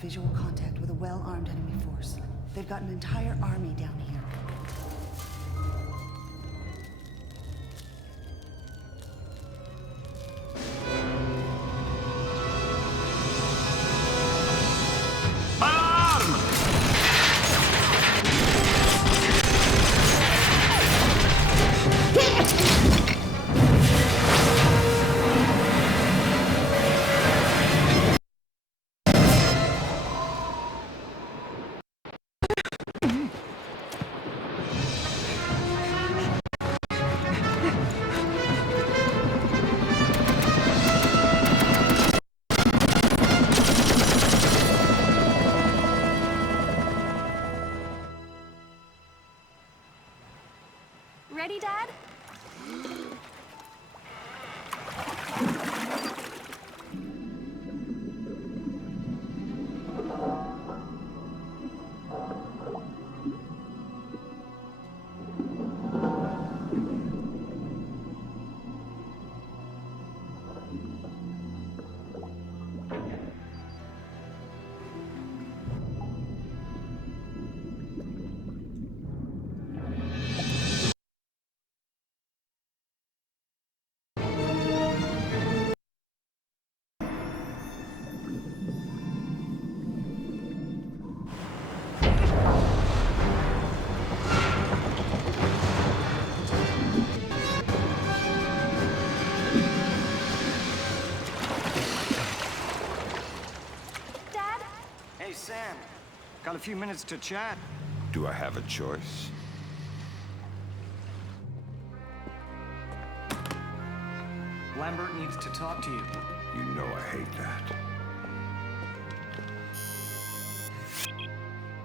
visual contact with a well-armed enemy force. They've got an entire army down here. Ready, Dad? Hey, Sam. Got a few minutes to chat? Do I have a choice? Lambert needs to talk to you. You know I hate that.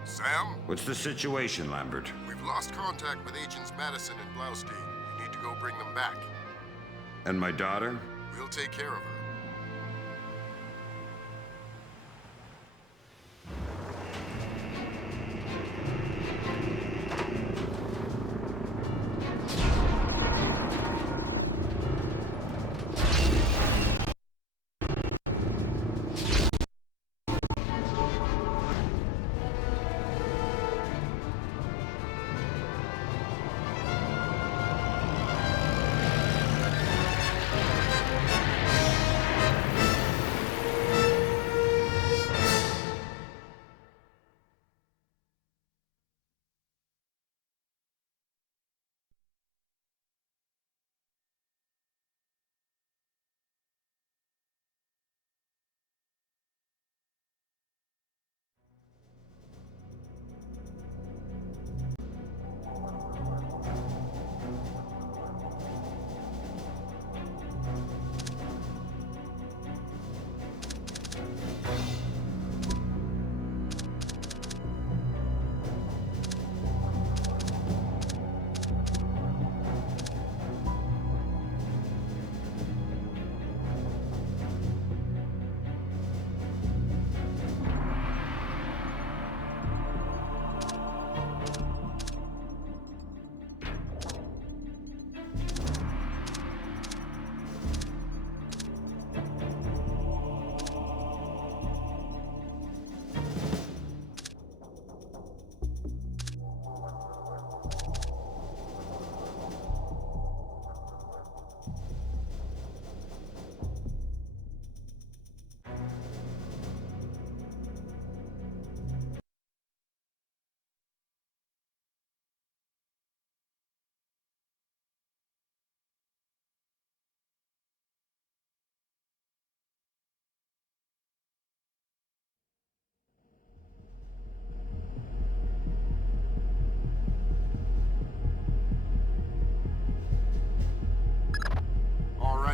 Sam? What's the situation, Lambert? We've lost contact with Agents Madison and Blaustein. You need to go bring them back. And my daughter? We'll take care of her.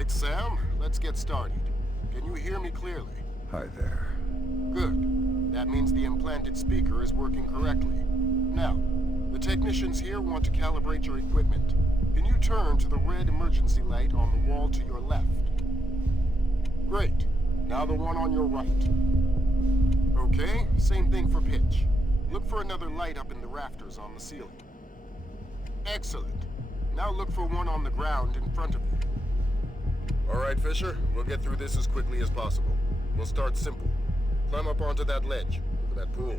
Right, Sam, let's get started. Can you hear me clearly? Hi there. Good. That means the implanted speaker is working correctly. Now, the technicians here want to calibrate your equipment. Can you turn to the red emergency light on the wall to your left? Great. Now the one on your right. Okay, same thing for pitch. Look for another light up in the rafters on the ceiling. Excellent. Now look for one on the ground in front of you. All right, Fisher, we'll get through this as quickly as possible. We'll start simple. Climb up onto that ledge, over that pool.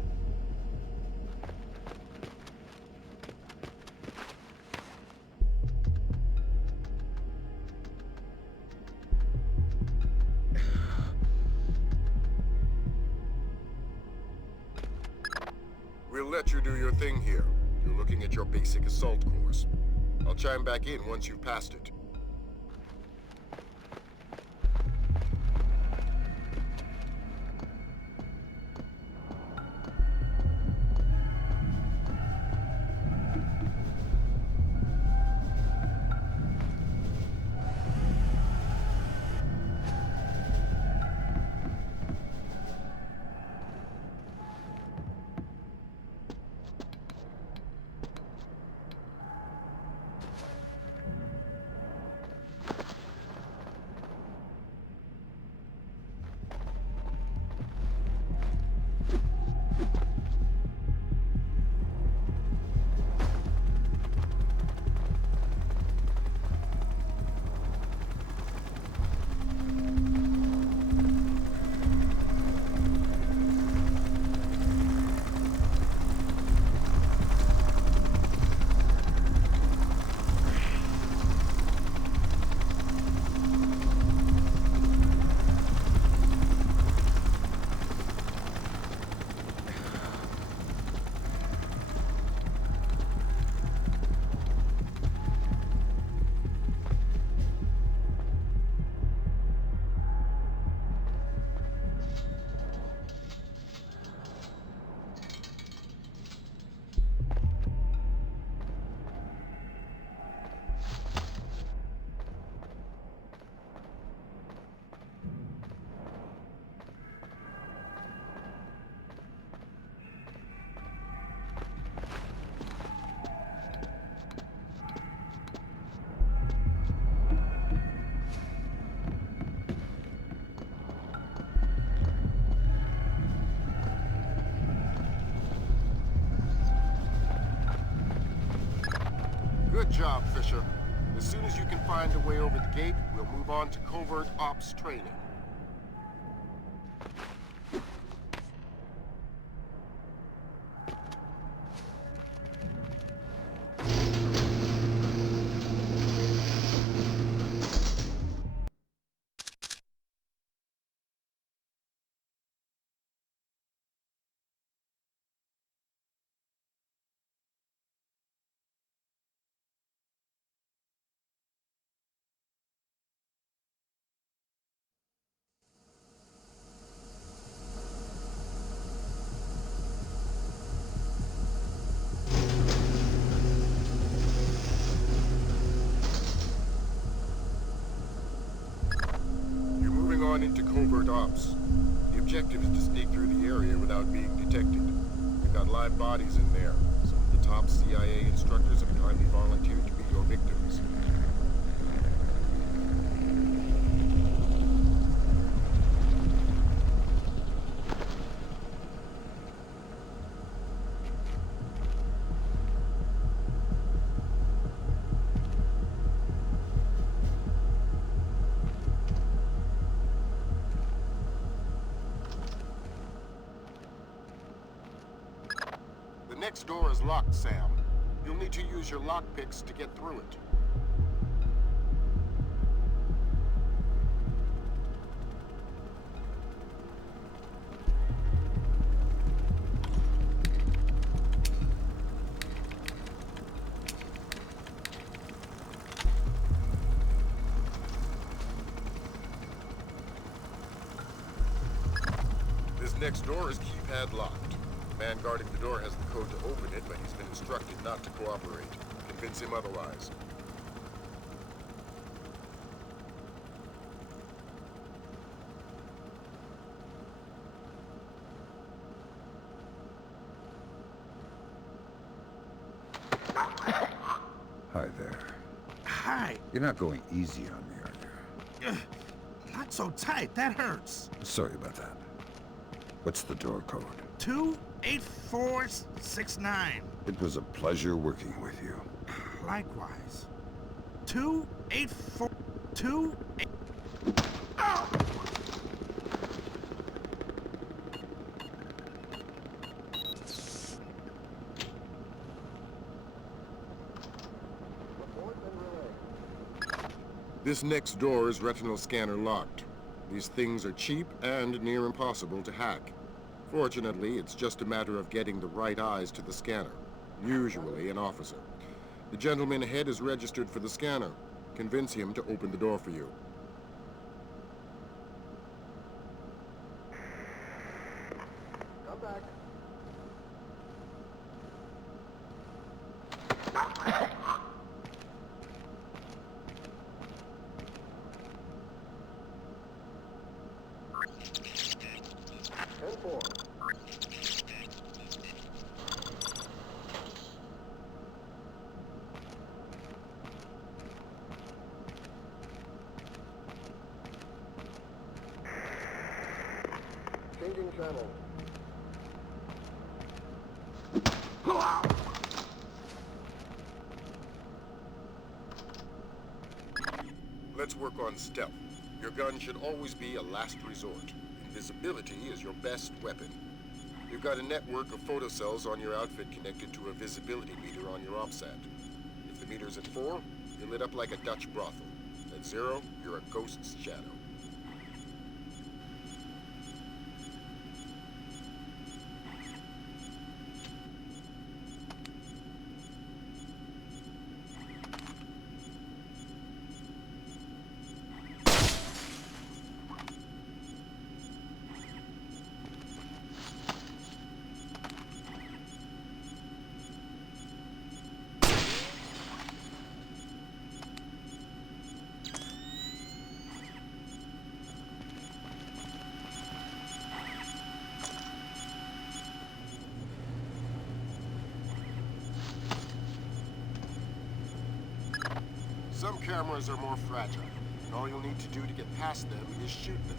We'll let you do your thing here. You're looking at your basic assault course. I'll chime back in once you've passed it. Good job, Fisher. As soon as you can find a way over the gate, we'll move on to covert ops training. On into covert ops. The objective is to sneak through the area without being detected. We've got live bodies in there. Some of the top CIA instructors have kindly volunteered to be your victims. The next door is locked, Sam. You'll need to use your lockpicks to get through it. This next door is keypad locked. The man guarding the door has the code to open it, but he's been instructed not to cooperate. Convince him otherwise. Hi there. Hi. You're not going easy on me, are you? Not so tight. That hurts. Sorry about that. What's the door code? 28469. It was a pleasure working with you. Likewise. 28428. This next door is retinal scanner locked. These things are cheap and near impossible to hack. Fortunately, it's just a matter of getting the right eyes to the scanner, usually an officer. The gentleman ahead is registered for the scanner. Convince him to open the door for you. Come back. Changing channel. Let's work on stealth. Your gun should always be a last resort. Invisibility is your best weapon. You've got a network of photocells on your outfit connected to a visibility meter on your OPSAT. If the meter's at 4, you're lit up like a Dutch brothel. At 0, you're a ghost's shadow. Some cameras are more fragile, and all you'll need to do to get past them is shoot them.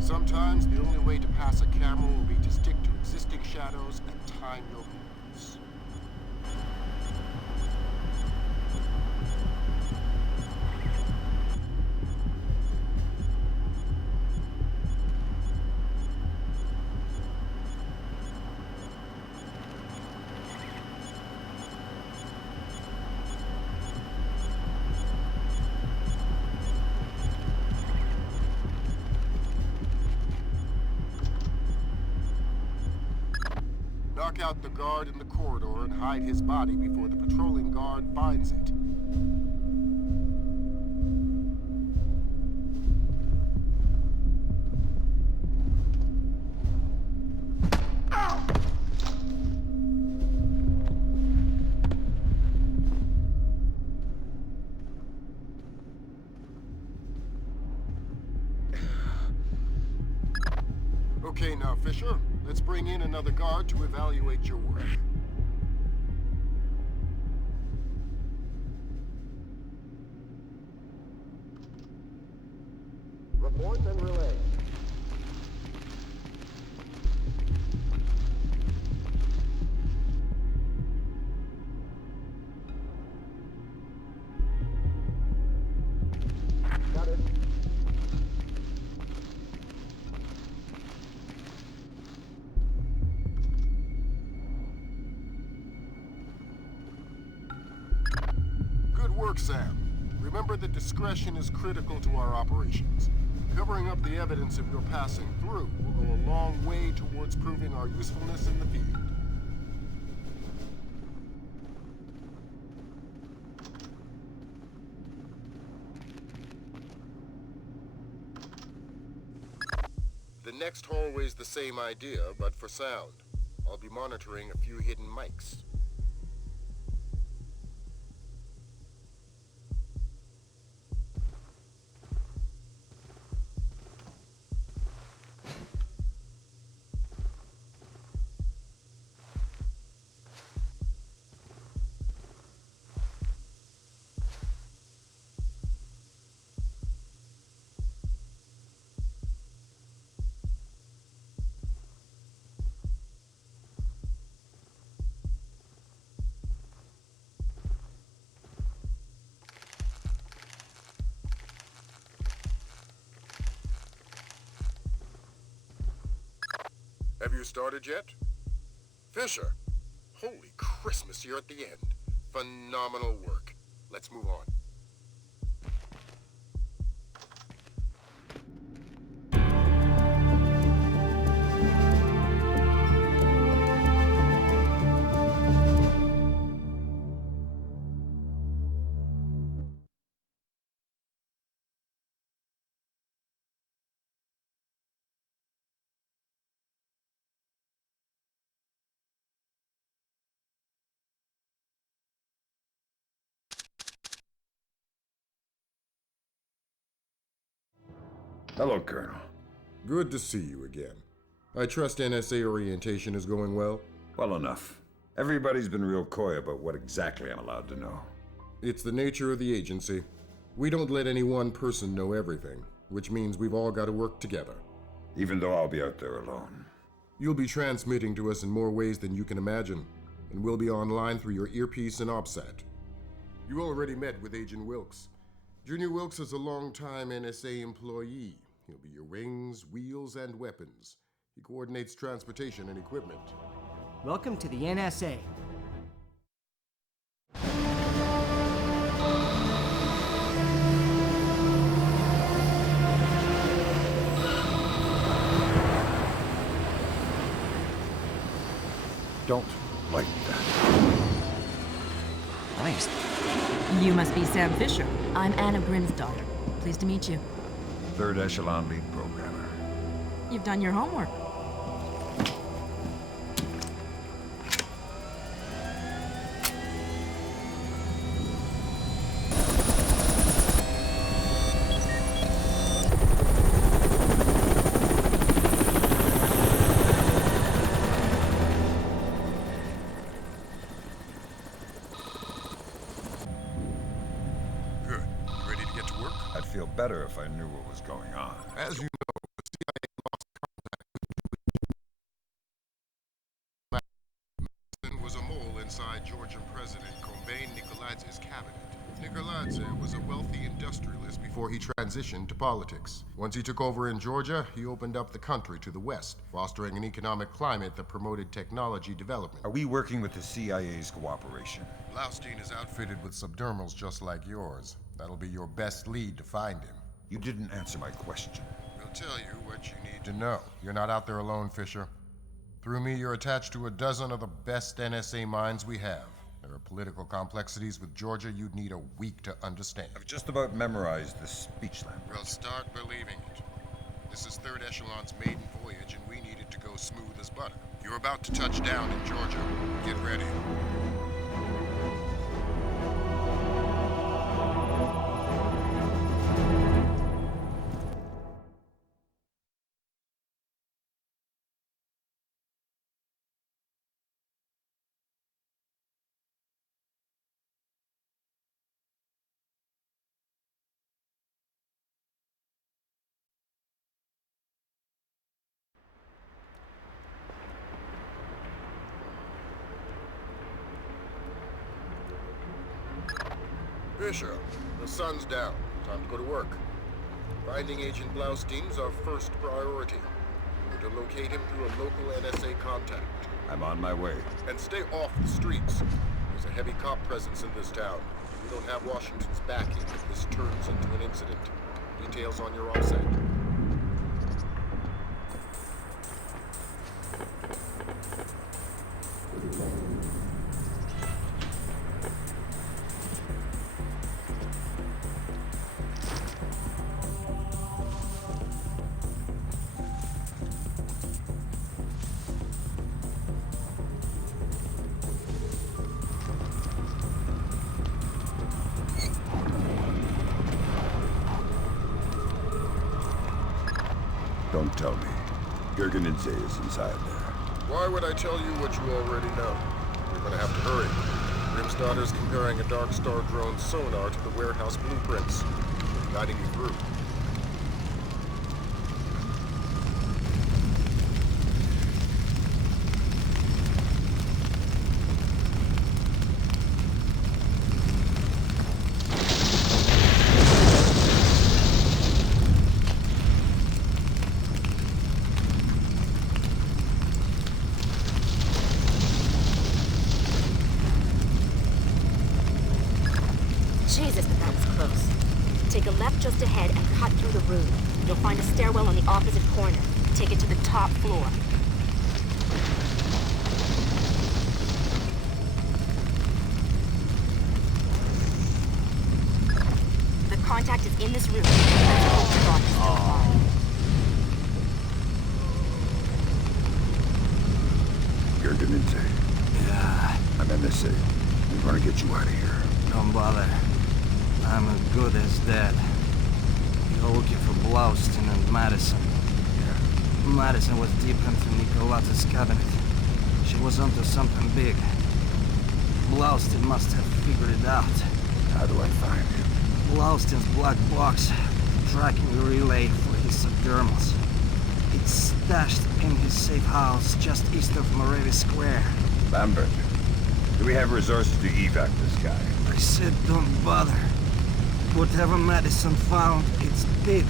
Sometimes the only way to pass a camera will be to stick to existing shadows and time your moves. Knock out the guard in the corridor and hide his body before the patrolling guard finds it. Okay, now, Fisher, let's bring in another guard to evaluate your work. Report and relay. Got it. Good work, Sam. Remember that discretion is critical to our operations. Covering up the evidence of your passing through will go a long way towards proving our usefulness in the field. The next hallway's the same idea, but for sound. I'll be monitoring a few hidden mics. Have you started yet? Fisher! Holy Christmas, you're at the end. Phenomenal work. Let's move on. Hello, Colonel. Good to see you again. I trust NSA orientation is going well? Well enough. Everybody's been real coy about what exactly I'm allowed to know. It's the nature of the agency. We don't let any one person know everything, which means we've all got to work together. Even though I'll be out there alone. You'll be transmitting to us in more ways than you can imagine, and we'll be online through your earpiece and OPSAT. You already met with Agent Wilkes. Junior Wilkes is a longtime NSA employee. He'll be your wings, wheels, and weapons. He coordinates transportation and equipment. Welcome to the NSA. Don't like that. Nice. You must be Sam Fisher. I'm Anna Bryn's daughter. Pleased to meet you. Third Echelon lead programmer. You've done your homework. Good. You ready to get to work? I'd feel better if I knew what was going on. As you know, the CIA lost contact with Madison was a mole inside Georgian President Nikolaidz's cabinet. Nikolaidze was a wealthy industrialist before he transitioned to politics. Once he took over in Georgia, he opened up the country to the west, fostering an economic climate that promoted technology development. Are we working with the CIA's cooperation? Blaustein is outfitted with subdermals just like yours. That'll be your best lead to find him. You didn't answer my question. We'll tell you what you need to know. You're not out there alone, Fisher. Through me, you're attached to a dozen of the best NSA minds we have. There are political complexities with Georgia you'd need a week to understand. I've just about memorized the speech language. Well, start believing it. This is Third Echelon's maiden voyage, and we need it to go smooth as butter. You're about to touch down in Georgia. Get ready. Fisher, the sun's down. Time to go to work. Finding Agent Blaustein's our first priority. We're to locate him through a local NSA contact. I'm on my way. And stay off the streets. There's a heavy cop presence in this town. We don't have Washington's backing if this turns into an incident. Details on your offset. Don't tell me. Gerganidze is inside there. Why would I tell you what you already know? We're gonna have to hurry. Grim's daughter's comparing a Dark Star drone sonar to the warehouse blueprints. We're guiding you through. just ahead and cut through the room. You'll find a stairwell on the opposite corner. Take it to the top floor. The contact is in this room. Kalinatek. Yeah, I'm NSA. I'm gonna get you out of here. don't bother. I'm as good as dead. You're looking for Blaustin and Madison. Yeah. Madison was deep into Nicolat's cabinet. She was onto something big. Blaustin must have figured it out. How do I find him? Blaustin's black box, tracking relay for his subdermals. It's stashed in his safe house just east of Moravi Square. Lambert, do we have resources to evac this guy? I said don't bother. Whatever Madison found, it's big.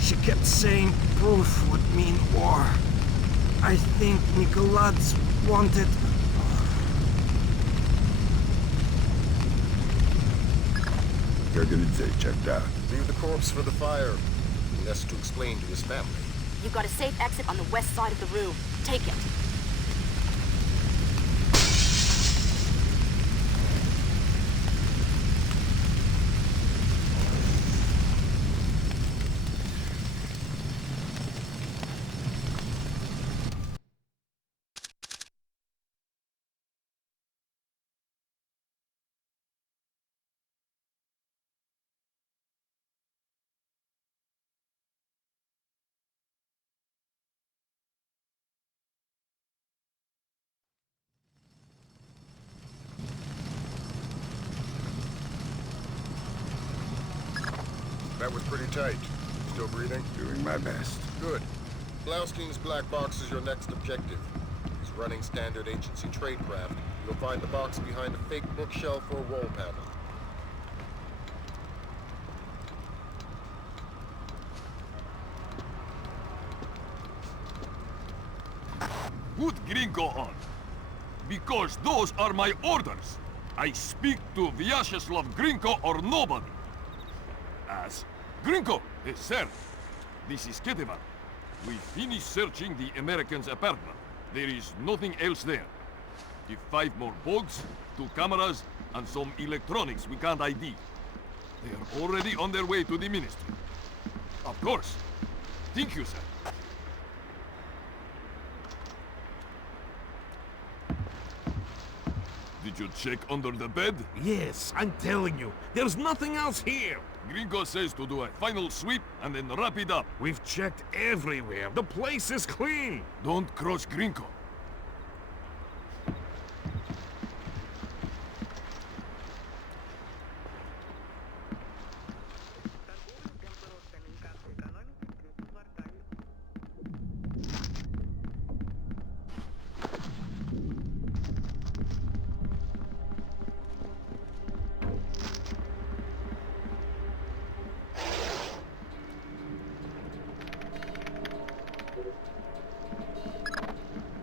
She kept saying proof would mean war. I think Nicolas wanted... Kalinatek checked out. Leave the corpse for the fire. He has to explain to his family. You've got a safe exit on the west side of the room. Take it. That was pretty tight. Still breathing? Doing my best. Good. Blaustein's black box is your next objective. He's running standard agency tradecraft. You'll find the box behind a fake bookshelf or wall panel. Put Gringo on. Because those are my orders. I speak to Vyacheslav Gringo or nobody. As Gringo, yes, sir. This is Ketevan. We finished searching the Americans' apartment. There is nothing else there. If 5 more boats, 2 cameras, and some electronics we can't ID. They are already on their way to the ministry. Of course. Thank you, sir. Did you check under the bed? Yes, I'm telling you, there's nothing else here. Gringo says to do a final sweep and then wrap it up. We've checked everywhere. The place is clean. Don't cross Gringo.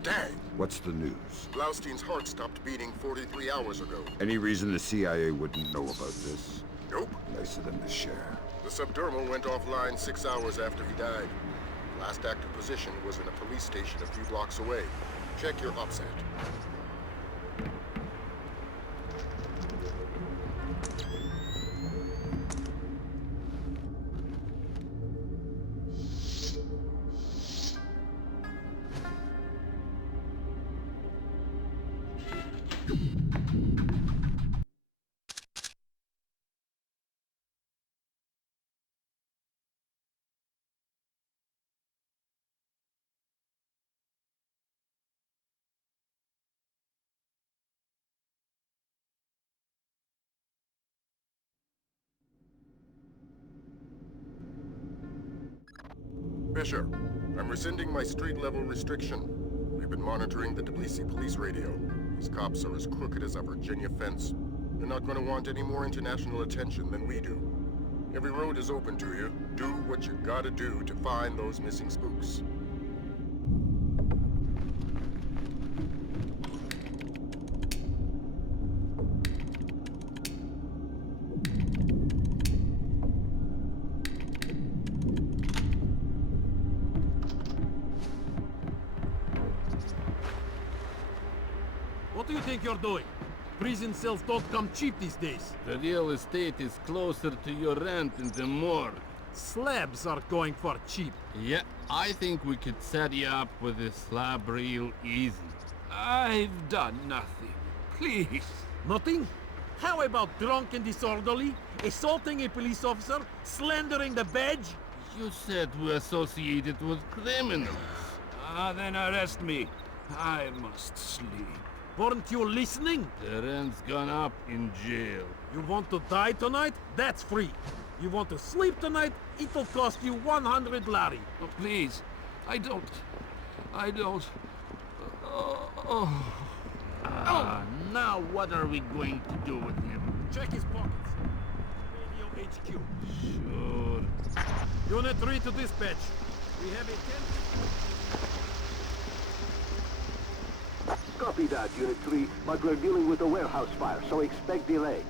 Dang! What's the news? Blaustein's heart stopped beating 43 hours ago. Any reason the CIA wouldn't know about this? Nope. Nice of them to share. The subdermal went offline 6 hours after he died. Last active position was in a police station a few blocks away. Check your OPSAT. Fisher, I'm rescinding my street-level restriction. We've been monitoring the Tbilisi police radio. These cops are as crooked as a Virginia fence. They're not going to want any more international attention than we do. Every road is open to you. Do what you gotta do to find those missing spooks. do you think you're doing? Prison cells don't come cheap these days. The real estate is closer to your rent in the morgue. Slabs are going for cheap. Yeah, I think we could set you up with a slab real easy. I've done nothing. Please. Nothing? How about drunk and disorderly, assaulting a police officer, slandering the badge? You said we're associated with criminals. Then arrest me. I must sleep. Weren't you listening? The rent's gone up in jail. You want to die tonight? That's free. You want to sleep tonight? It'll cost you 100 lari. Oh, please. I don't... Now what are we going to do with him? Check his pockets. Radio HQ. Sure. Unit 3 to dispatch. We have a 10... Copy that, Unit 3, but we're dealing with a warehouse fire, so expect delay.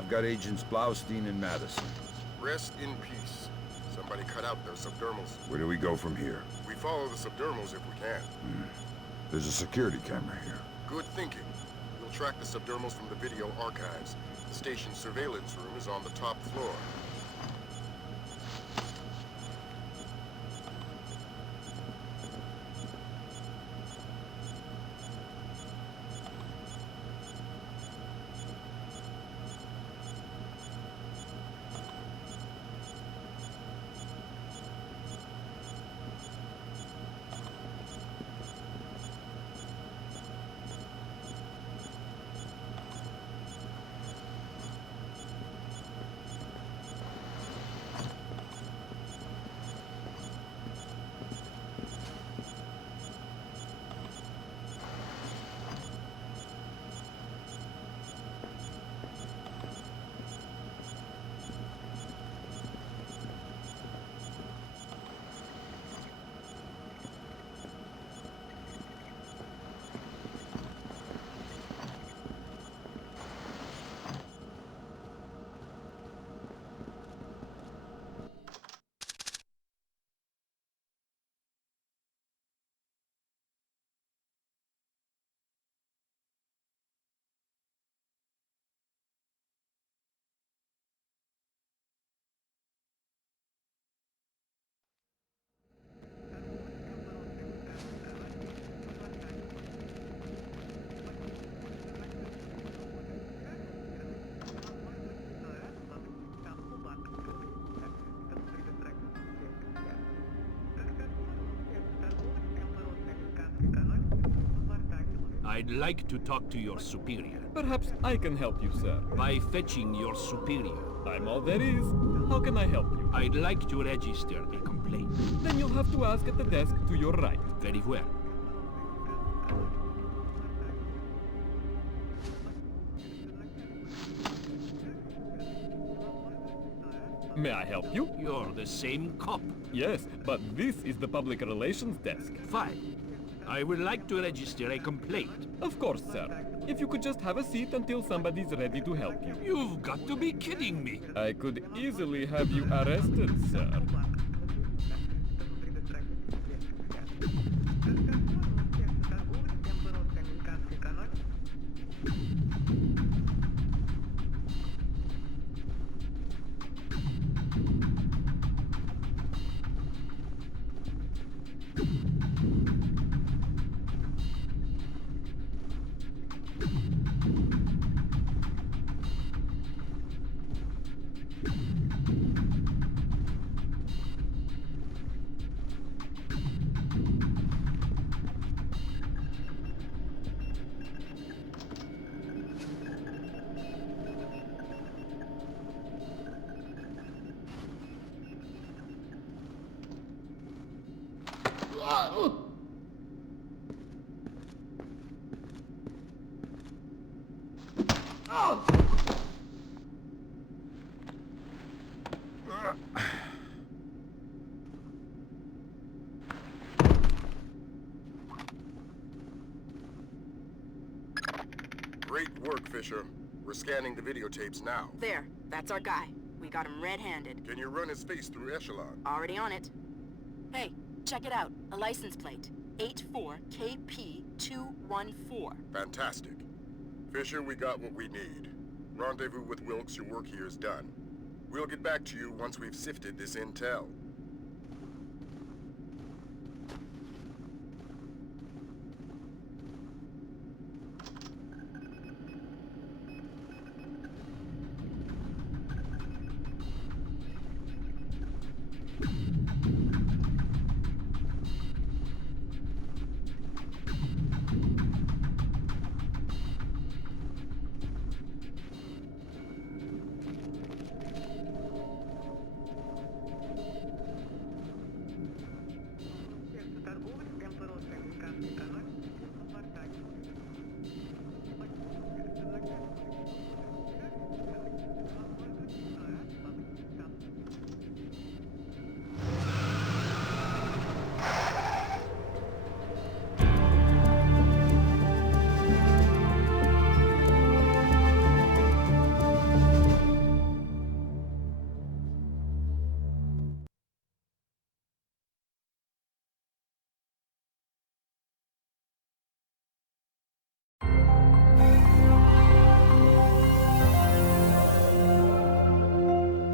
I've got Agents Blaustein and Madison. Rest in peace. Somebody cut out their subdermals. Where do we go from here? We follow the subdermals if we can. There's a security camera here. Good thinking. We'll track the subdermals from the video archives. The station's surveillance room is on the top floor. I'd like to talk to your superior. Perhaps I can help you, sir. By fetching your superior. I'm all there is. How can I help you? I'd like to register a complaint. Then you'll have to ask at the desk to your right. Very well. May I help you? You're the same cop. Yes, but this is the public relations desk. Fine. I would like to register a complaint. Of course, sir. If you could just have a seat until somebody's ready to help you. You've got to be kidding me. I could easily have you arrested, sir. Great work, Fisher. We're scanning the videotapes now. There, that's our guy. We got him red-handed. Can you run his face through Echelon? Already on it. Hey, check it out. A license plate. 84KP214. Fantastic. Fisher, we got what we need. Rendezvous with Wilkes, your work here is done. We'll get back to you once we've sifted this intel.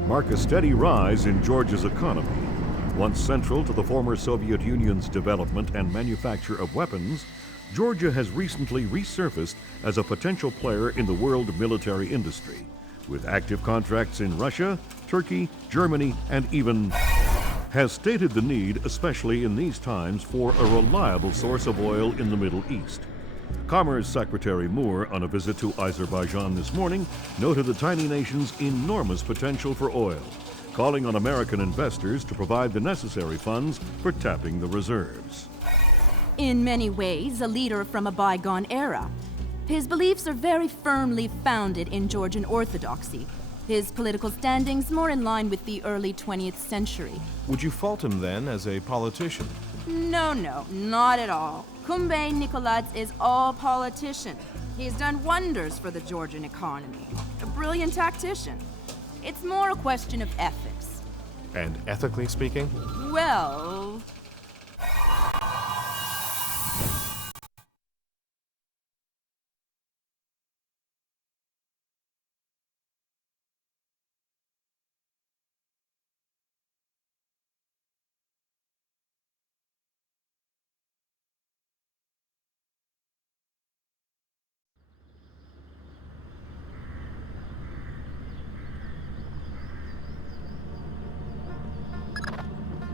mark a steady rise in Georgia's economy. Once central to the former Soviet Union's development and manufacture of weapons, Georgia has recently resurfaced as a potential player in the world military industry, with active contracts in Russia, Turkey, Germany, and even has stated the need, especially in these times, for a reliable source of oil in the Middle East. Commerce Secretary Moore, on a visit to Azerbaijan this morning, noted the tiny nation's enormous potential for oil, calling on American investors to provide the necessary funds for tapping the reserves. In many ways, a leader from a bygone era. His beliefs are very firmly founded in Georgian orthodoxy. His political standings more in line with the early 20th century. Would you fault him then as a politician? No, not at all. Kumbay Nikolads is all politician. He's done wonders for the Georgian economy. A brilliant tactician. It's more a question of ethics. And ethically speaking? Well...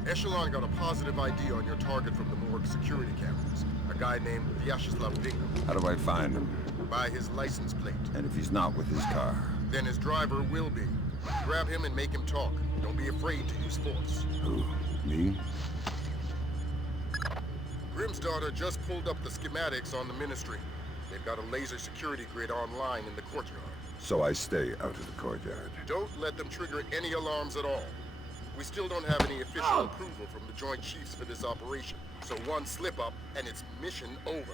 Echelon got a positive ID on your target from the morgue security cameras. A guy named Vyacheslav Grinko. How do I find him? By his license plate. And if he's not with his car? Then his driver will be. Grab him and make him talk. Don't be afraid to use force. Who? Me? Grimm's daughter just pulled up the schematics on the ministry. They've got a laser security grid online in the courtyard. So I stay out of the courtyard. Don't let them trigger any alarms at all. We still don't have any official approval from the Joint Chiefs for this operation. So one slip-up and it's mission over.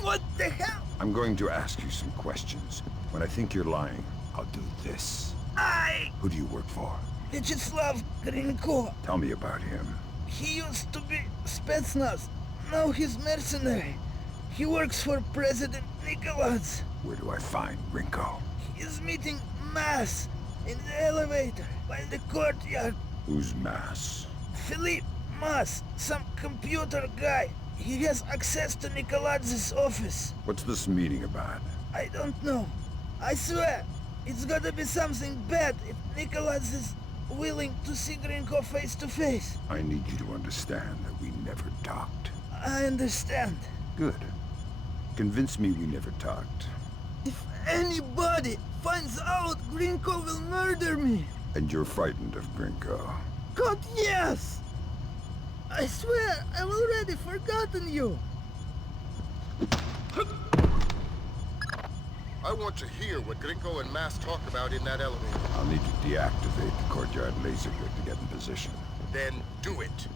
What the hell? I'm going to ask you some questions. When I think you're lying, I'll do this. I... Who do you work for? Vyacheslav Grinko. Tell me about him. He used to be Spetsnaz. Now he's mercenary. He works for President Nikolads. Where do I find Rinko? He's meeting Mass in the elevator by the courtyard. Who's Mass? Philippe Mass, some computer guy. He has access to Nikolads' office. What's this meeting about? I don't know. I swear, it's gotta be something bad if Nikolads is willing to see Grinko face to face. I need you to understand that we never talked. I understand. Good. Convince me we never talked. If anybody finds out, Grinko will murder me. And you're frightened of Grinko. God, yes! I swear, I've already forgotten you. I want to hear what Grinko and Mass talk about in that elevator. I'll need to deactivate the courtyard laser grid to get in position. Then do it.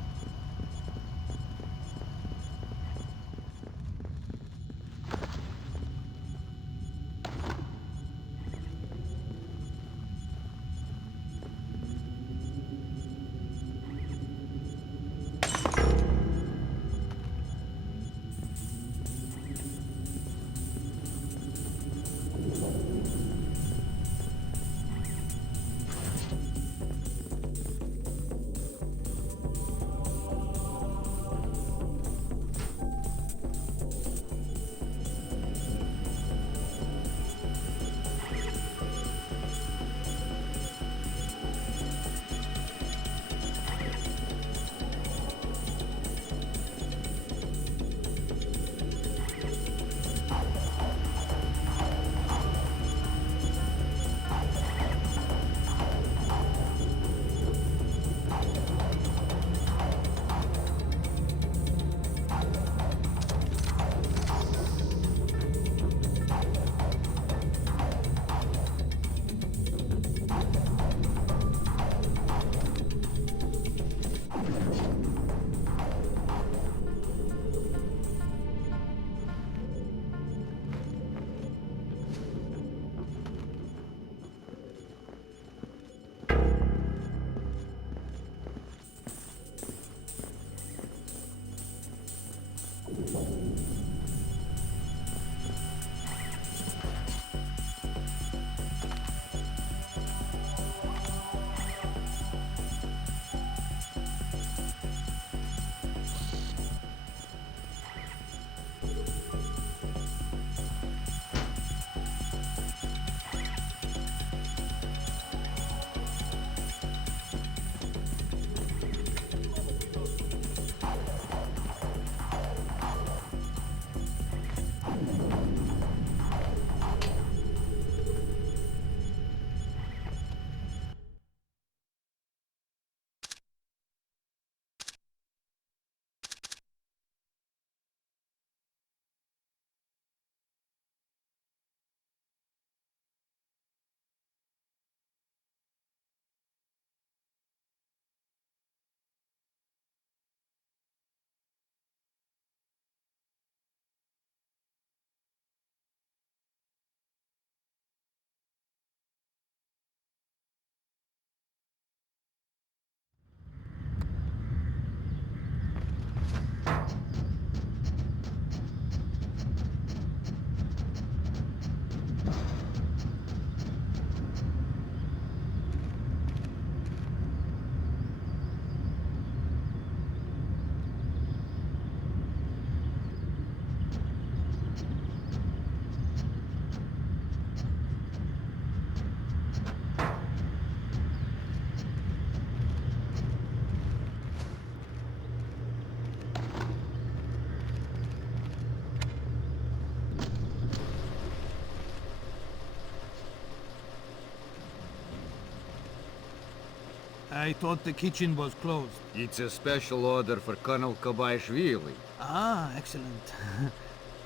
I thought the kitchen was closed. It's a special order for Colonel Kobaishvili. Ah, excellent.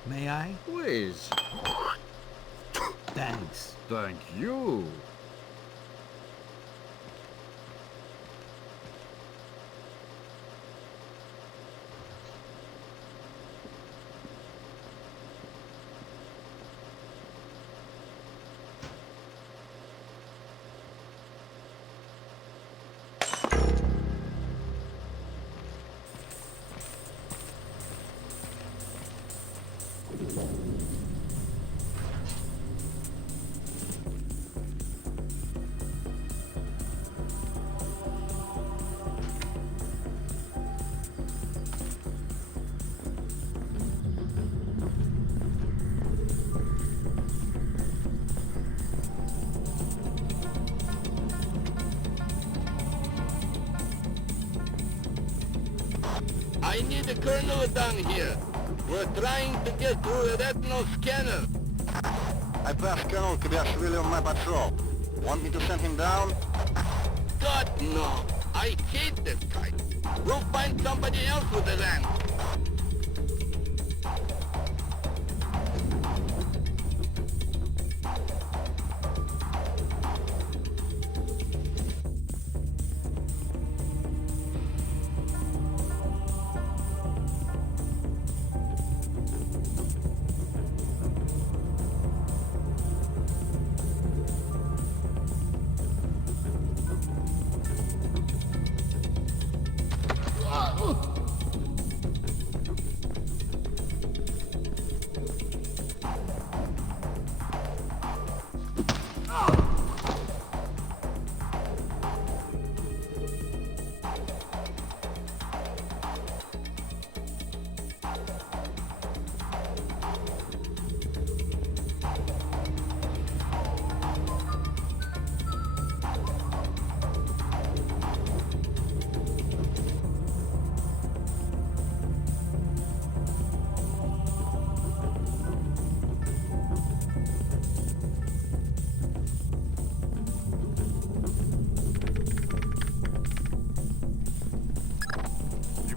May I? Please. Thanks. Thank you. I need a colonel down here. We're trying to get through a retinal scanner. I passed Colonel Kibashvili on my patrol. Want me to send him down? God, no. I hate this guy. We'll find somebody else with a land.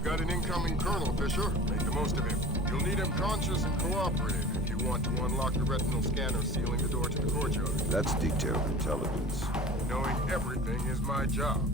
Got an incoming colonel, Fisher. Make the most of him. You'll need him conscious and cooperative if you want to unlock the retinal scanner sealing the door to the courtyard. That's detailed intelligence. Knowing everything is my job.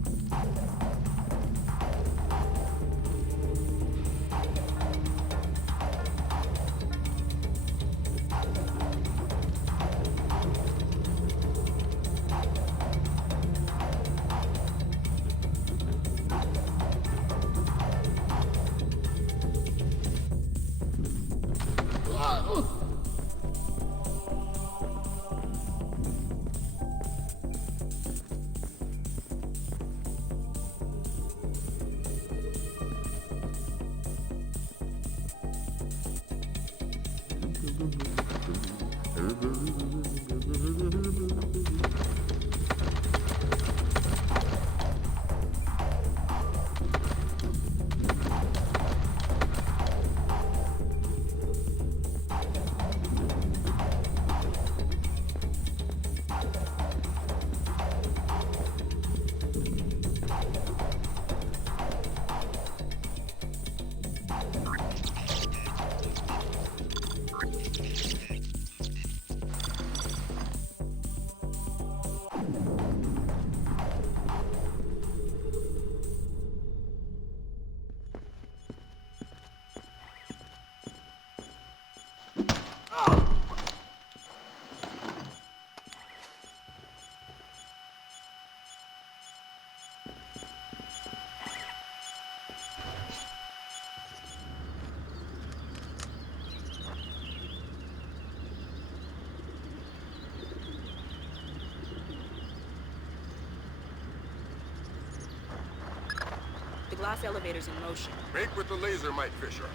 The glass elevator's in motion. Make with the laser, Mike Fisher.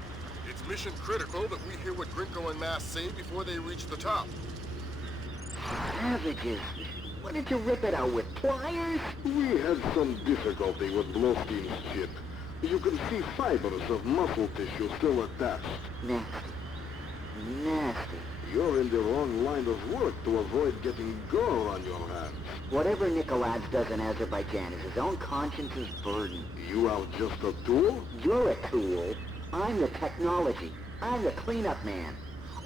It's mission critical that we hear what Grinko and Mass say before they reach the top. Savages! Why did you rip it out with pliers? We had some difficulty with Blowstein's chip. You can see fibers of muscle tissue still attached. Nasty. Nasty. You're in the wrong line of work to avoid getting gore on your hands. Whatever Nikolads does in Azerbaijan is his own conscience's burden. You are just a tool? You're a tool. I'm the technology. I'm the cleanup man.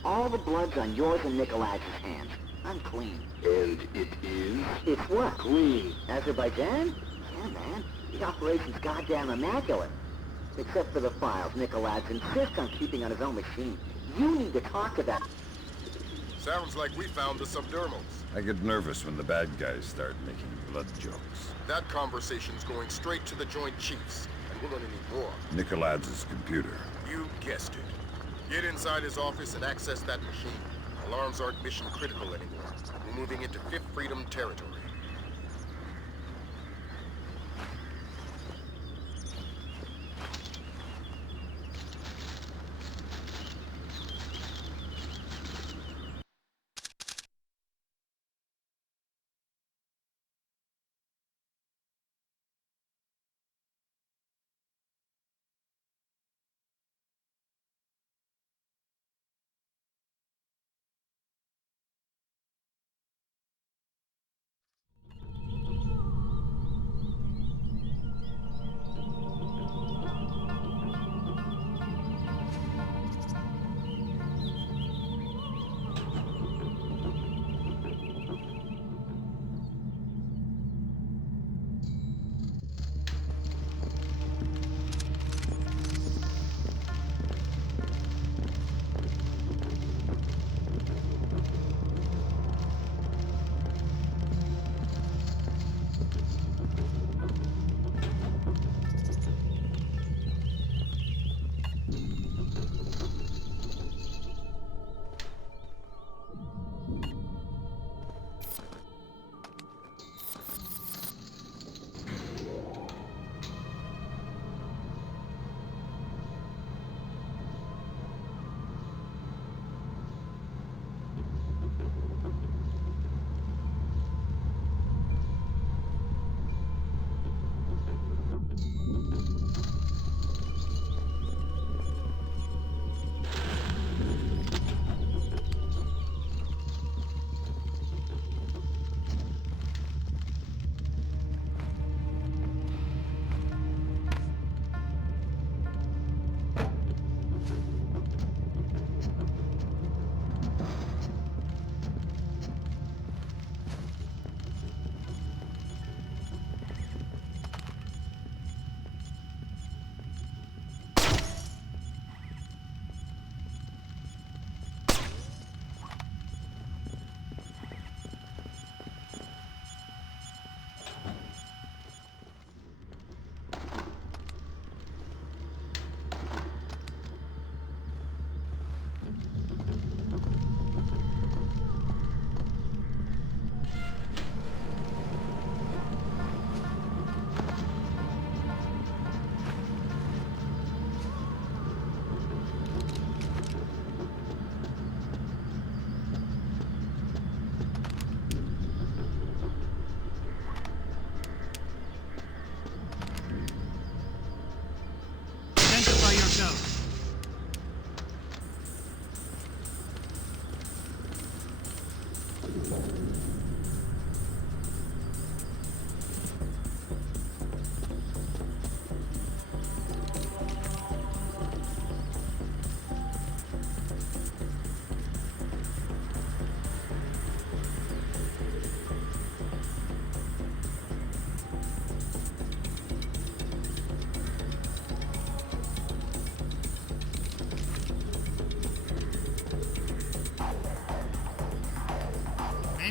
All the blood's on yours and Nikolads' hands. I'm clean. And it is? It's what? Clean. Azerbaijan? Yeah, man. The operation's goddamn immaculate. Except for the files Nikolads insists on keeping on his own machine. You need to talk to that. Sounds like we found the subdermals. I get nervous when the bad guys start making blood jokes. That conversation's going straight to the Joint Chiefs, and we're gonna need more. Nikolads' computer. You guessed it. Get inside his office and access that machine. Alarms aren't mission critical anymore. We're moving into Fifth Freedom territory.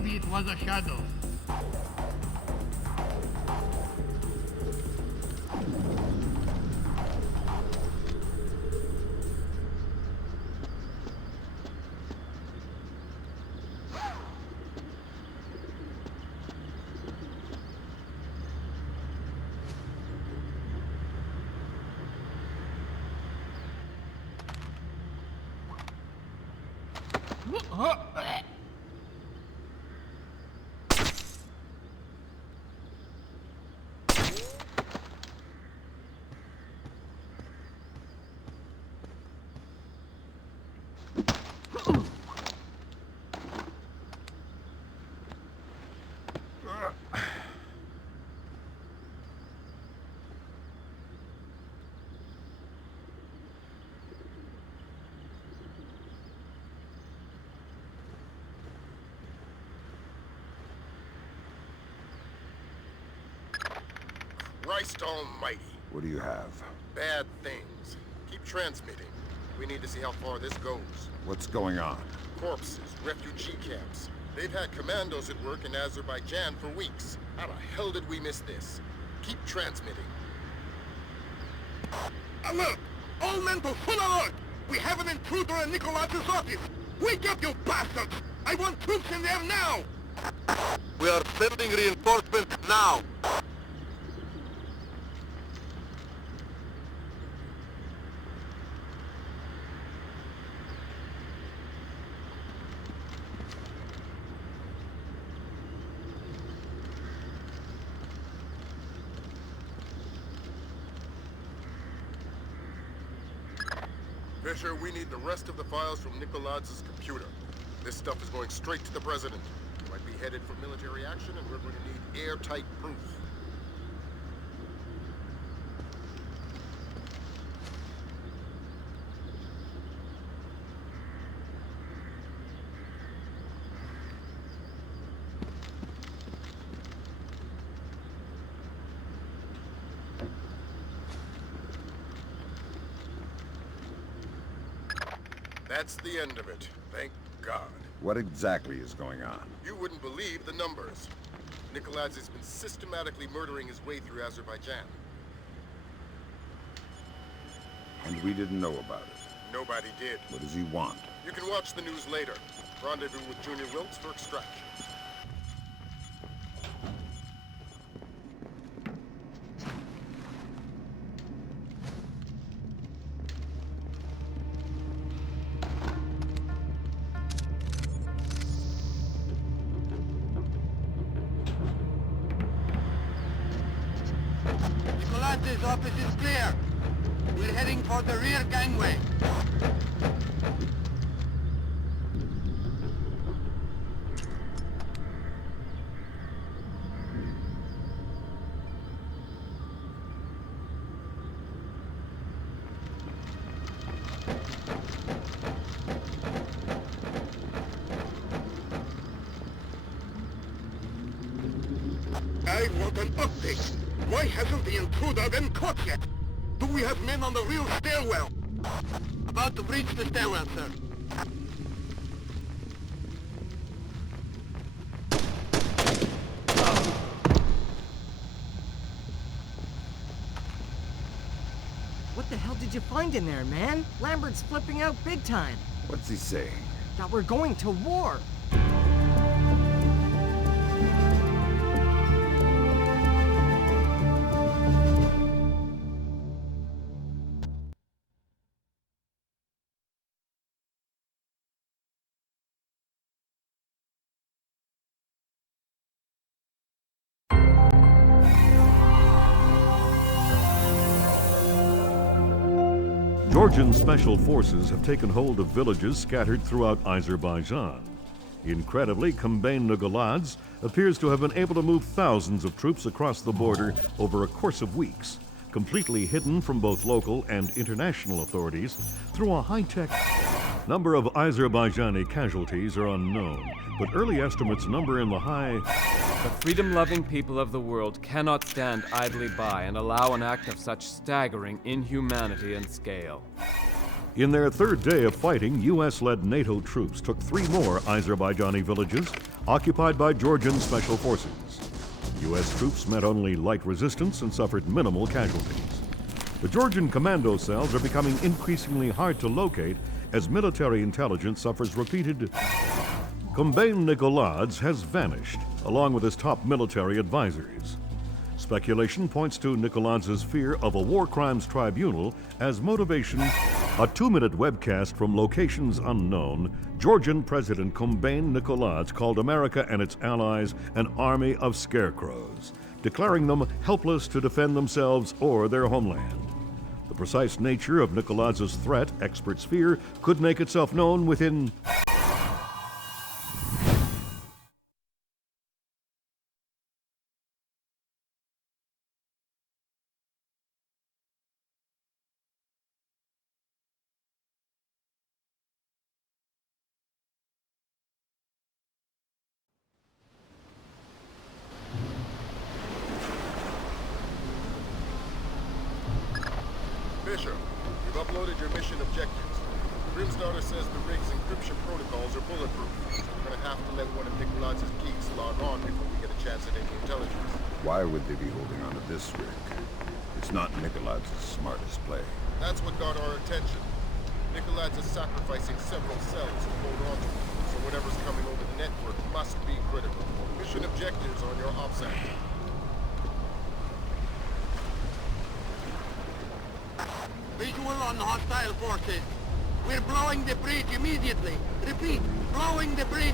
Maybe it was a shadow. Christ almighty. What do you have? Bad things. Keep transmitting. We need to see how far this goes. What's going on? Corpses, refugee camps. They've had commandos at work in Azerbaijan for weeks. How the hell did we miss this? Keep transmitting. Alert! All men to full alert! We have an intruder in Nikolaz's office! Wake up, you bastards! I want troops in there now! We are sending reinforcements now. Fisher, we need the rest of the files from Nikolaz's computer. This stuff is going straight to the president. He might be headed for military action, and we're going to need airtight proof. That's the end of it. Thank God. What exactly is going on? You wouldn't believe the numbers. Nikolaz has been systematically murdering his way through Azerbaijan. And we didn't know about it. Nobody did. What does he want? You can watch the news later. Rendezvous with Junior Wilkes for extraction. Nikolaz's office is clear. We're heading for the rear gangway. I want an update. Why hasn't the intruder been caught yet? Do we have men on the real stairwell? About to breach the stairwell, sir. What the hell did you find in there, man? Lambert's flipping out big time. What's he saying? That we're going to war. Georgian special forces have taken hold of villages scattered throughout Azerbaijan. Incredibly, Kombain Nikolaz appears to have been able to move thousands of troops across the border over a course of weeks, completely hidden from both local and international authorities through a high-tech. Number of Azerbaijani casualties are unknown, but early estimates number in the high. The freedom-loving people of the world cannot stand idly by and allow an act of such staggering inhumanity and scale. In their third day of fighting, U.S.-led NATO troops took 3 more Azerbaijani villages, occupied by Georgian special forces. U.S. troops met only light resistance and suffered minimal casualties. The Georgian commando cells are becoming increasingly hard to locate as military intelligence suffers repeated. Kombain Nikoladze has vanished, along with his top military advisors. Speculation points to Nikoladze's fear of a war crimes tribunal as motivation. A 2-minute webcast from locations unknown, Georgian President Kombain Nikoladze called America and its allies an army of scarecrows, declaring them helpless to defend themselves or their homeland. The precise nature of Nikoladze's threat, experts fear, could make itself known within Fisher, you've uploaded your mission objectives. Grimstarter says the rig's encryption protocols are bulletproof. We're gonna have to let one of Nikoladze's geeks log on before we get a chance at any intelligence. Why would they be holding on to this rig? It's not Nikoladze's smartest play. That's what got our attention. Nikoladze is sacrificing several cells to hold on to it, so whatever's coming over the network must be critical. Mission objectives on your OPSAT. Visual on hostile forces. We're blowing the bridge immediately. Repeat, blowing the bridge.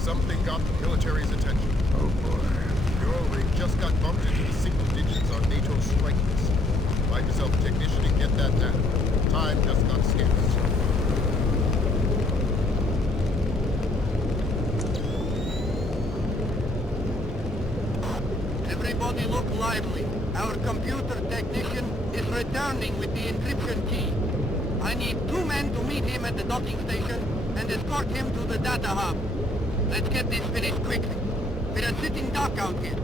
Something got the military's attention. Oh boy. Your rig just got bumped into the single digits on NATO's strike list. Find yourself a technician and get that data. Time just got scarce. Everybody look lively. Our computer technician is returning with the encryption key. I need 2 men to meet him at the docking station and escort him to the data hub. Let's get this finished quickly. We're a sitting duck out here.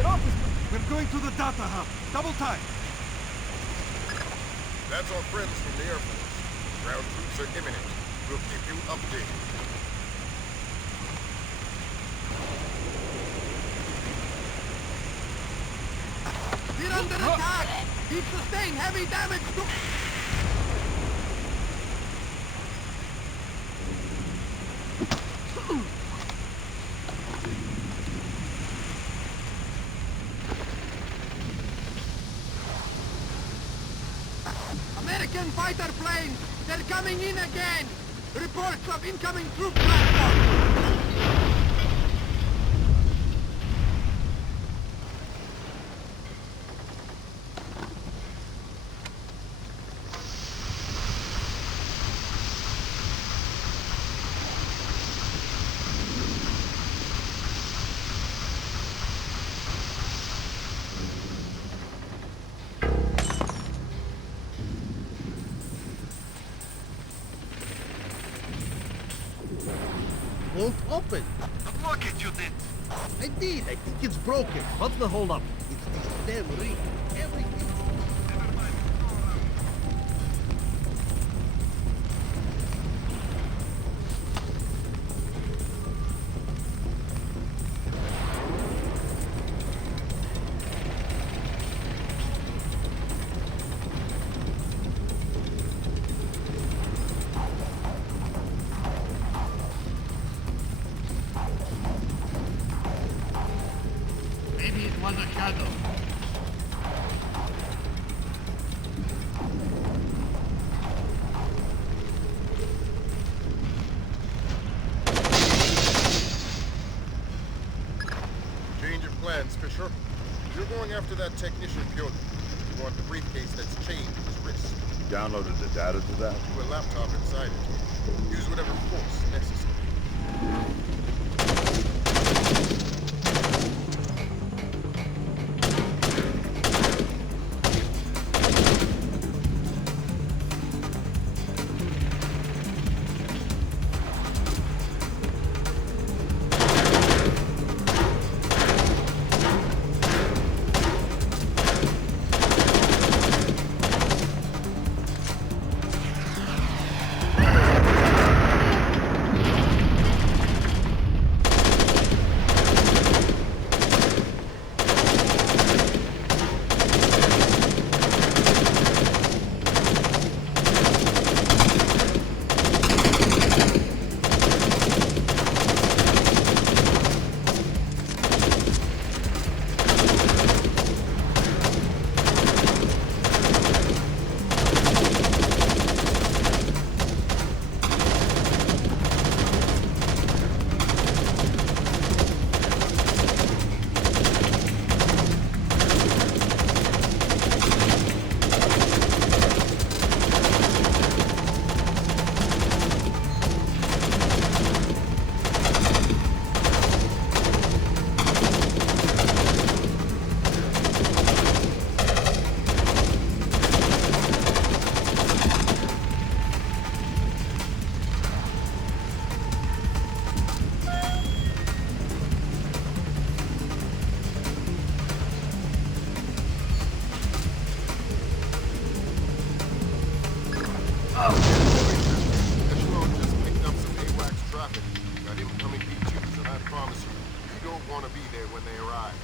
Get off us! We're going to the data hub. Double time. That's our friends from the Air Force. Ground troops are imminent. We'll keep you updated. We're under attack! We've sustained heavy damage to... American fighter planes! They're coming in again! Reports of incoming troop transport! Won't open. Look it, you did! I did. I think it's broken. What's the holdup? It's this damn ring. Everything. Never mind. Maybe it was a shadow. Change of plans, Fisher. You're going after that technician Piotr. You want the briefcase that's chained to his wrist. Downloaded the data to that? To a laptop inside it. Use whatever force necessary. Echelon just picked up some AWACS traffic. Got incoming B2s, and I promise you, you don't want to be there when they arrive.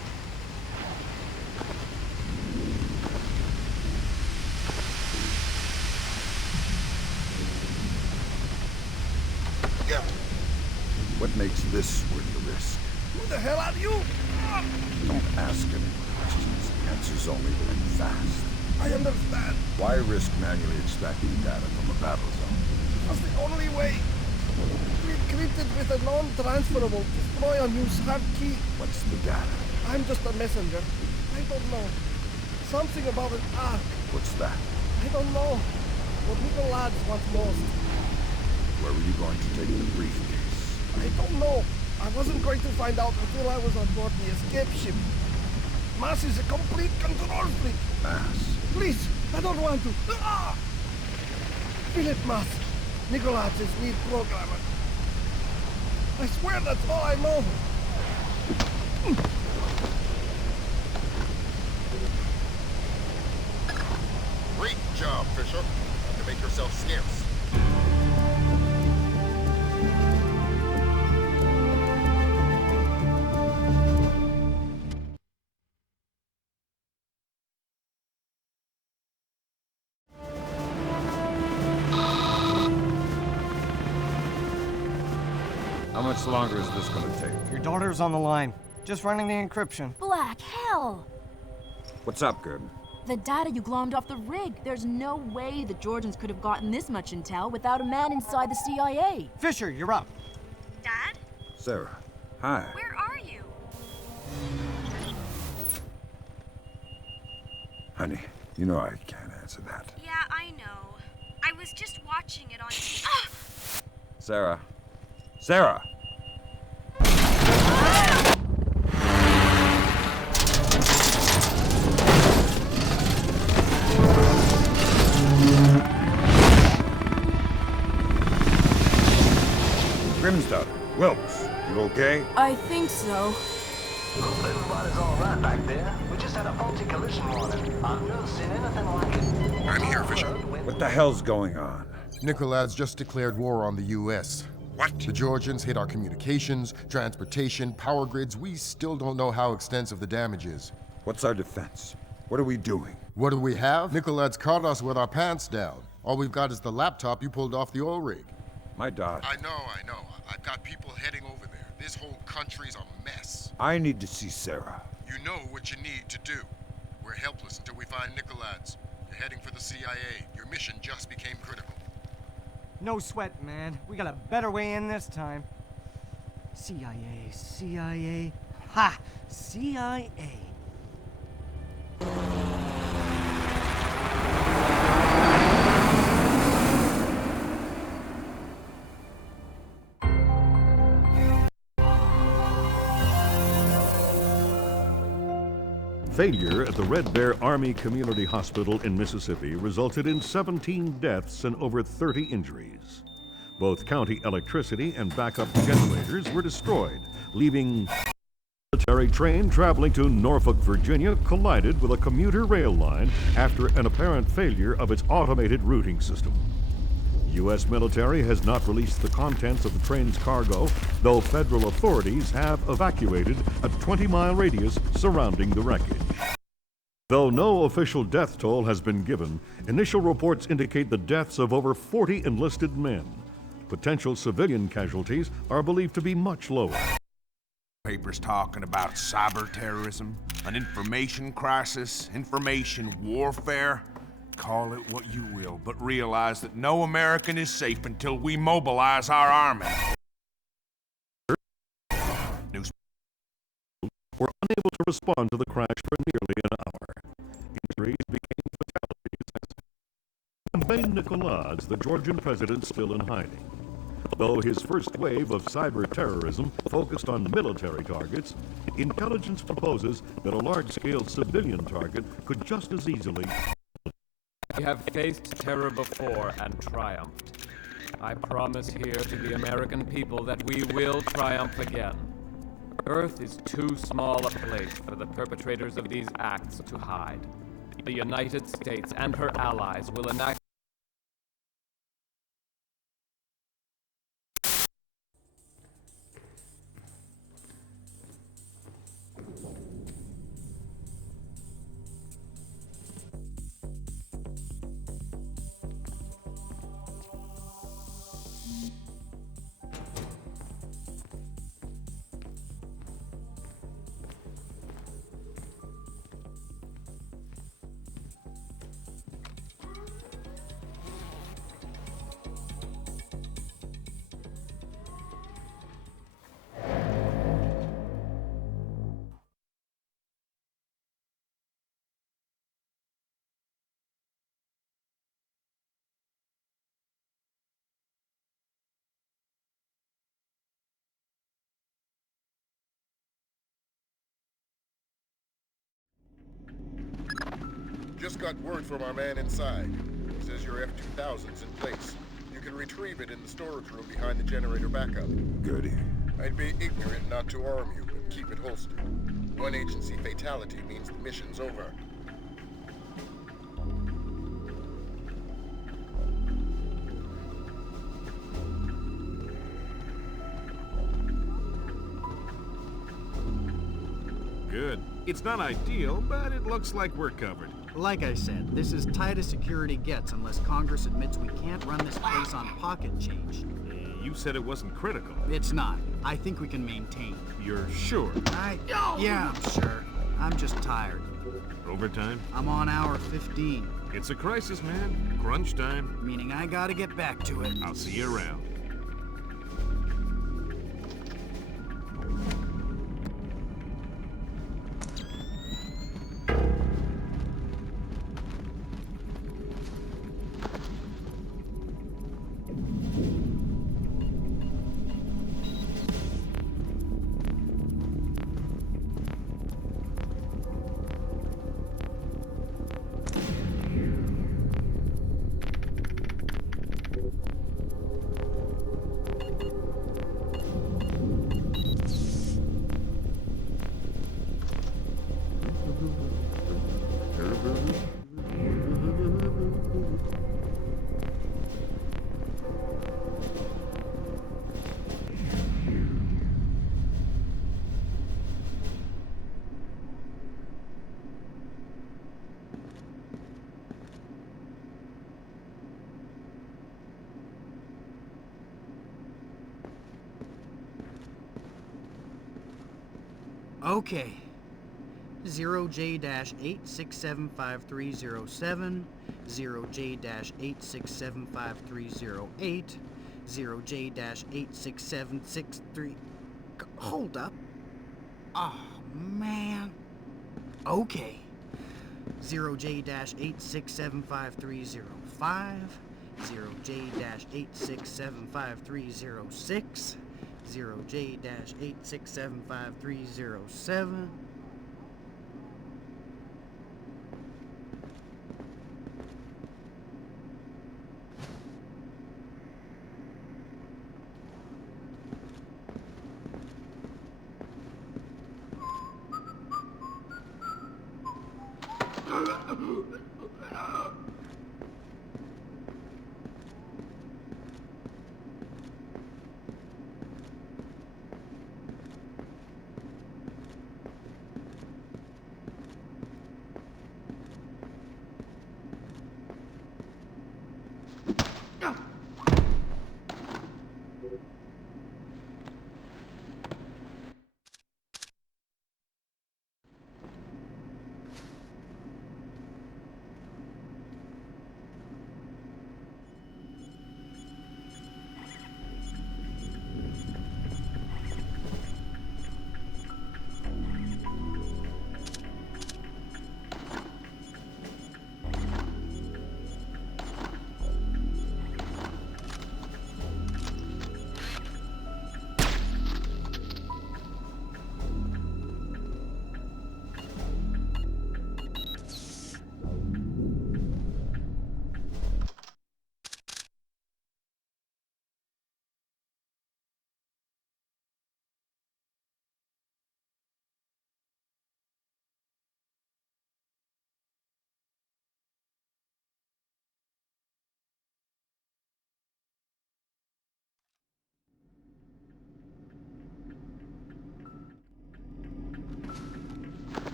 Yeah. What makes this worth the risk? Who the hell are you? Don't ask any questions. Answers only when fast. I understand. Why risk manually extracting data from a battle zone? That's the only way. Encrypted with a non-transferable destroy unused hard key. What's the data? I'm just a messenger. I don't know. Something about an ark. What's that? I don't know. What Nico lads want most. Where were you going to take the briefcase? I don't know. I wasn't going to find out until I was on board the escape ship. Mass is a complete control freak. Mass? Please, I don't want to. Ah! Philip Mass, Nicolas' lead programmer. I swear that's all I know. yourself scarce. How much longer is this gonna take? Your daughter's on the line. Just running the encryption. Black hell! What's up, Gordon? The data you glommed off the rig. There's no way the Georgians could have gotten this much intel without a man inside the CIA. Fisher, you're up. Dad? Sarah, hi. Where are you? Honey, you know I can't answer that. Yeah, I know. I was just watching it on TV. Sarah. Sarah! Grimsdottir, Wilkes, you okay? I think so. Hope everybody's all right back there. We just had a faulty collision warning. I've never seen anything like it. I'm here, Fisher. What the hell's going on? Nicolad's just declared war on the U.S. What? The Georgians hit our communications, transportation, power grids. We still don't know how extensive the damage is. What's our defense? What are we doing? What do we have? Nicolad's caught us with our pants down. All we've got is the laptop you pulled off the oil rig. My daughter. I know. I've got people heading over there. This whole country's a mess. I need to see Sarah. You know what you need to do. We're helpless until we find Nicolad's. You're heading for the CIA. Your mission just became critical. No sweat, man. We got a better way in this time. CIA. Ha! CIA. Failure at the Red Bear Army Community Hospital in Mississippi resulted in 17 deaths and over 30 injuries. Both county electricity and backup generators were destroyed, leaving a military train traveling to Norfolk, Virginia collided with a commuter rail line after an apparent failure of its automated routing system. U.S. military has not released the contents of the train's cargo, though federal authorities have evacuated a 20-mile radius surrounding the wreckage. Though no official death toll has been given, initial reports indicate the deaths of over 40 enlisted men. Potential civilian casualties are believed to be much lower. Papers talking about cyber terrorism, an information crisis, information warfare. Call it what you will, but realize that no American is safe until we mobilize our army. News were unable to respond to the crash for nearly an hour. Injuries became fatalities. By Nicolas, the Georgian president, still in hiding. Though his first wave of cyber terrorism focused on military targets, intelligence proposes that a large-scale civilian target could just as easily. We have faced terror before and triumphed. I promise here to the American people that we will triumph again. Earth is too small a place for the perpetrators of these acts to hide. The United States and her allies will enact Just got word from our man inside. Says your F-2000's in place. You can retrieve it in the storage room behind the generator backup. Goody. I'd be ignorant not to arm you, but keep it holstered. One agency fatality means the mission's over. It's not ideal, but it looks like we're covered. Like I said, this is tight as security gets unless Congress admits we can't run this place on pocket change. You said it wasn't critical. It's not. I think we can maintain. You're sure? Yeah, I'm sure. I'm just tired. Overtime? I'm on hour 15. It's a crisis, man. Crunch time. Meaning I gotta get back to it. I'll see you around. Okay. 0J-8675307, 0J-8675308, 0J-86763... Hold up. Oh, man. Okay. 0J-8675305, 0J-8675306, 0J-8675307.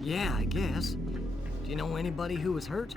Yeah, I guess. Do you know anybody who was hurt?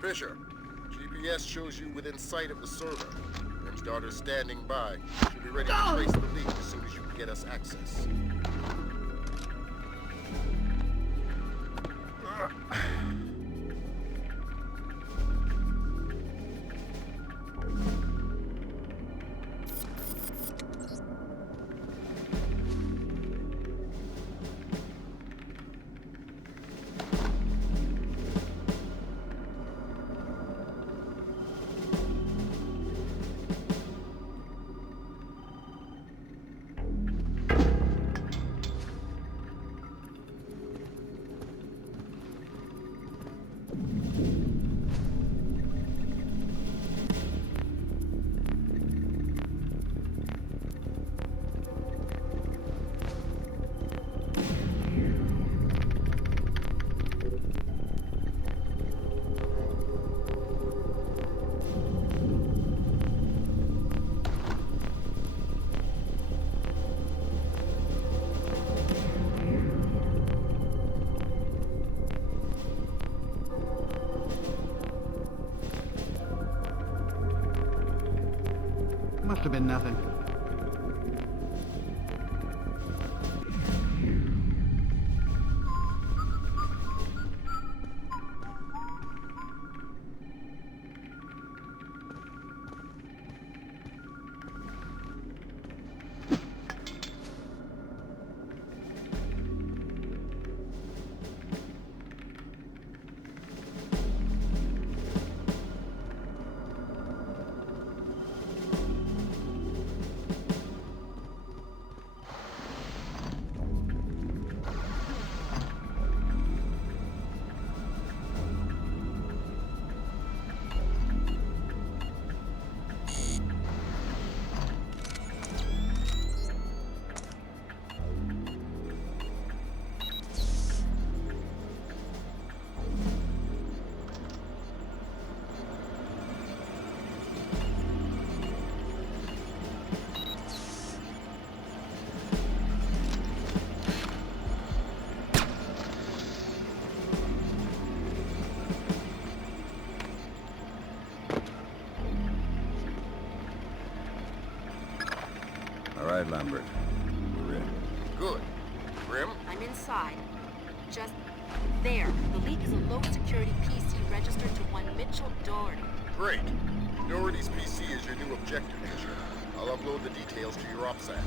Fisher, GPS shows you within sight of the server. Grim's daughter's standing by. She'll be ready to trace the leak as soon as you can get us access. have been nothing. All right, Lambert. We're in. Good. Grim? I'm inside. Just there. The leak is a low-security PC registered to one Mitchell Doherty. Great. Doherty's PC is your new objective, Fisher. I'll upload the details to your OPSAT.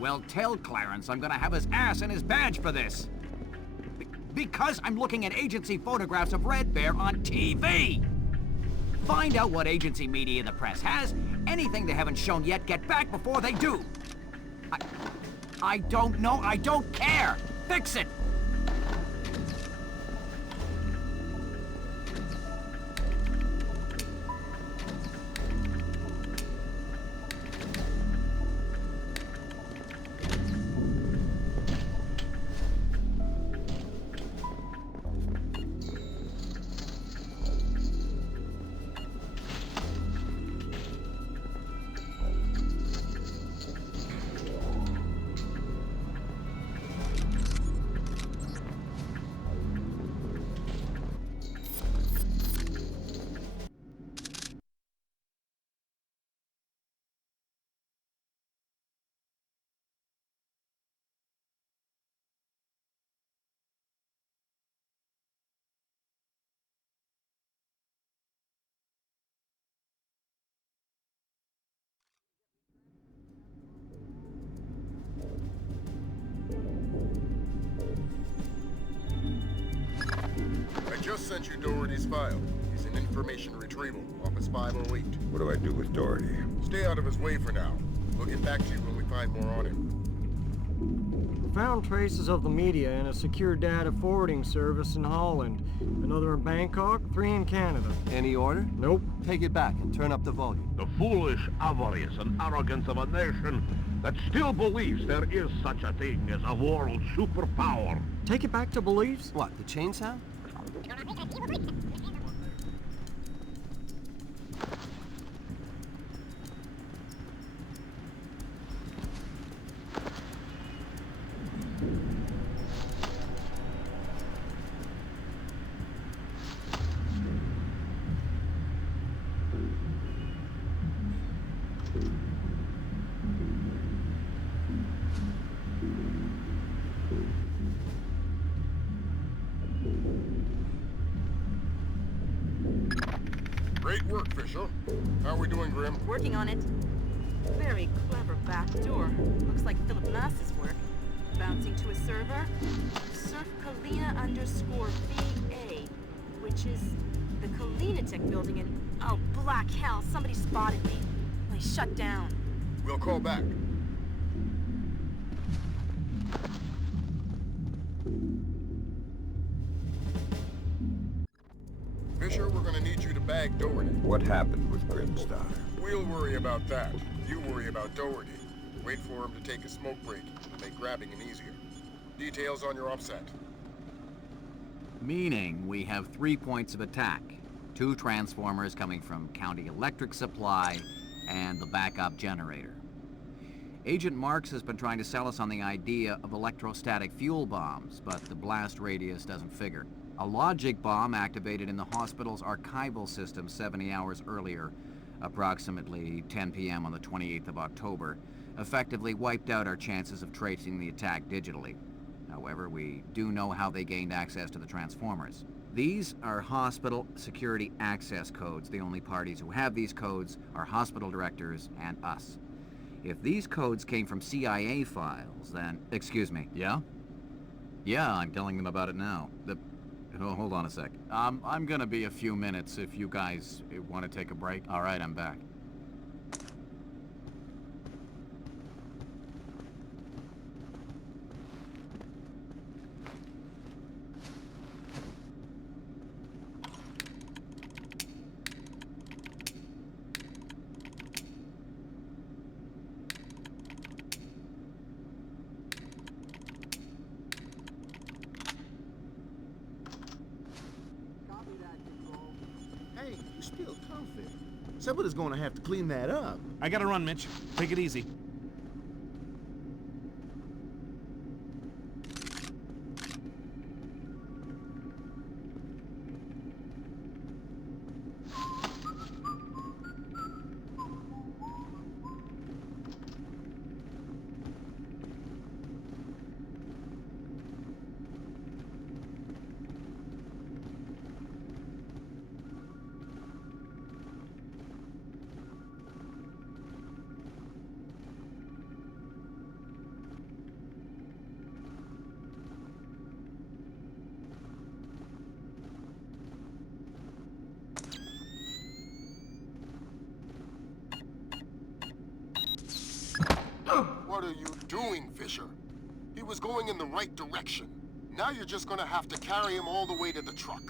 Well, tell Clarence I'm gonna have his ass and his badge for this. Because I'm looking at agency photographs of Red Bear on TV! Find out what agency media the press has. Anything they haven't shown yet, get back before they do. I don't know. I don't care. Fix it. sent you Doherty's file. He's in information retrieval, Office 508. What do I do with Doherty? Stay out of his way for now. We'll get back to you when we find more on him. Found traces of the media in a secure data forwarding service in Holland. Another in Bangkok, 3 in Canada. Any order? Nope. Take it back and turn up the volume. The foolish avarice and arrogance of a nation that still believes there is such a thing as a world superpower. Take it back to beliefs? What, the chain sound? Great work, Fisher. How are we doing, Grim? Working on it. Very clever backdoor. Looks like Philip Mass's work. Bouncing to a server. Surf Kalina _VA, which is the Kalinatek building in... Oh, black hell, somebody spotted me. I shut down. We'll call back. Fisher, we're gonna need you to bag Doherty. What happened with Grimstar? We'll worry about that. You worry about Doherty. Wait for him to take a smoke break. It'll make grabbing him easier. Details on your offset. Meaning we have 3 points of attack. 2 transformers coming from County Electric Supply and the backup generator. Agent Marks has been trying to sell us on the idea of electrostatic fuel bombs, but the blast radius doesn't figure. A logic bomb activated in the hospital's archival system 70 hours earlier, approximately 10 p.m. on the 28th of October, effectively wiped out our chances of tracing the attack digitally. However, we do know how they gained access to the transformers. These are hospital security access codes. The only parties who have these codes are hospital directors and us. If these codes came from CIA files, then... Excuse me, yeah? Yeah, I'm telling them about it now. Oh, hold on a sec. I'm gonna be a few minutes if you guys want to take a break. All right, I'm back. Hey, you spilled coffee. Somebody's gonna have to clean that up. I gotta run, Mitch. Take it easy. What are you doing, Fisher? He was going in the right direction. Now you're just gonna have to carry him all the way to the truck.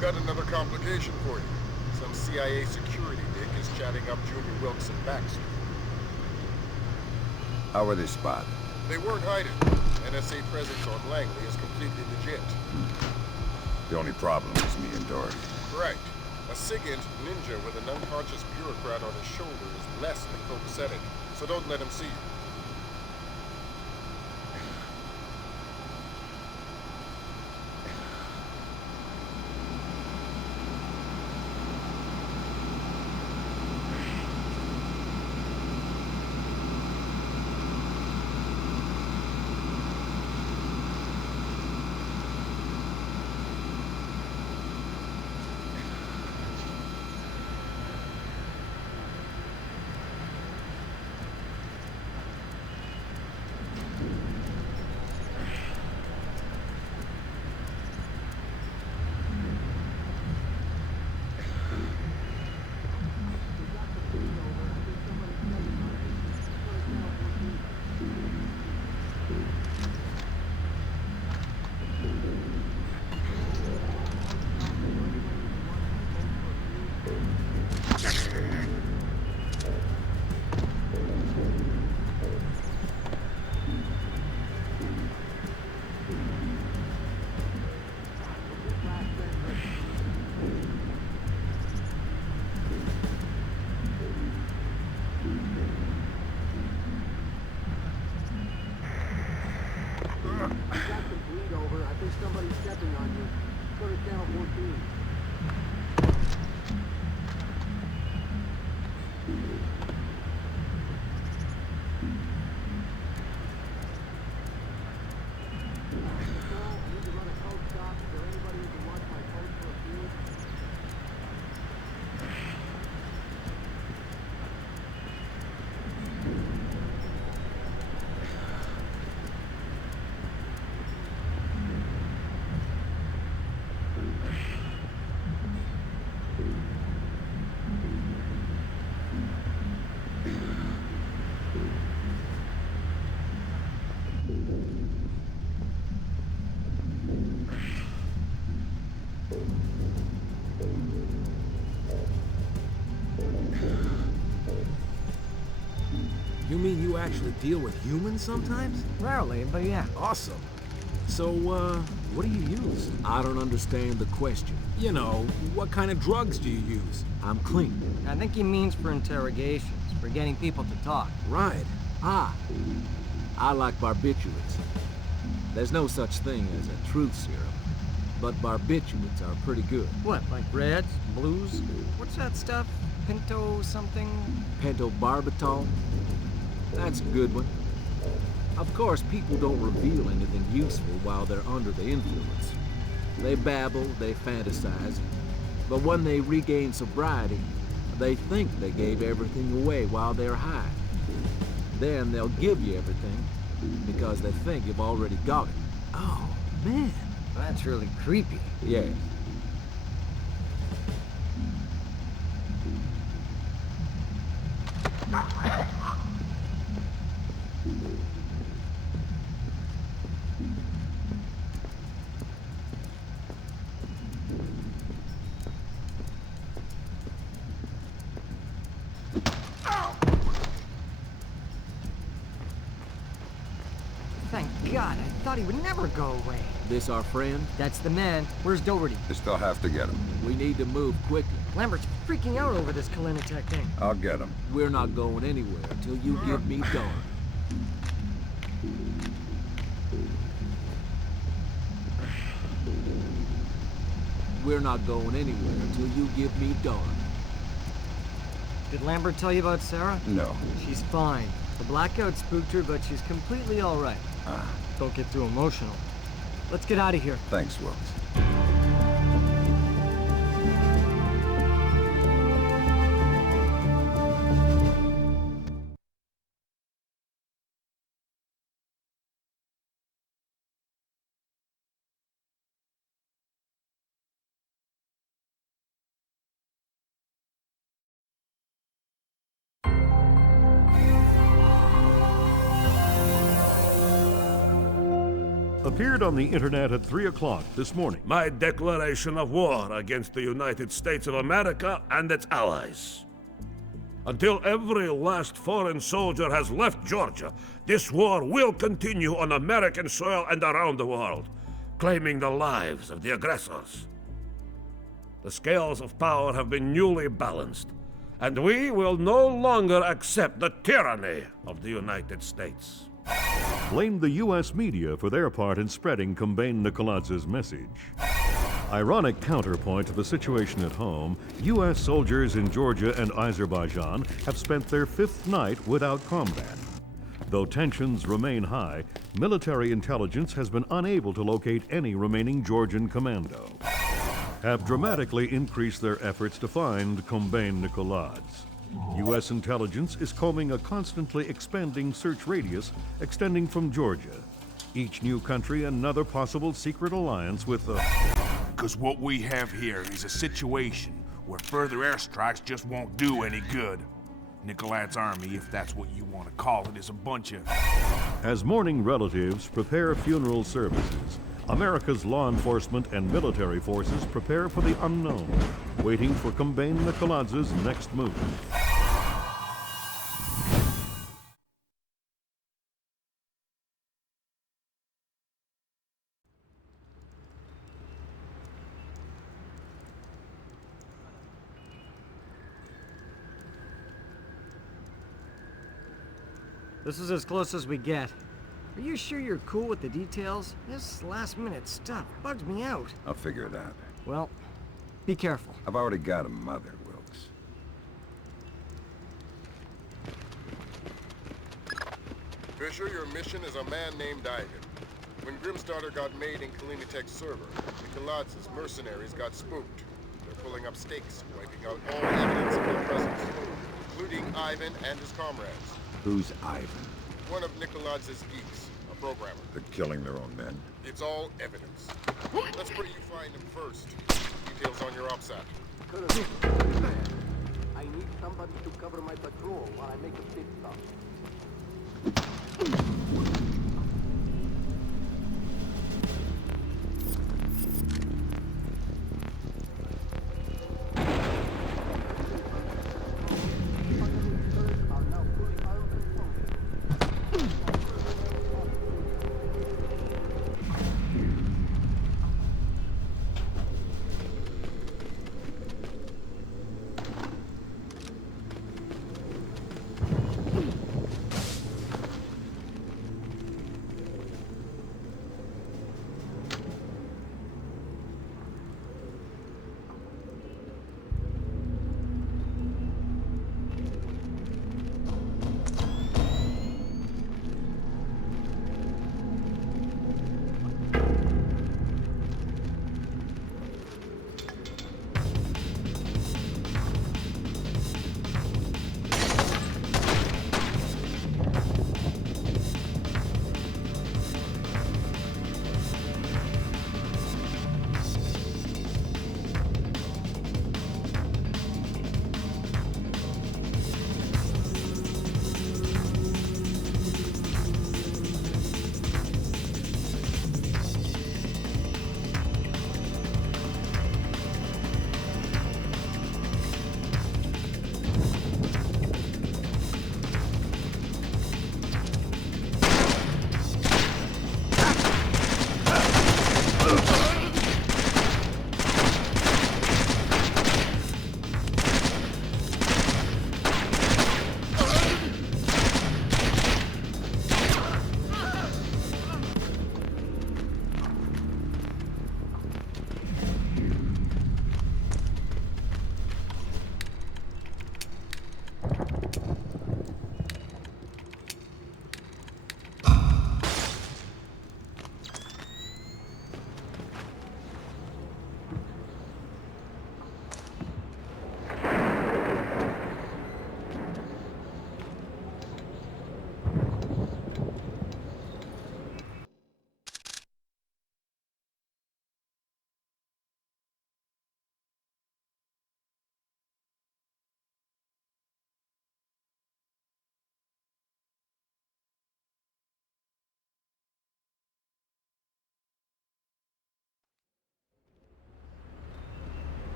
Got another complication for you. Some CIA security dick is chatting up Junior Wilkes and Baxter. How were they spotted? They weren't hiding. NSA presence on Langley is completely legit. The only problem is me and Doherty. Right. A SIGINT ninja with an unconscious bureaucrat on his shoulder is less than copacetic, so don't let him see you. Somebody's stepping on you. Go to channel 14. You mean you actually deal with humans sometimes? Rarely, but yeah. Awesome. So, what do you use? I don't understand the question. You know, what kind of drugs do you use? I'm clean. I think he means for interrogations, for getting people to talk. Right. I like barbiturates. There's no such thing as a truth serum, but barbiturates are pretty good. What, like reds, blues? What's that stuff? Pinto something? Pentobarbital? That's a good one. Of course, people don't reveal anything useful while they're under the influence. They babble, they fantasize, but when they regain sobriety, they think they gave everything away while they're high. Then they'll give you everything because they think you've already got it. Oh, man. That's really creepy. Yes. Thank God, I thought he would never go away. This our friend? That's the man. Where's Doherty? They still have to get him. We need to move quickly. Lambert's freaking out over this Kalinatek thing. I'll get him. We're not going anywhere until you give me Dawn. We're not going anywhere until you give me Dawn. Did Lambert tell you about Sarah? No. She's fine. The blackout spooked her, but she's completely all right. Don't get too emotional. Let's get out of here. Thanks, Wilkes. appeared on the internet at 3 o'clock this morning. My declaration of war against the United States of America and its allies. Until every last foreign soldier has left Georgia, this war will continue on American soil and around the world, claiming the lives of the aggressors. The scales of power have been newly balanced, and we will no longer accept the tyranny of the United States. Blamed the U.S. media for their part in spreading Kombain Nikoladz's message. Ironic counterpoint to the situation at home, U.S. soldiers in Georgia and Azerbaijan have spent their 5th night without combat. Though tensions remain high, military intelligence has been unable to locate any remaining Georgian commando. Have dramatically increased their efforts to find Kombain Nikoladze. U.S. intelligence is combing a constantly expanding search radius extending from Georgia. Each new country another possible secret alliance with the... Because what we have here is a situation where further airstrikes just won't do any good. Nikoladze's army, if that's what you want to call it, is a bunch of... As mourning relatives prepare funeral services, America's law enforcement and military forces prepare for the unknown, waiting for Kombain Nikoladze's next move. This is as close as we get. Are you sure you're cool with the details? This last-minute stuff bugs me out. I'll figure it out. Well, be careful. I've already got a mother, Wilkes. Fisher, your mission is a man named Ivan. When Grimstarter got made in Kalinatek's server, Nikoladz's mercenaries got spooked. They're pulling up stakes, wiping out all evidence of their presence, including Ivan and his comrades. Who's Ivan? One of Nikoladz's geeks, a programmer. They're killing their own men? It's all evidence. Let's pray you find him first. Details on your OPSAT. I need somebody to cover my patrol while I make a pit stop.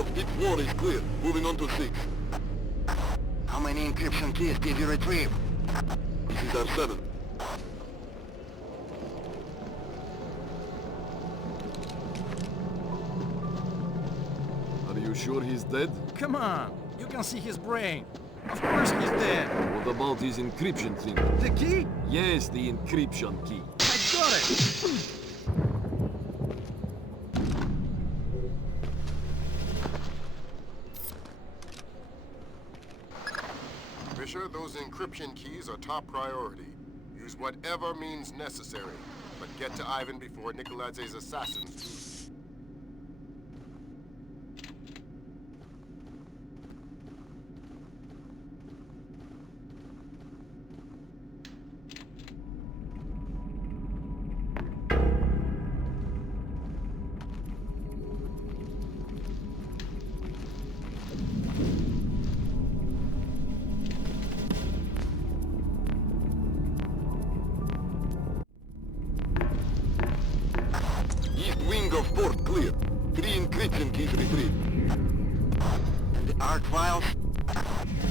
of 5-4 is clear. Moving on to 6. How many encryption keys did you retrieve? This is our 7th. Are you sure he's dead? Come on, you can see his brain. Of course he's dead. What about his encryption thing? The key? Yes, the encryption key. I got it. Fisher, those encryption keys are top priority. Use whatever means necessary, but get to Ivan before Nikoladze's assassins do. East wing of port clear. 3 encryption keys retrieved. And the ARC files?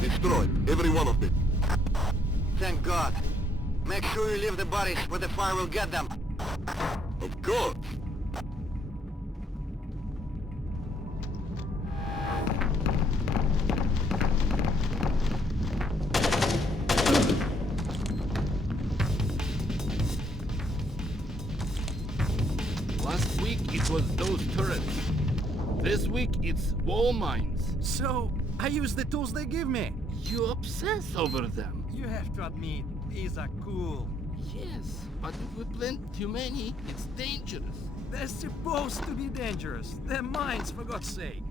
Destroyed. Every one of them. Thank God. Make sure you leave the bodies where the fire will get them. Of course. Last week it was those turrets. This week it's wall mines. So, I use the tools they give me. You obsess over them. You have to admit, these are cool. Yes, but if we plant too many, it's dangerous. They're supposed to be dangerous. They're mines, for God's sake.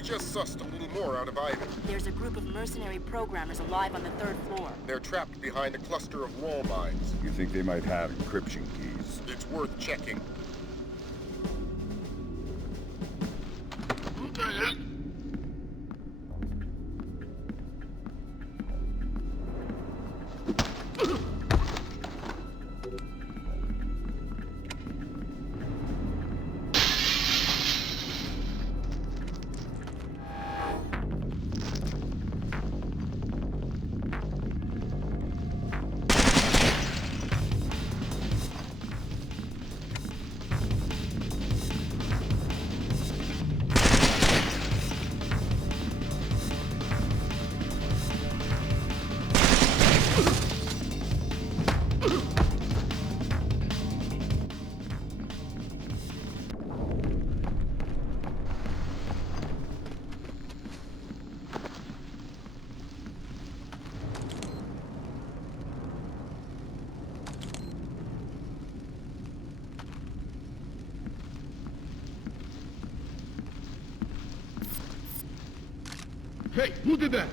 We just sussed a little more out of Ivan. There's a group of mercenary programmers alive on the 3rd floor. They're trapped behind a cluster of wall mines. You think they might have encryption keys? It's worth checking. Hey, who did that?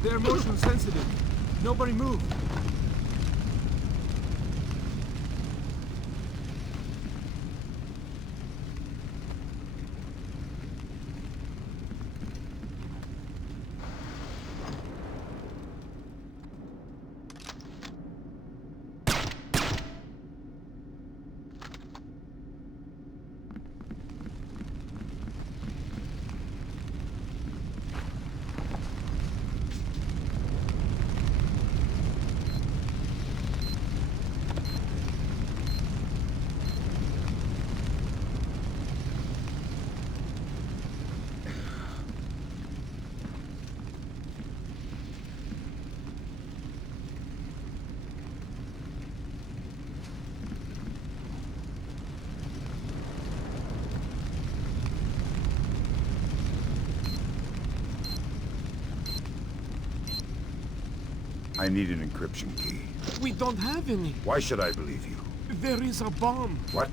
They're motion sensitive. Nobody move. I need an encryption key. We don't have any. Why should I believe you? There is a bomb. What?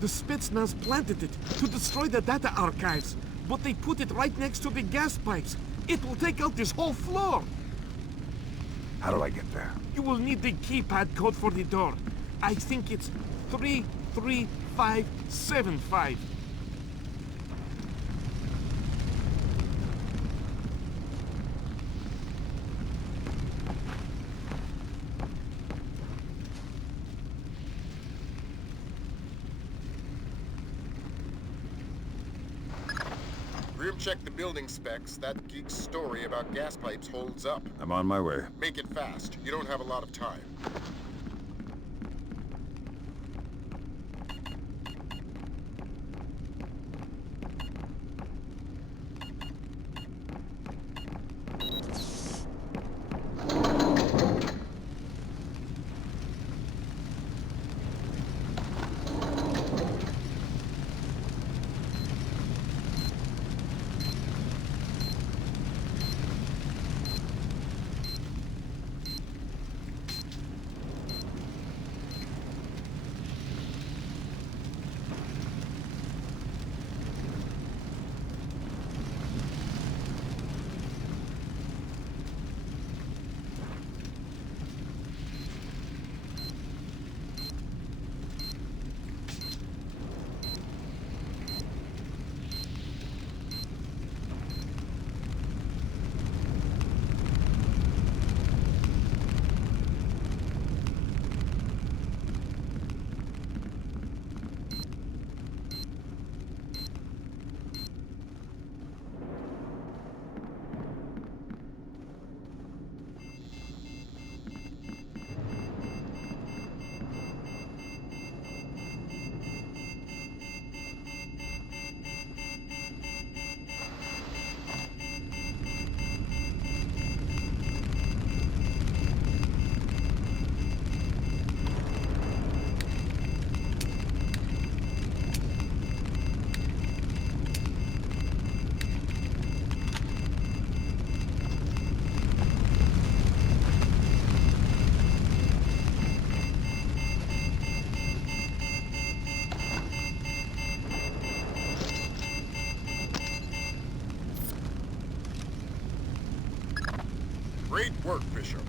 The Spetsnaz planted it to destroy the data archives, but they put it right next to the gas pipes. It will take out this whole floor. How do I get there? You will need the keypad code for the door. I think it's 33575. Grim check the building specs. That geek's story about gas pipes holds up. I'm on my way. Make it fast. You don't have a lot of time. Great work, Bishop.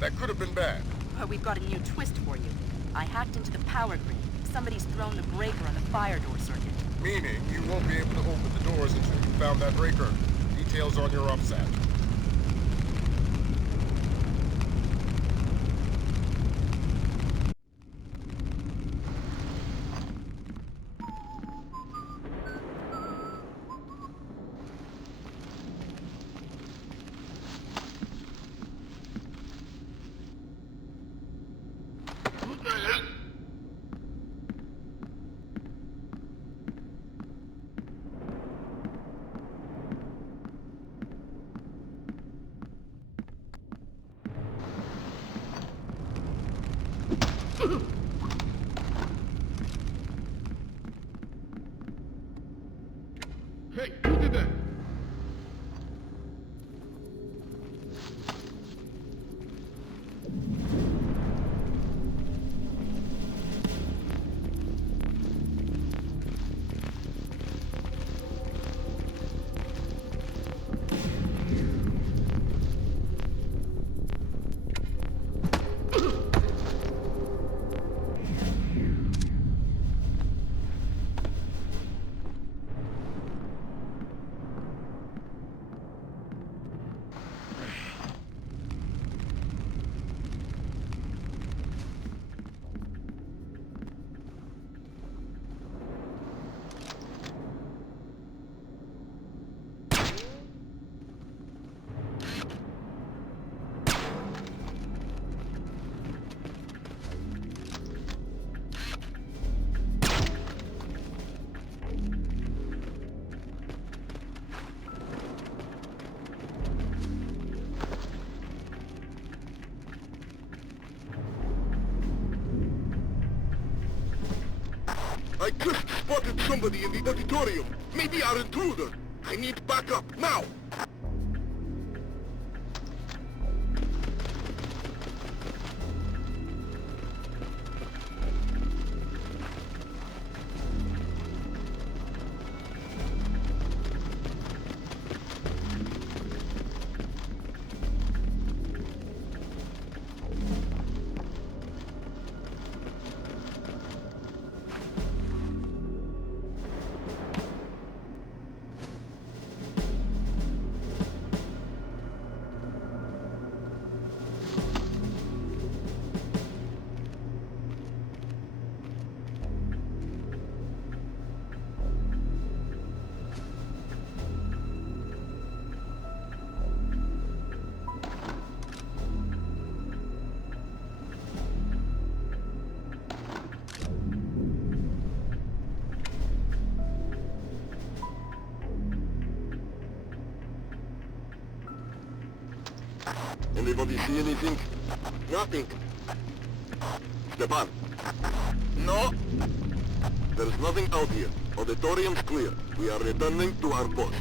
That could have been bad. But we've got a new twist for you. I hacked into the power grid. Somebody's thrown the breaker on the fire door circuit. Meaning you won't be able to open the doors until you found that breaker. Details on your offset. Hey, who did that? I just spotted somebody in the auditorium. Maybe our intruder. I need backup, now! Anybody see anything? Nothing. Stepan. No. There's nothing out here. Auditorium's clear. We are returning to our post.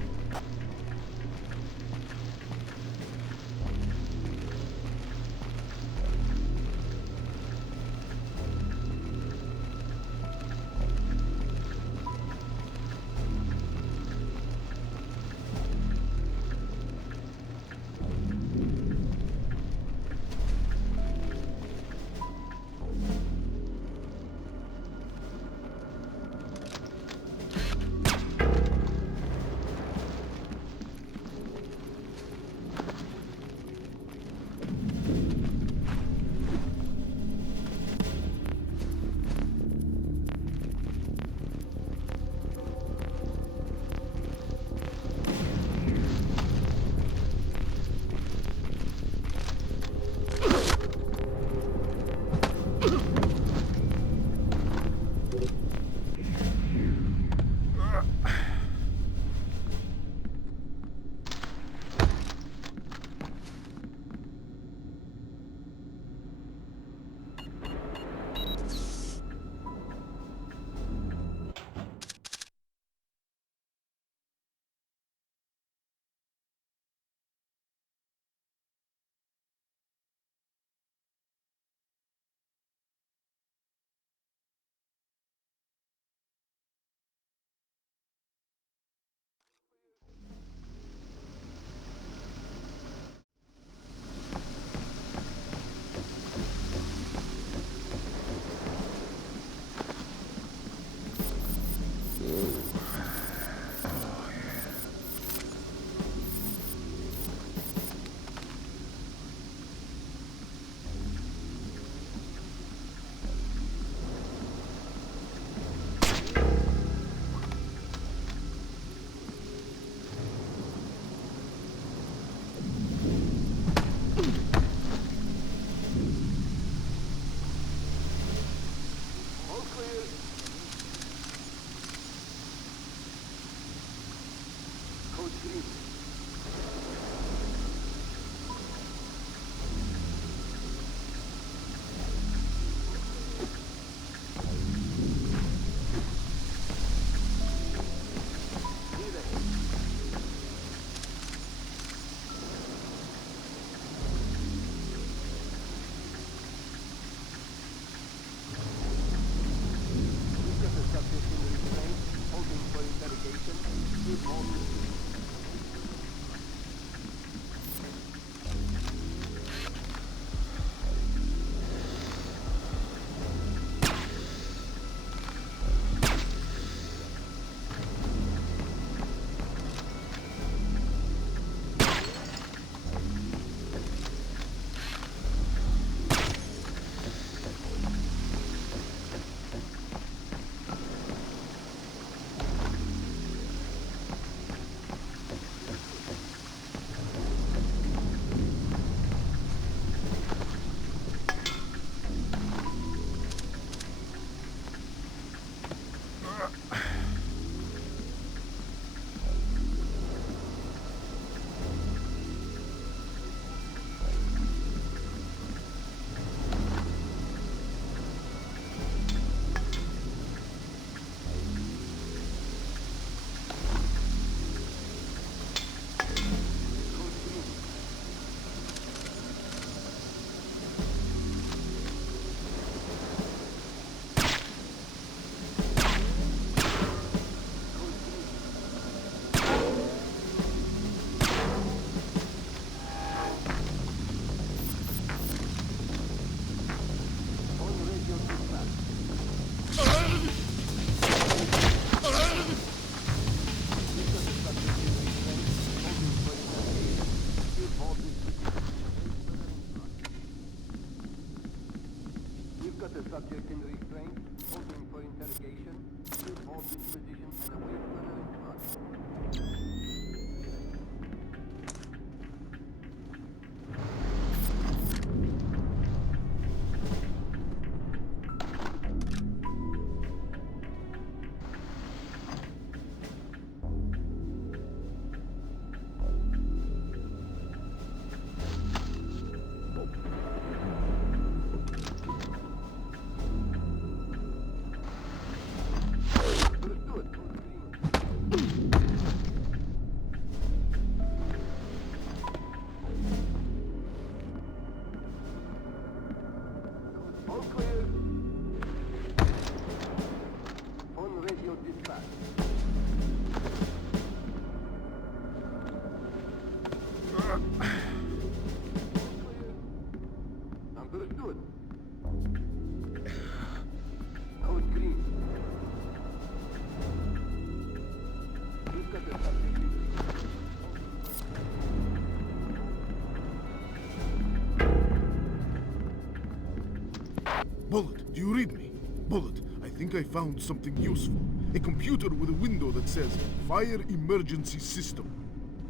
Bullet, do you read me? Bullet, I think I found something useful. A computer with a window that says Fire Emergency System.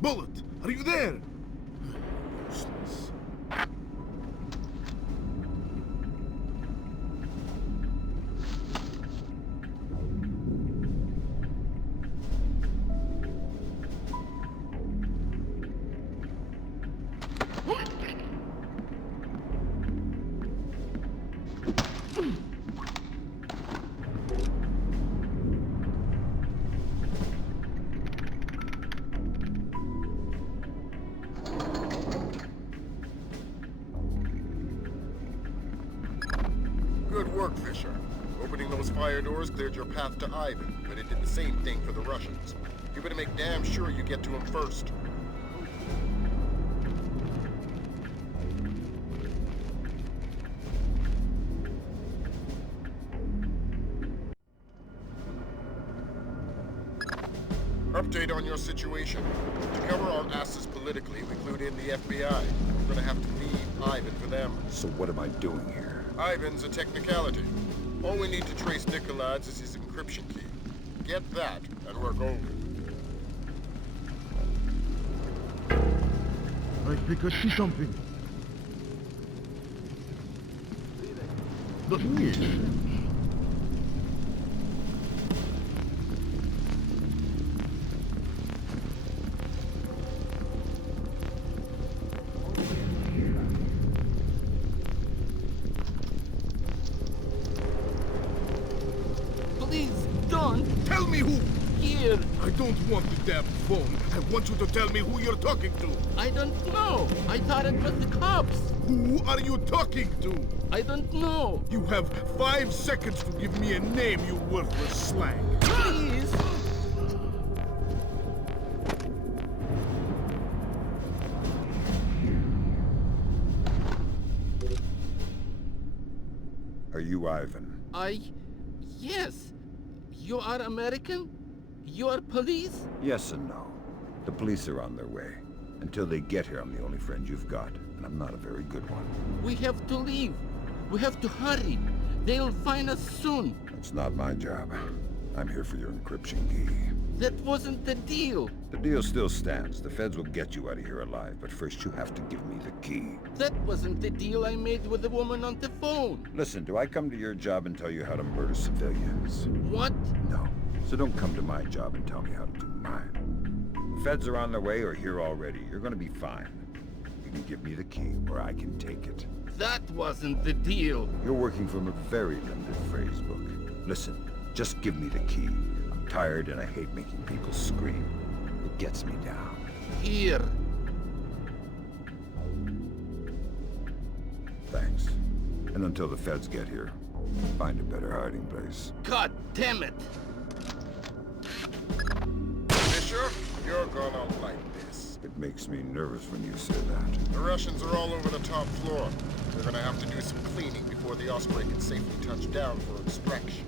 Bullet, are you there? Useless. Good work, Fisher. Opening those fire doors cleared your path to Ivan, but it did the same thing for the Russians. You better make damn sure you get to him first. Update on your situation. To cover our asses politically, we clued in the FBI. We're gonna have to leave Ivan for them. So what am I doing here? Ivan's a technicality. All we need to trace Nicolad's is his encryption key. Get that, and we're golden. I think I see something. The fish. don't want the damn phone. I want you to tell me who you're talking to. I don't know. I thought it was the cops. Who are you talking to? I don't know. You have 5 seconds to give me a name, you worthless slag. Please. Are you Ivan? Yes. You are American? You are police? Yes and no. The police are on their way. Until they get here, I'm the only friend you've got, and I'm not a very good one. We have to leave. We have to hurry. They'll find us soon. That's not my job. I'm here for your encryption key. That wasn't the deal. The deal still stands. The feds will get you out of here alive, but first you have to give me the key. That wasn't the deal I made with the woman on the phone. Listen, do I come to your job and tell you how to murder civilians? What? No. So don't come to my job and tell me how to do mine. The feds are on their way or here already. You're gonna be fine. You can give me the key, or I can take it. That wasn't the deal. You're working from a very limited phrase book. Listen, just give me the key. I'm tired and I hate making people scream. It gets me down. Here. Thanks. And until the feds get here, find a better hiding place. God damn it! Fisher, you're gonna like this. It makes me nervous when you say that. The Russians are all over the top floor. They're gonna have to do some cleaning before the Osprey can safely touch down for extraction.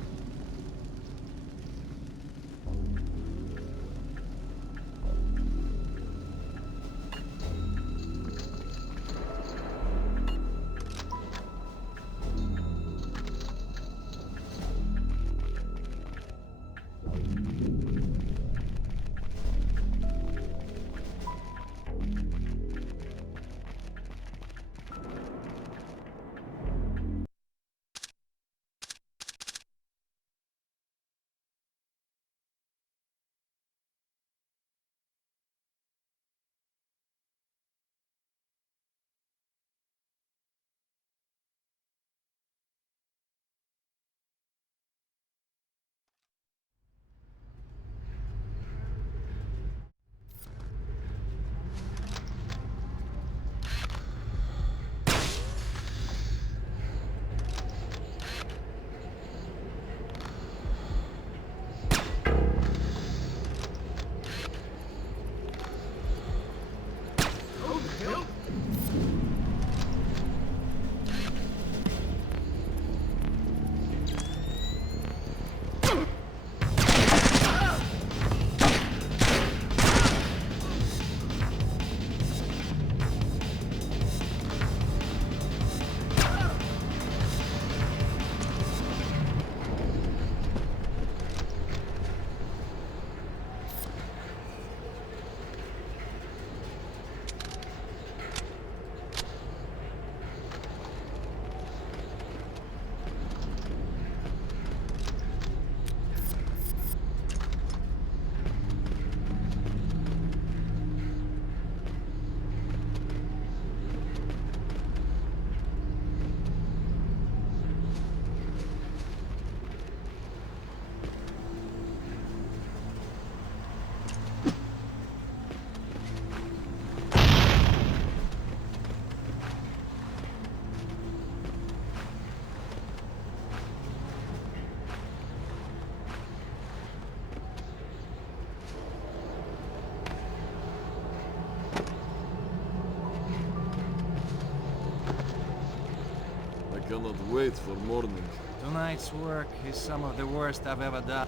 I cannot wait for morning. Tonight's work is some of the worst I've ever done.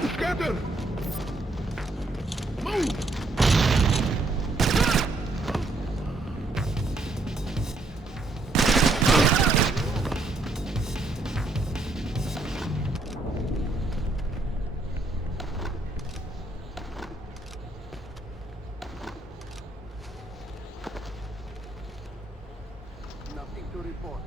Together! Move! Nothing to report.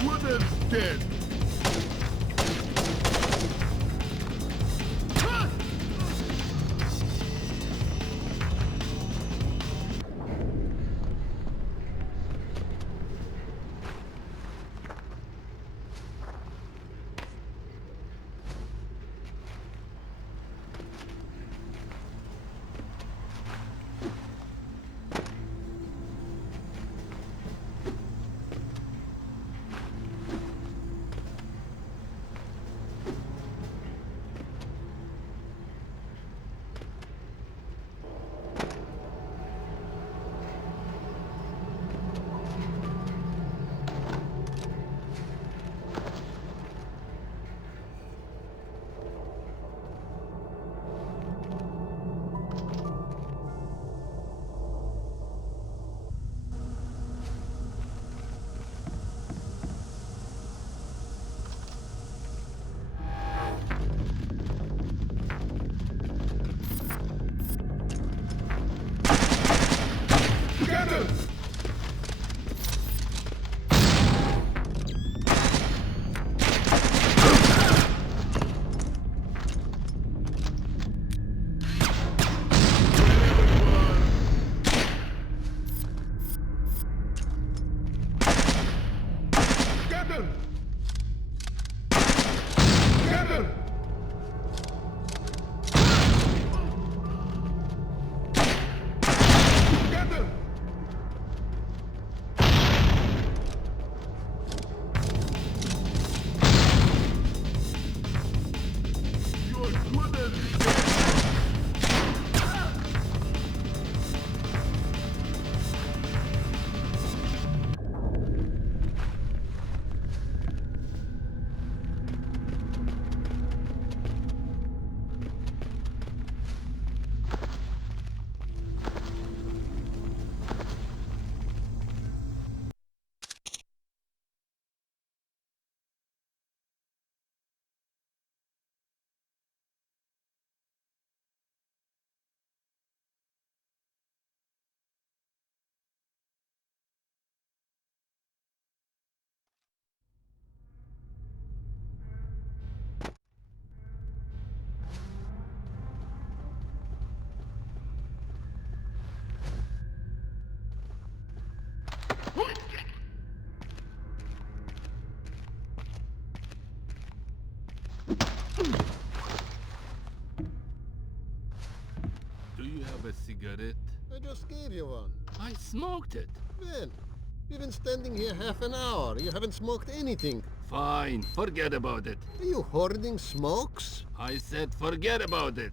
shooter's dead. Do you have a cigarette? I just gave you one. I smoked it. When? We've been standing here half an hour. You haven't smoked anything. Fine, forget about it. Are you hoarding smokes? I said forget about it.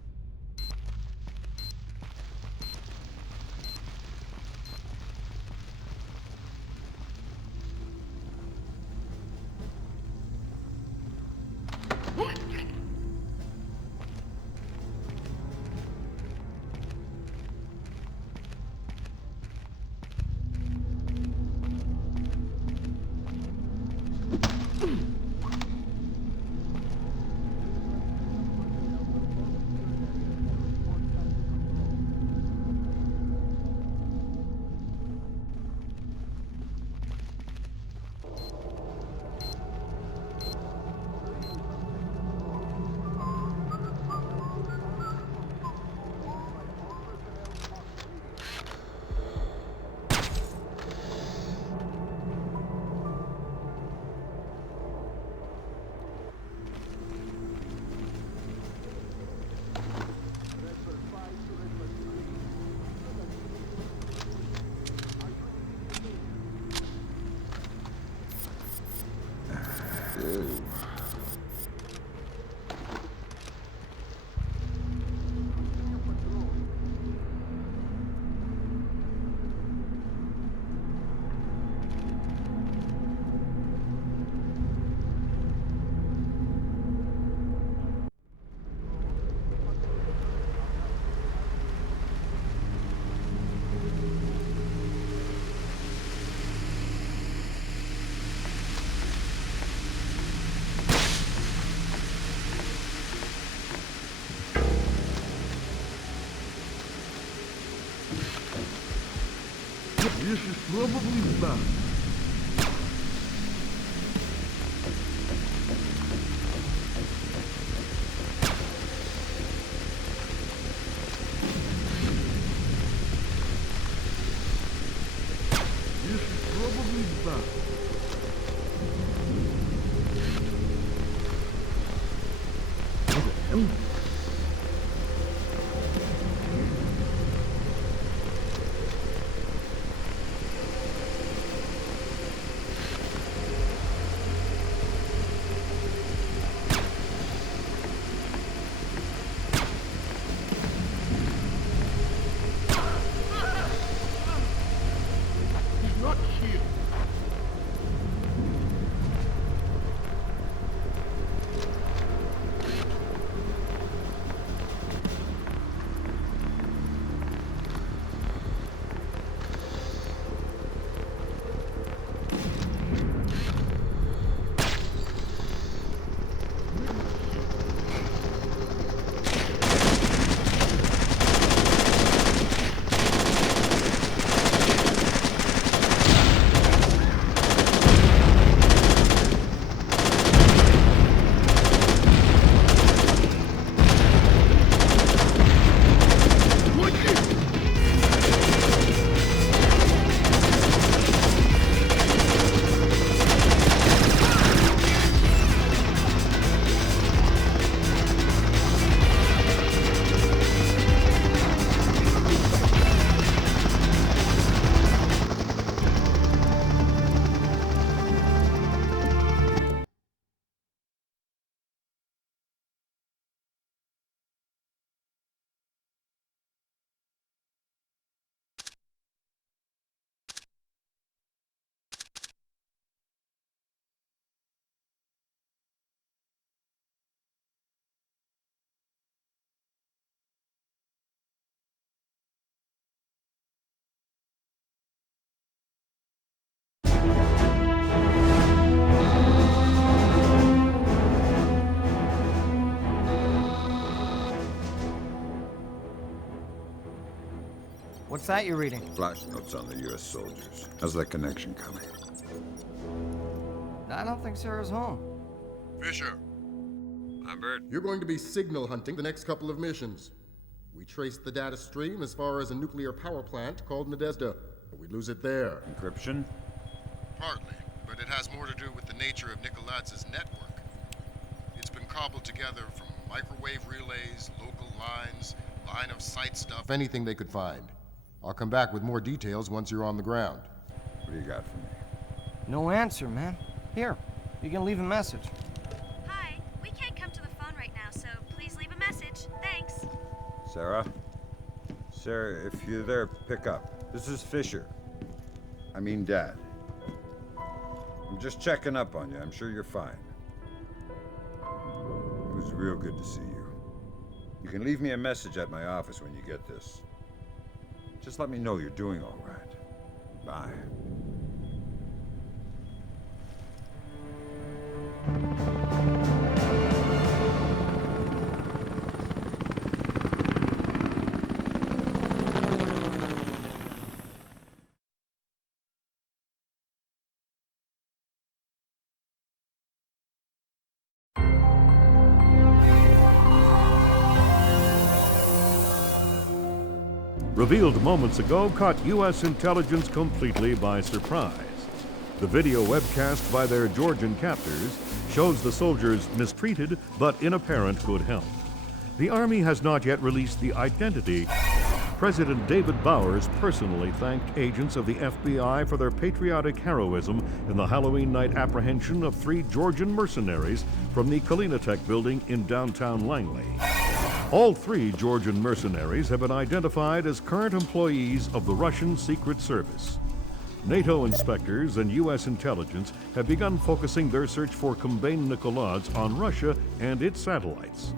This is probably bad. He's not here. What's that you're reading? Flash notes on the U.S. soldiers. How's that connection coming? I don't think Sarah's home. Fisher, Lambert? you're going to be signal hunting the next couple of missions. We traced the data stream as far as a nuclear power plant called Nadezhda, but we lose it there. Encryption? Partly, but it has more to do with the nature of Nikoladz's network. It's been cobbled together from microwave relays, local lines, line of sight stuff, anything they could find. I'll come back with more details once you're on the ground. What do you got for me? No answer, man. Here, you can leave a message. Hi, we can't come to the phone right now, so please leave a message. Thanks. Sarah? Sarah, if you're there, pick up. This is Fisher. I mean, Dad. I'm just checking up on you. I'm sure you're fine. It was real good to see you. You can leave me a message at my office when you get this. Just let me know you're doing all right. Bye. Revealed moments ago caught U.S. intelligence completely by surprise. The video webcast by their Georgian captors shows the soldiers mistreated but in apparent good health. The Army has not yet released the identity. President David Bowers personally thanked agents of the FBI for their patriotic heroism in the Halloween night apprehension of 3 Georgian mercenaries from the Kalinatek building in downtown Langley. All 3 Georgian mercenaries have been identified as current employees of the Russian Secret Service. NATO inspectors and U.S. intelligence have begun focusing their search for Kambane Nikolads on Russia and its satellites.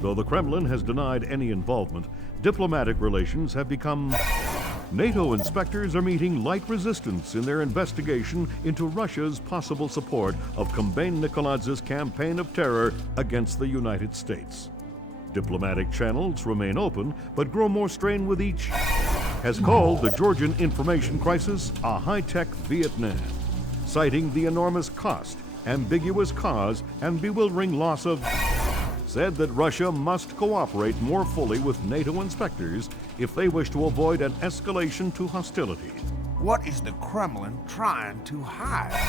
Though the Kremlin has denied any involvement, diplomatic relations have become... NATO inspectors are meeting light resistance in their investigation into Russia's possible support of Kambane Nikolads' campaign of terror against the United States. Diplomatic channels remain open, but grow more strained with each, has called the Georgian information crisis a high-tech Vietnam, citing the enormous cost, ambiguous cause, and bewildering loss of, said that Russia must cooperate more fully with NATO inspectors if they wish to avoid an escalation to hostility. What is the Kremlin trying to hide?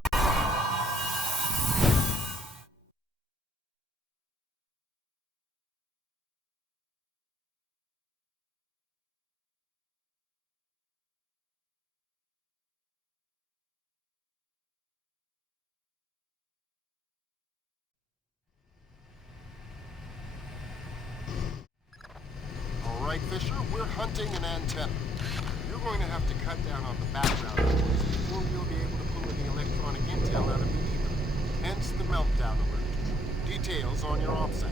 Mounting an antenna. You're going to have to cut down on the background noise before we'll be able to pull any electronic intel out of the ether. Hence the meltdown alert. Details on your op site.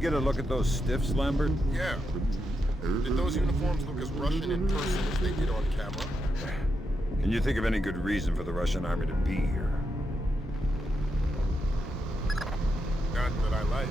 Get a look at those stiffs, Lambert? Yeah. Did those uniforms look as Russian in person as they did on camera? Can you think of any good reason for the Russian army to be here? None that I like.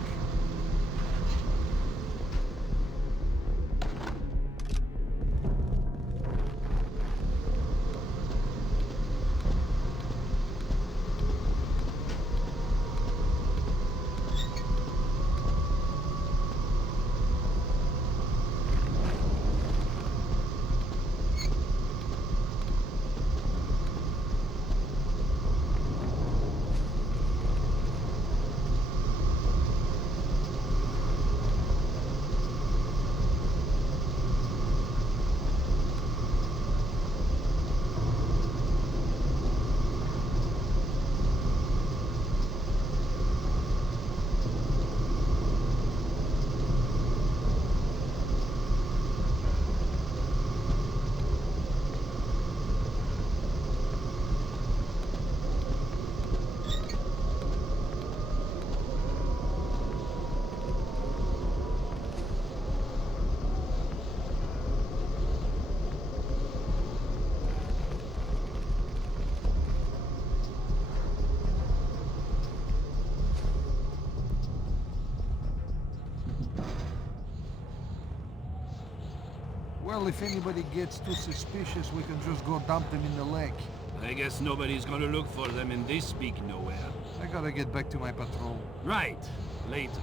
Well, if anybody gets too suspicious, we can just go dump them in the lake. I guess nobody's gonna look for them in this big nowhere. I gotta get back to my patrol. Right. Later.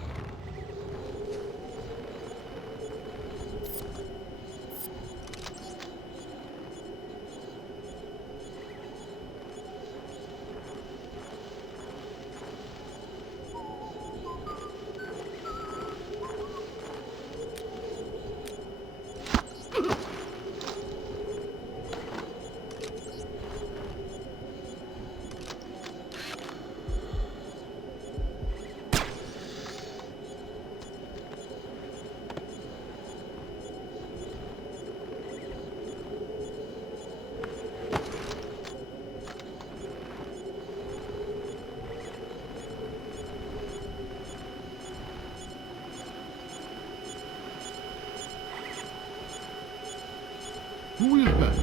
Who is that?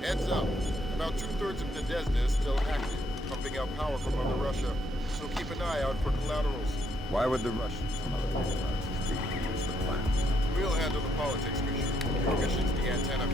Heads up. About 2/3 of Nadezhda is still active, pumping out power from Mother Russia. So keep an eye out for collaterals. Why would the Russians and other democracies use the plans? We'll handle the politics mission. Your mission's the antenna.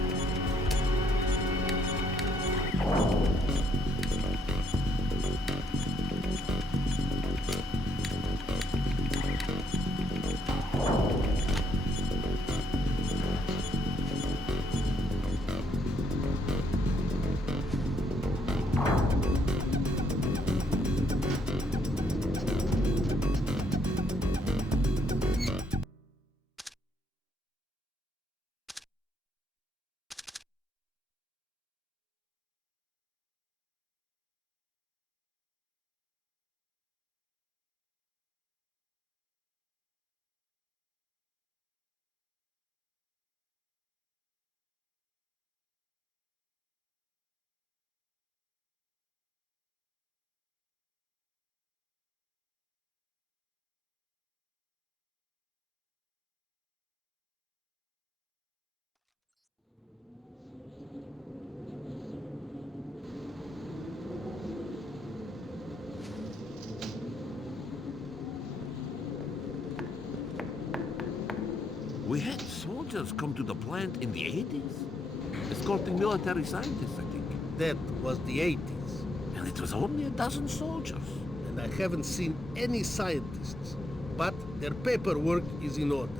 We had soldiers come to the plant in the 80s. Escorting military scientists, I think. That was the 80s. And it was only a dozen soldiers. And I haven't seen any scientists. But their paperwork is in order.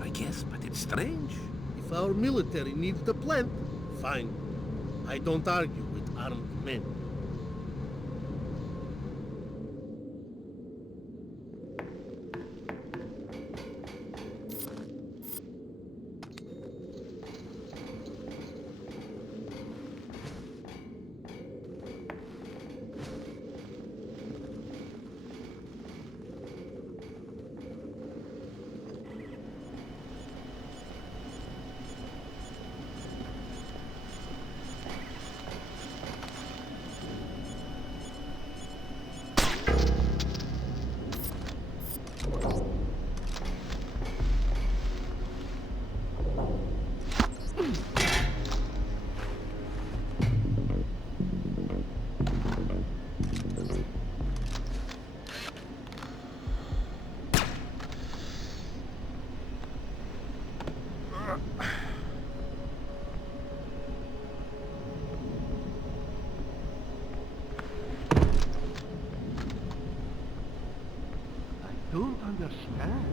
I guess, but it's strange. If our military needs the plant, fine. I don't argue with armed men. Don't understand.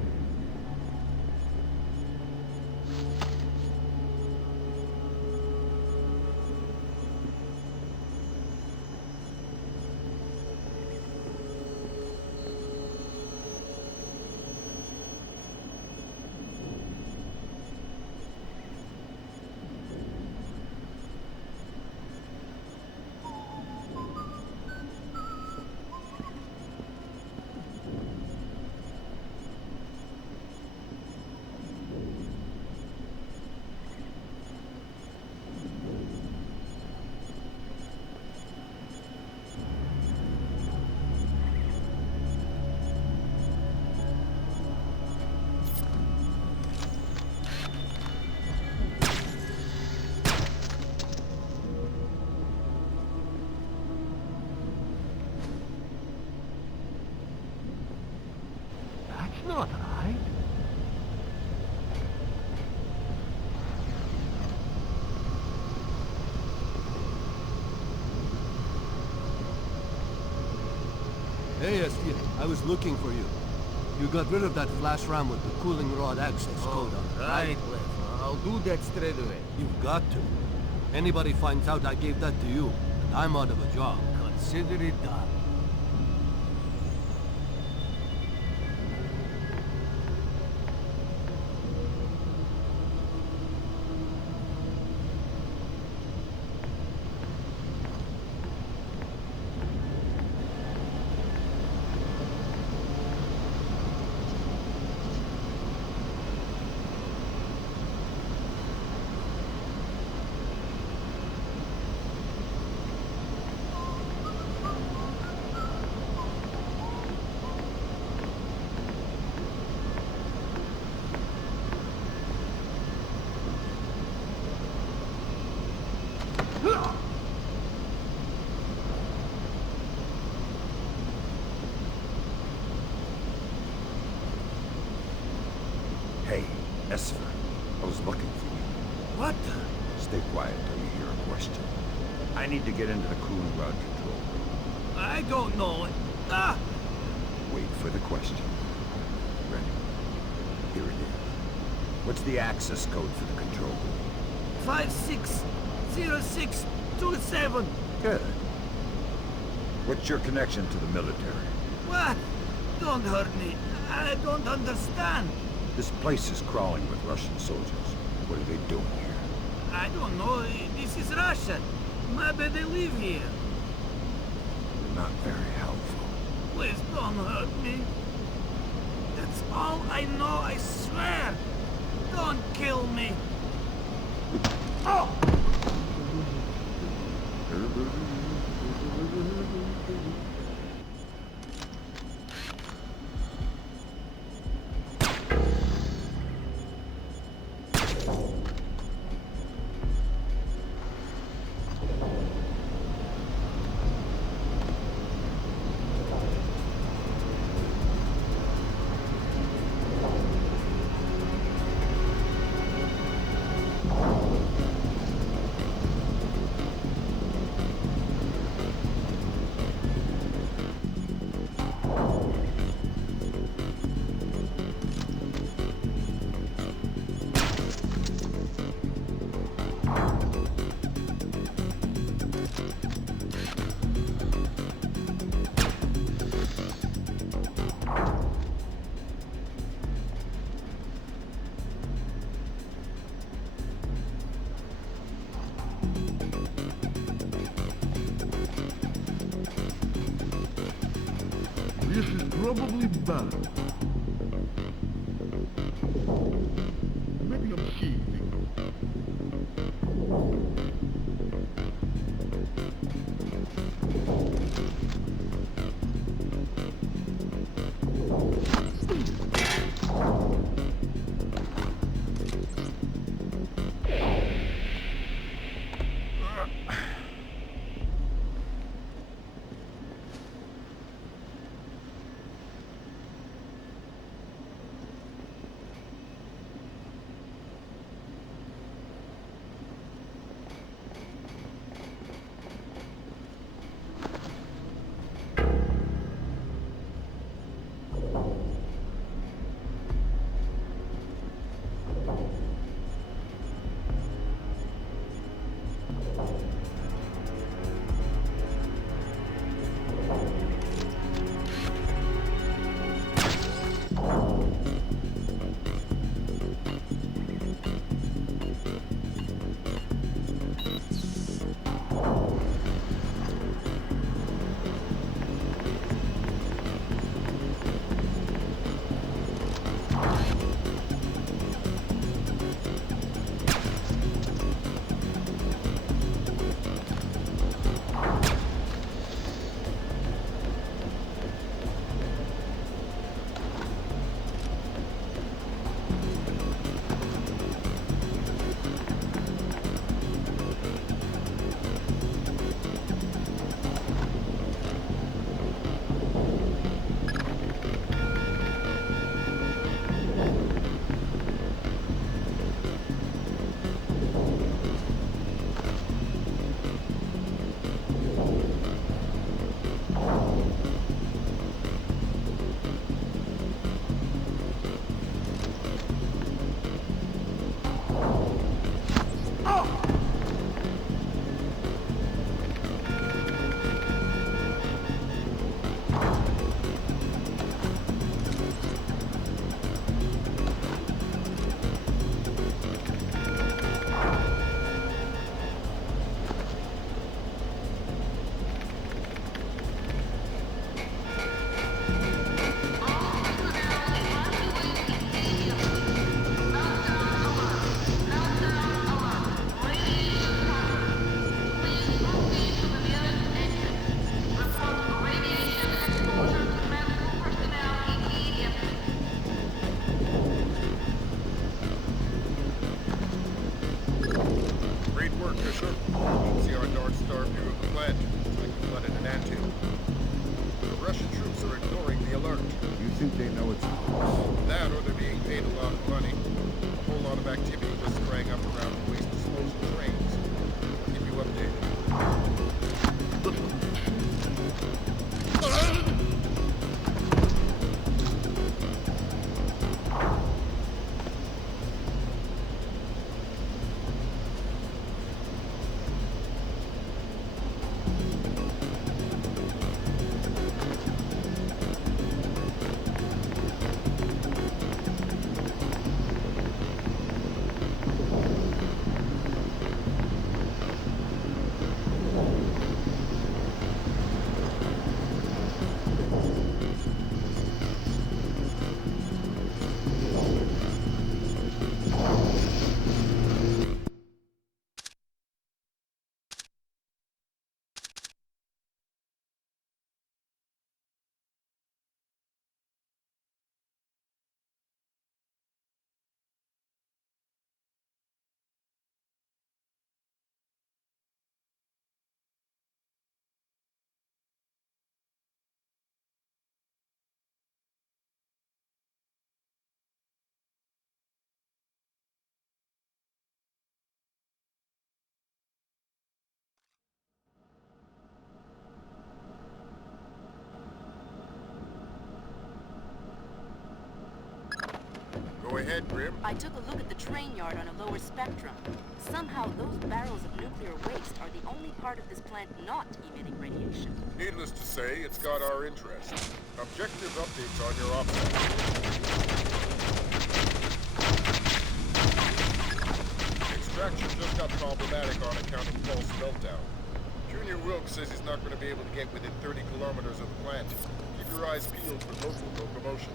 Not right. Hey, Estia, I was looking for you. You got rid of that flash ram with the cooling rod access code on it, Right, Lef. I'll do that straight away. You've got to. Anybody finds out I gave that to you, and I'm out of a job. Consider it done. Hey, Esfer, I was looking for you. What? Stay quiet till you hear a question. I need to get into the cooling rod control room. I don't know. Ah! Wait for the question. Ready? Here it is. What's the access code for the control room? 560627. Good. What's your connection to the military? What? Don't hurt me. I don't understand. This place is crawling with Russian soldiers. What are they doing here? I don't know. This is Russia. Maybe they live here. Not very helpful. Please don't hurt me. That's all I know, I swear. Don't kill me. Oh! probably bad. Maybe I'm cheating. Go ahead, Grim. I took a look at the train yard on a lower spectrum. Somehow, those barrels of nuclear waste are the only part of this plant not emitting radiation. Needless to say, it's got our interest. Objective updates on your offset. Extraction just got problematic on account of pulse meltdown. Junior Wilkes says he's not going to be able to get within 30 kilometers of the plant. Keep your eyes peeled for local locomotion.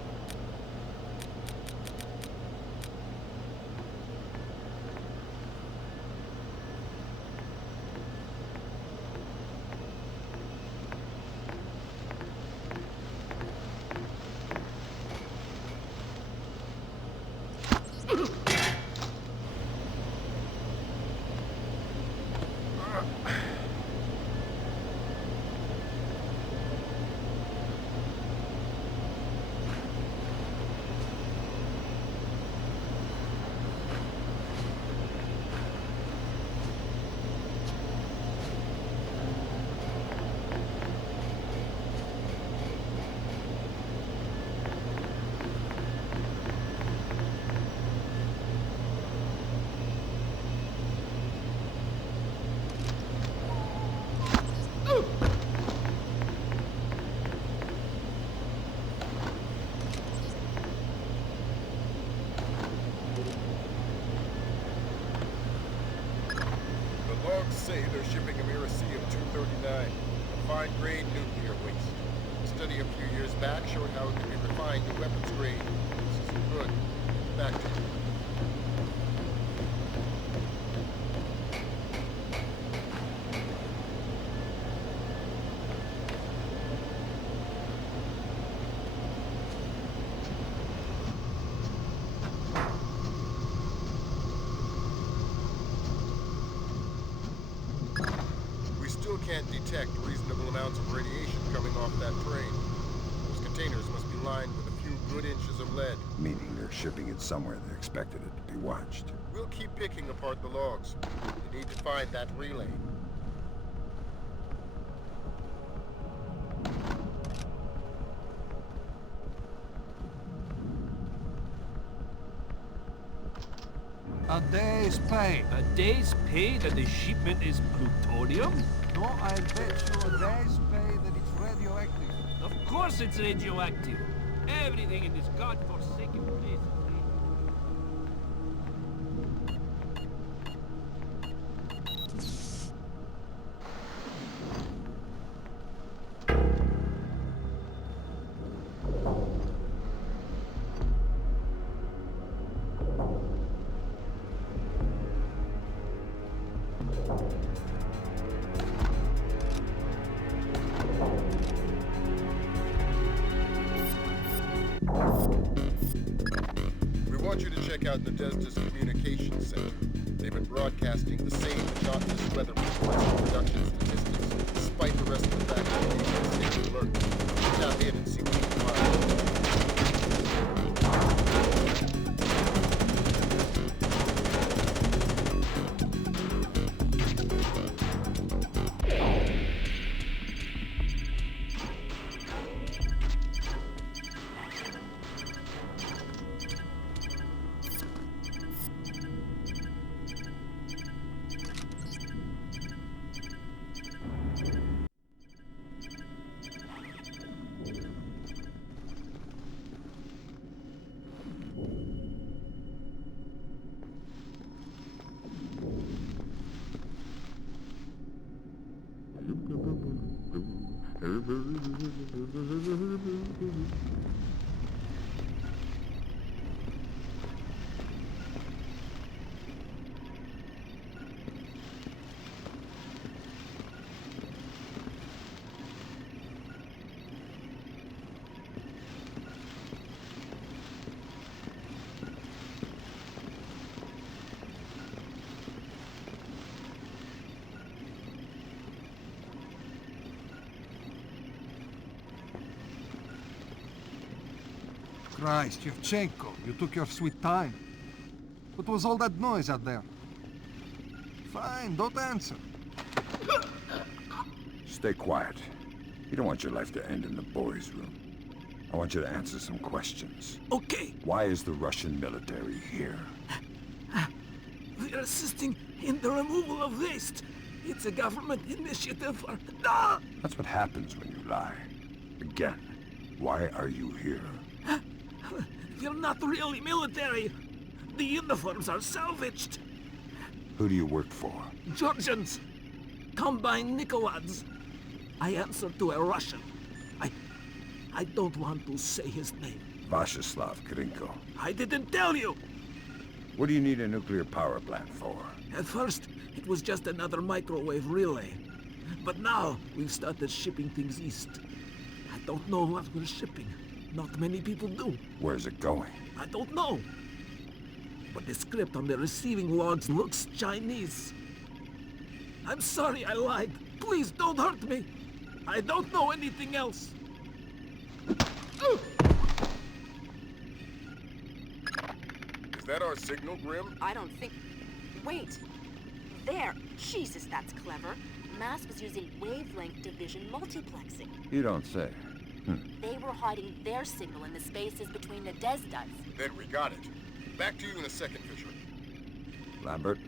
Say they're shipping a Miracium-239, a fine-grade nuclear waste. A study a few years back showed how it can be refined to weapons grade. This isn't good. Back to you. Can't detect reasonable amounts of radiation coming off that train. Those containers must be lined with a few good inches of lead. Meaning they're shipping it somewhere they expected it to be watched. We'll keep picking apart the logs. We need to find that relay. A day's pay. A day's pay that the shipment is plutonium? No, I bet you a day's pay that it's radioactive. Of course it's radioactive. Everything in this godforsaken place is out the Desda's Communications Center. They've been broadcasting the same monotonous weather reports and production statistics, despite the rest of the factory being on state alert. Tap in and see what you can find. Christ, Yevchenko, you took your sweet time. What was all that noise out there? Fine, don't answer. Stay quiet. You don't want your life to end in the boys' room. I want you to answer some questions. Okay. Why is the Russian military here? We're assisting in the removal of waste. It's a government initiative for... That's what happens when you lie. Again, why are you here? You're not really military. The uniforms are salvaged. Who do you work for? Georgians. Combine Nicolads. I answer to a Russian. I don't want to say his name. Vashislav Krinko. I didn't tell you! What do you need a nuclear power plant for? At first, it was just another microwave relay. But now, we've started shipping things east. I don't know what we're shipping. Not many people do. Where's it going? I don't know. But the script on the receiving logs looks Chinese. I'm sorry I lied. Please don't hurt me. I don't know anything else. Is that our signal, Grim? I don't think... Wait. There. Jesus, that's clever. Mass was using wavelength division multiplexing. You don't say. They were hiding their signal in the spaces between the Desdas. Then we got it. Back to you in a second, Fisher. Lambert,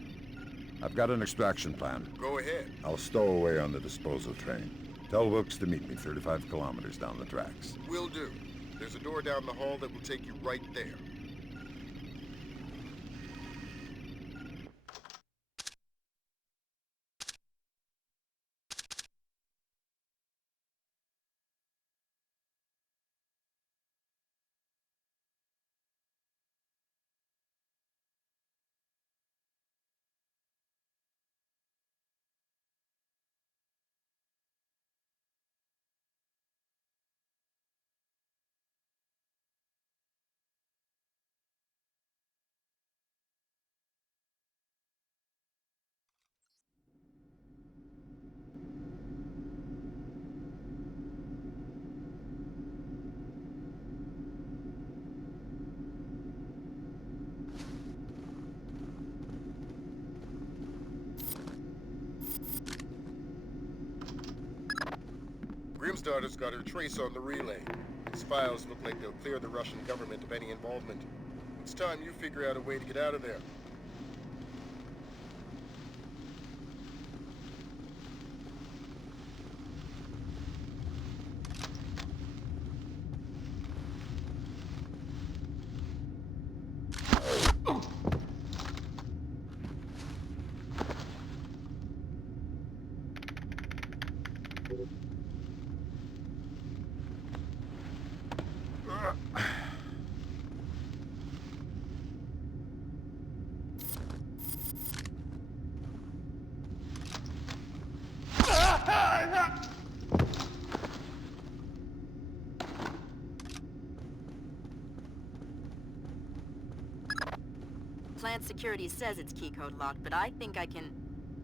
I've got an extraction plan. Go ahead. I'll stow away on the disposal train. Tell Wilkes to meet me 35 kilometers down the tracks. Will do. There's a door down the hall that will take you right there. Grimstarter's got her trace on the relay. His files look like they'll clear the Russian government of any involvement. It's time you figure out a way to get out of there. Plant security says it's keycode locked, but I think I can...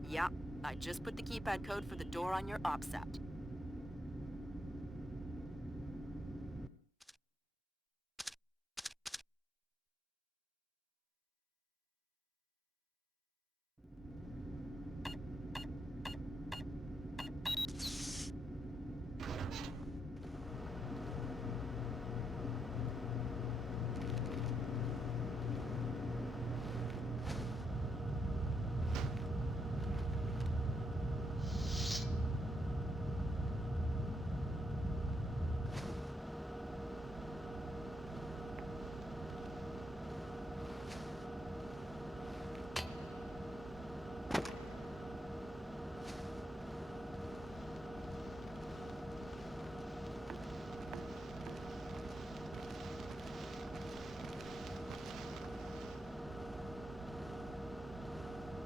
Yeah, I just put the keypad code for the door on your OPSAT.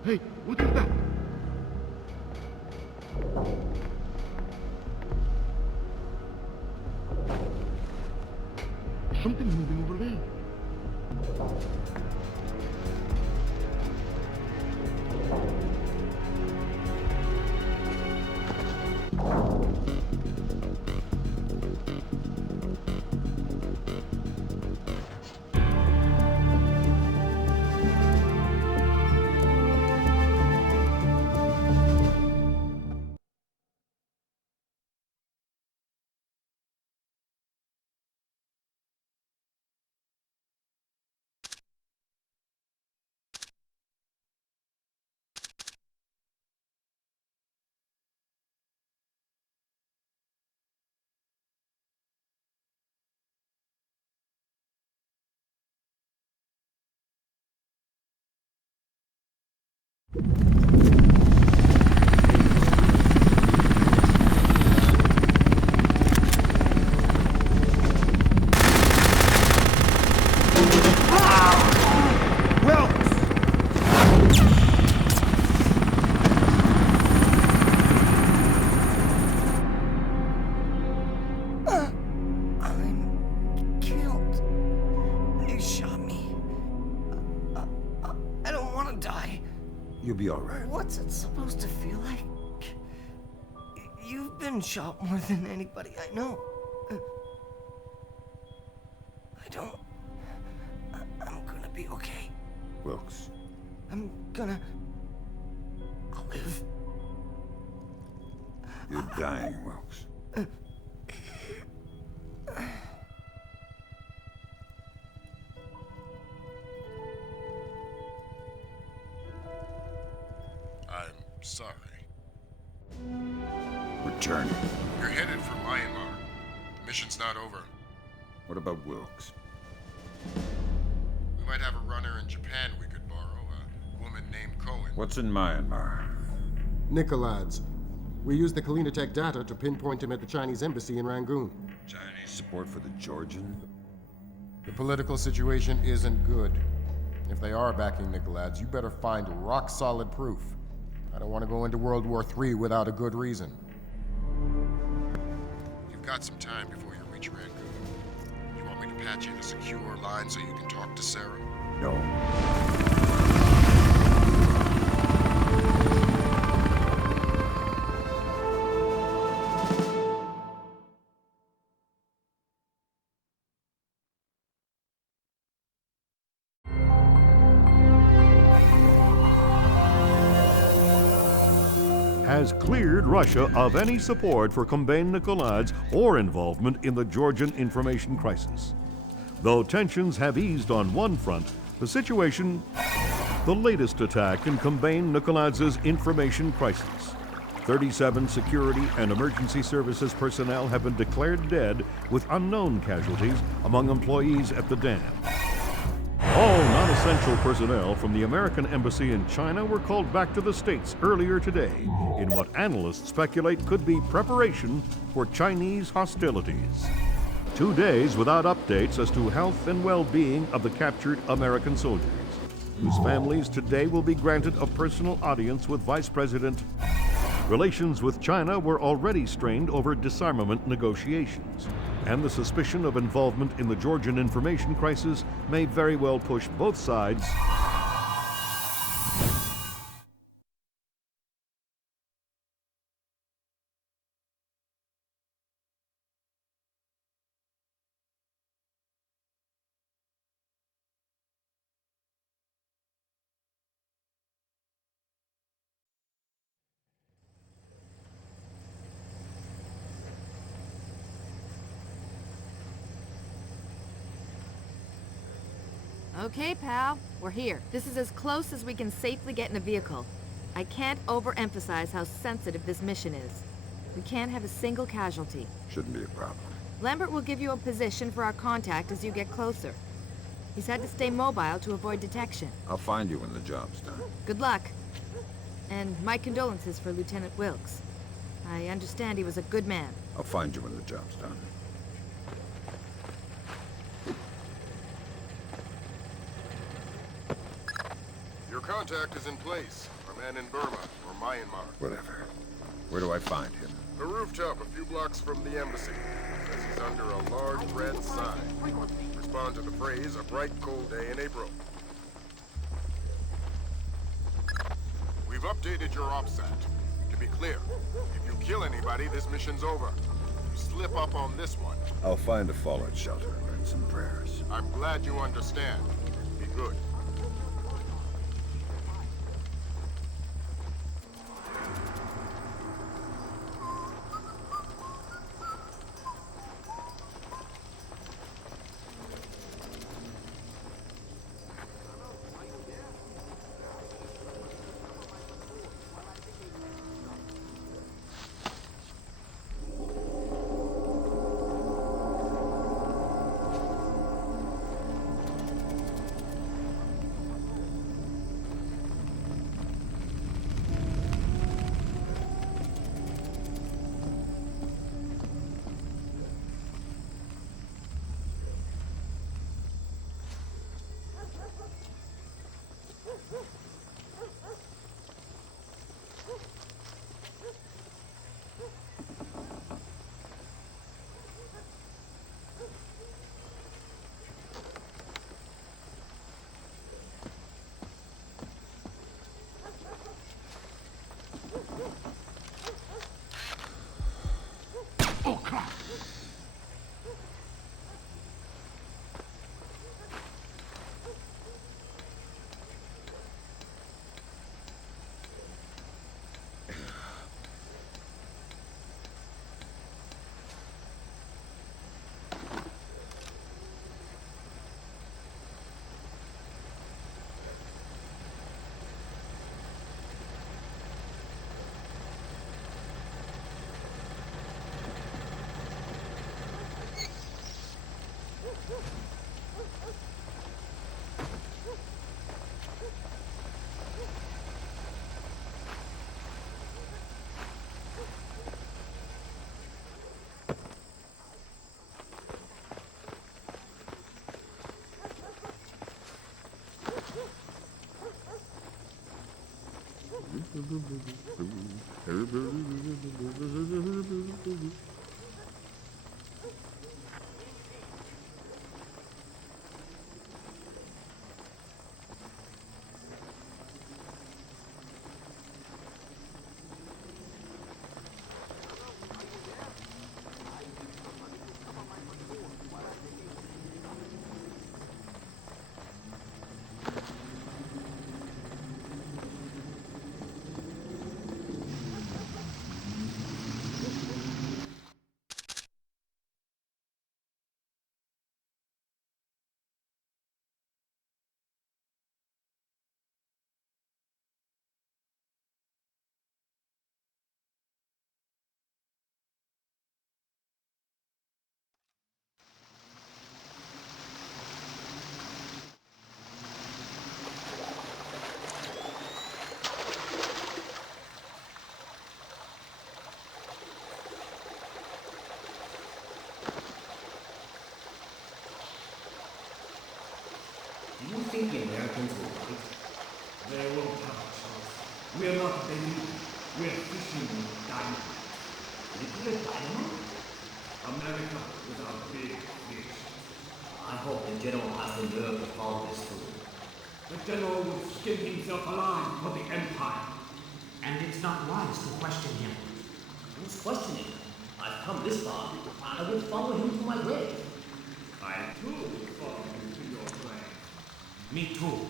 Hey, what is that? Something moving over there. They shot me. I don't want to die. You'll be all right. What's it supposed to feel like? You've been shot more than anybody I know. I'm gonna be okay. Wilkes. I'm gonna live. You're dying, Wilkes. I'm sorry. Returning. You're headed for Myanmar. The mission's not over. What about Wilkes? We might have a runner in Japan we could borrow, a woman named Cohen. What's in Myanmar? Nikolads. We used the Kalinatek data to pinpoint him at the Chinese embassy in Rangoon. Chinese support for the Georgian? The political situation isn't good. If they are backing Nikolads, you better find rock-solid proof. I don't want to go into World War III without a good reason. You've got some time before you reach Rangoon. You want me to patch in a secure line so you can talk to Sarah? No. has cleared Russia of any support for Combine Nikolaev's or involvement in the Georgian information crisis. Though tensions have eased on one front, the situation, the latest attack in Combine Nikolaev's information crisis. 37 security and emergency services personnel have been declared dead with unknown casualties among employees at the dam. All non-essential personnel from the American Embassy in China were called back to the States earlier today in what analysts speculate could be preparation for Chinese hostilities. 2 days without updates as to health and well-being of the captured American soldiers, whose families today will be granted a personal audience with Vice President. Relations with China were already strained over disarmament negotiations, and the suspicion of involvement in the Georgian information crisis may very well push both sides Okay, pal. We're here. This is as close as we can safely get in a vehicle. I can't overemphasize how sensitive this mission is. We can't have a single casualty. Shouldn't be a problem. Lambert will give you a position for our contact as you get closer. He's had to stay mobile to avoid detection. I'll find you when the job's done. Good luck. And my condolences for Lieutenant Wilkes. I understand he was a good man. I'll find you when the job's done. Your contact is in place. Our man in Burma, or Myanmar. Whatever. Where do I find him? A rooftop a few blocks from the embassy. Says he's under a large red sign. Respond to the phrase, a bright cold day in April. We've updated your OPSAT. To be clear, if you kill anybody, this mission's over. You slip up on this one. I'll find a fallout shelter and some prayers. I'm glad you understand. Be good. Do you think the Americans will fight? They won't have a choice. We're not baby. We're fishing with dynamite. Liquid dynamite? America is our big fish. I hope the general has the nerve to follow this through. The general will skin himself alive for the empire. And it's not wise to question him. Who's questioning? I've come this far. I will follow him to my grave. I too will follow him to your grave. Me too.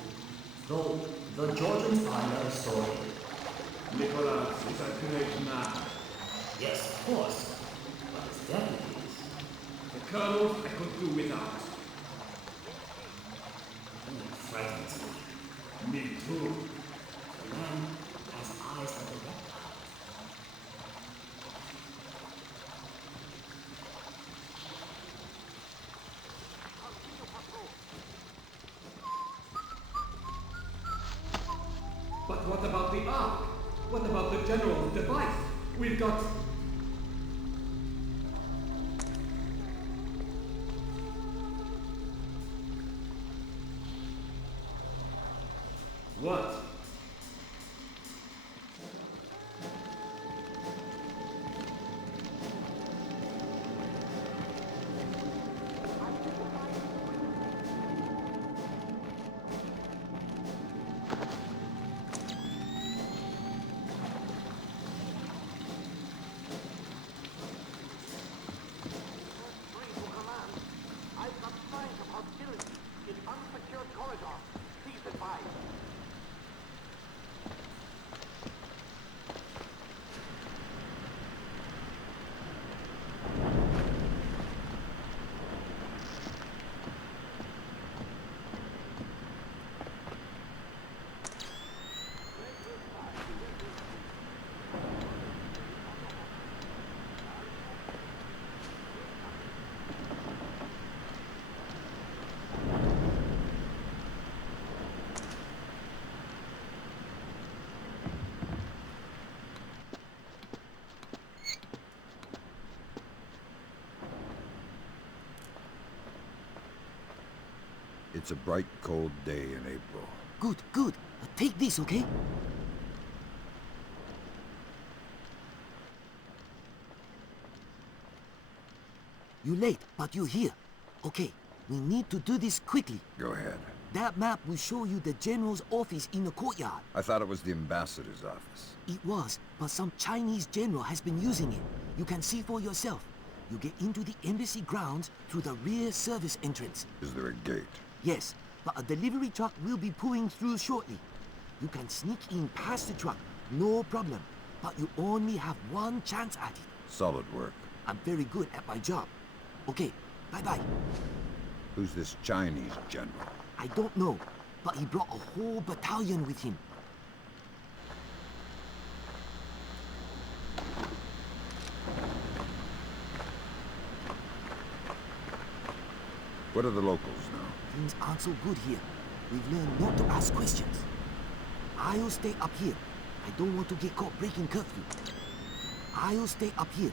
Though the Georgians are another story. Nicholas is a great man. Yes, of course. But his deputies. The colonels I could do without. He frightens me. Me too. The man has eyes like a reptile. But what about the Ark? What about the General's device? We've got... What? It's a bright, cold day in April. Good, good. Take this, okay? You're late, but you're here. Okay, we need to do this quickly. Go ahead. That map will show you the general's office in the courtyard. I thought it was the ambassador's office. It was, but some Chinese general has been using it. You can see for yourself. You get into the embassy grounds through the rear service entrance. Is there a gate? Yes, but a delivery truck will be pulling through shortly. You can sneak in past the truck, no problem. But you only have one chance at it. Solid work. I'm very good at my job. Okay, bye-bye. Who's this Chinese general? I don't know, but he brought a whole battalion with him. What are the locals now? Things aren't so good here. We've learned not to ask questions. I'll stay up here. I don't want to get caught breaking curfew. I'll stay up here.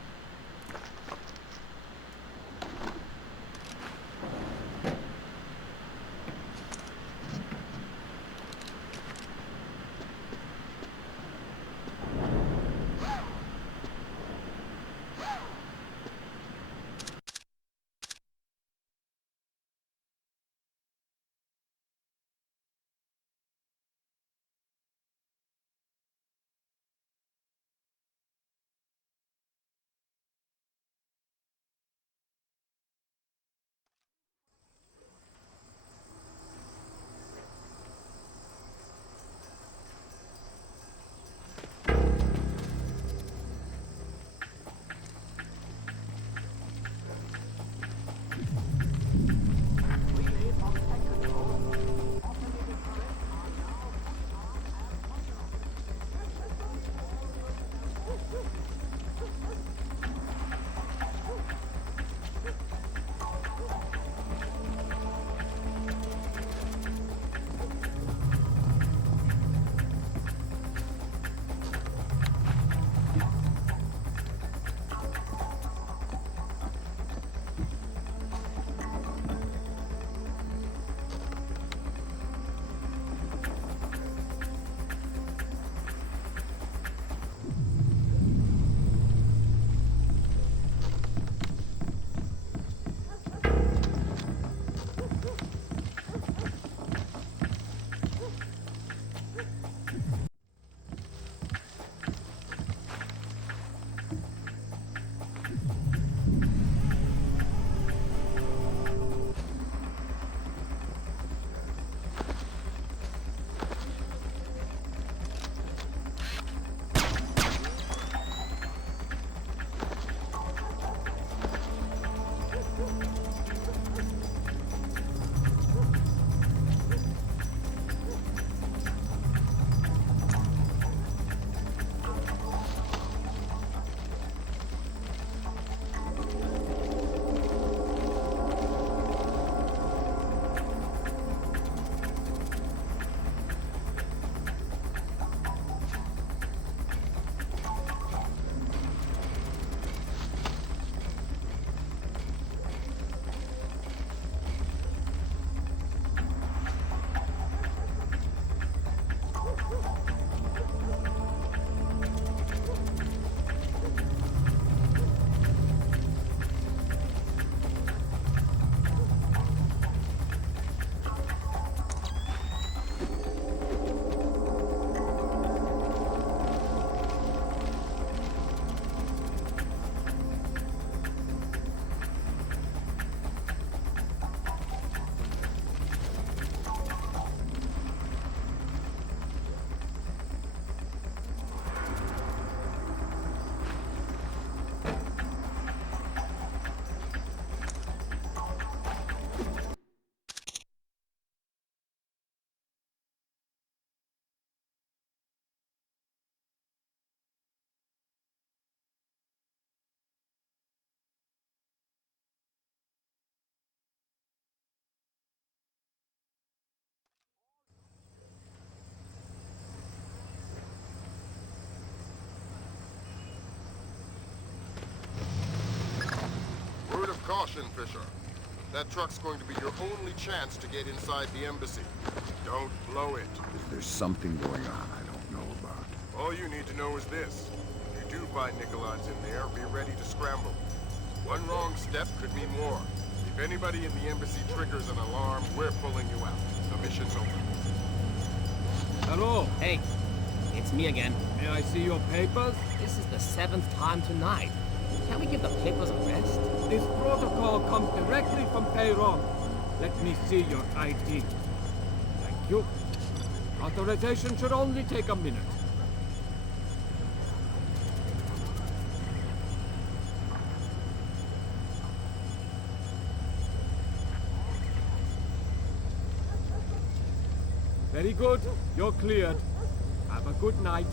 Caution, Fisher. That truck's going to be your only chance to get inside the embassy. Don't blow it. Is there something going on I don't know about? All you need to know is this. If you do find Nikolai's in there, be ready to scramble. One wrong step could mean war. If anybody in the embassy triggers an alarm, we're pulling you out. The mission's over. Hello. Hey, it's me again. May I see your papers? This is the 7th time tonight. Can't we give the papers a rest? This protocol comes directly from payroll. Let me see your ID. Thank you. Authorization should only take a minute. Very good. You're cleared. Have a good night.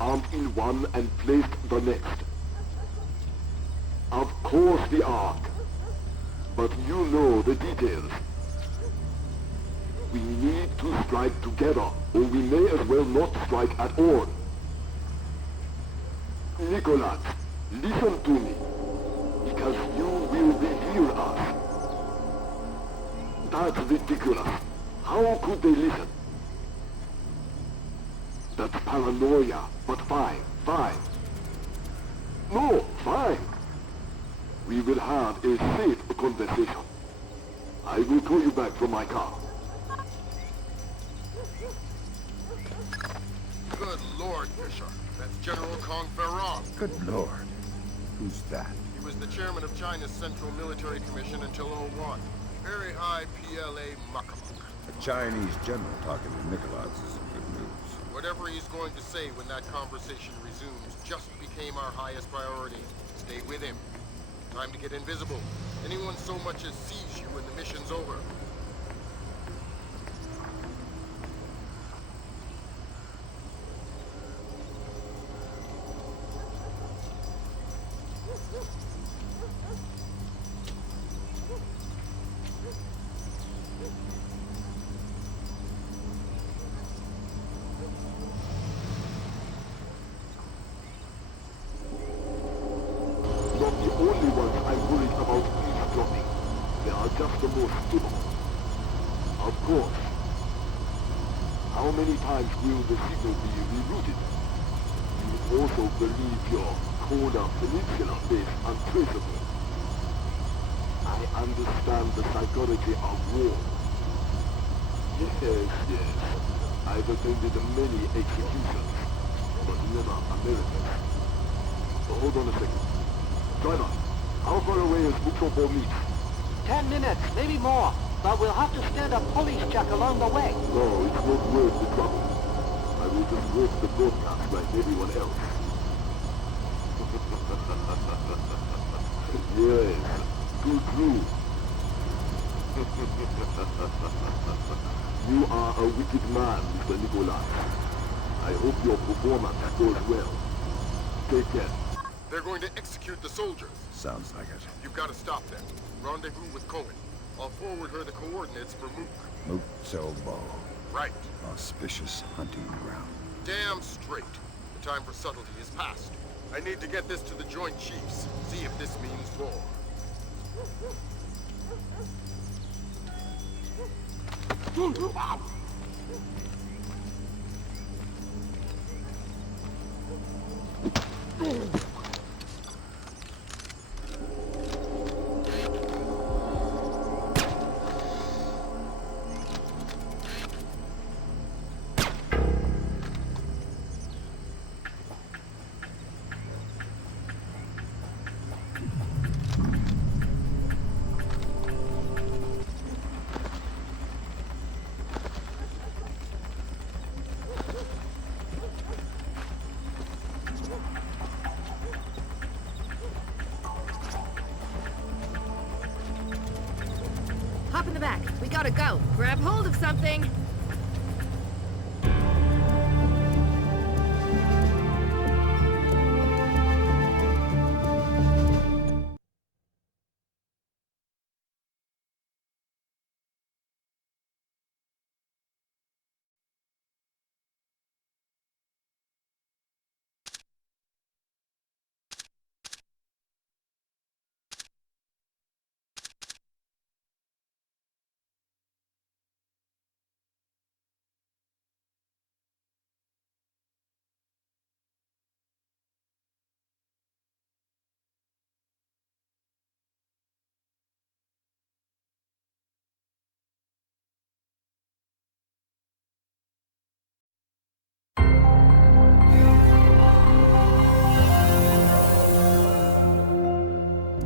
Armed in one and placed the next. Of course the Ark. But you know the details. We need to strike together, or we may as well not strike at all. Nicholas, listen to me, because you will reveal us. That's ridiculous. How could they listen? That's paranoia, but fine. No, fine. We will have a safe conversation. I will call you back from my car. Good Lord, Fisher. That's General Kong Ferrong. Good Lord. Who's that? He was the chairman of China's Central Military Commission until '01. Very high PLA muckamuck. A Chinese general talking to Nicholas is some good news. Whatever he's going to say when that conversation resumes just became our highest priority. Stay with him. Time to get invisible. Anyone so much as sees you and the mission's over. Will the signal be rerouted? You also believe your Koda Peninsula base untraceable. I understand the psychology of war. Yes. I've attended many executions, but never American. So hold on a second. Driver, how far away is Buksobo meet? 10 minutes, maybe more. But we'll have to stand a police check along the way. No, it's not worth the trouble. I will just work the broadcast like everyone else. Yes, too true. You are a wicked man, Mr. Nikolai. I hope your performance goes well. Take care. They're going to execute the soldiers. Sounds like it. You've got to stop them. Rendezvous with Cohen. I'll forward her the coordinates for Mook. Mook Selbo. Right. Auspicious hunting ground. Damn straight. The time for subtlety is past. I need to get this to the Joint Chiefs. See if this means war. Hop in the back. We gotta go. Grab hold of something.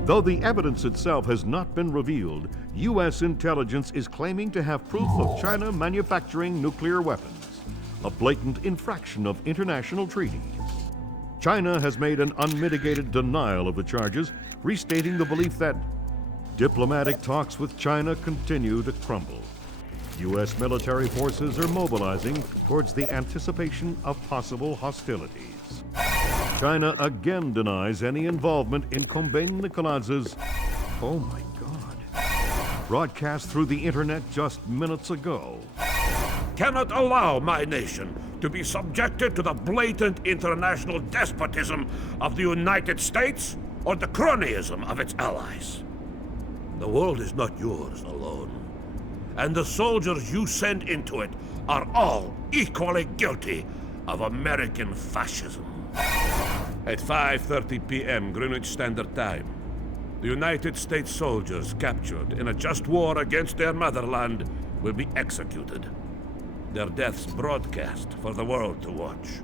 Though the evidence itself has not been revealed, U.S. intelligence is claiming to have proof of China manufacturing nuclear weapons, a blatant infraction of international treaties. China has made an unmitigated denial of the charges, restating the belief that diplomatic talks with China continue to crumble. U.S. military forces are mobilizing towards the anticipation of possible hostilities. China again denies any involvement in Kombain Nikoladz's, oh my God, broadcast through the internet just minutes ago. Cannot allow my nation to be subjected to the blatant international despotism of the United States or the cronyism of its allies. The world is not yours alone, and the soldiers you send into it are all equally guilty of American fascism. At 5:30 p.m. Greenwich Standard Time, the United States soldiers captured in a just war against their motherland will be executed. Their deaths broadcast for the world to watch.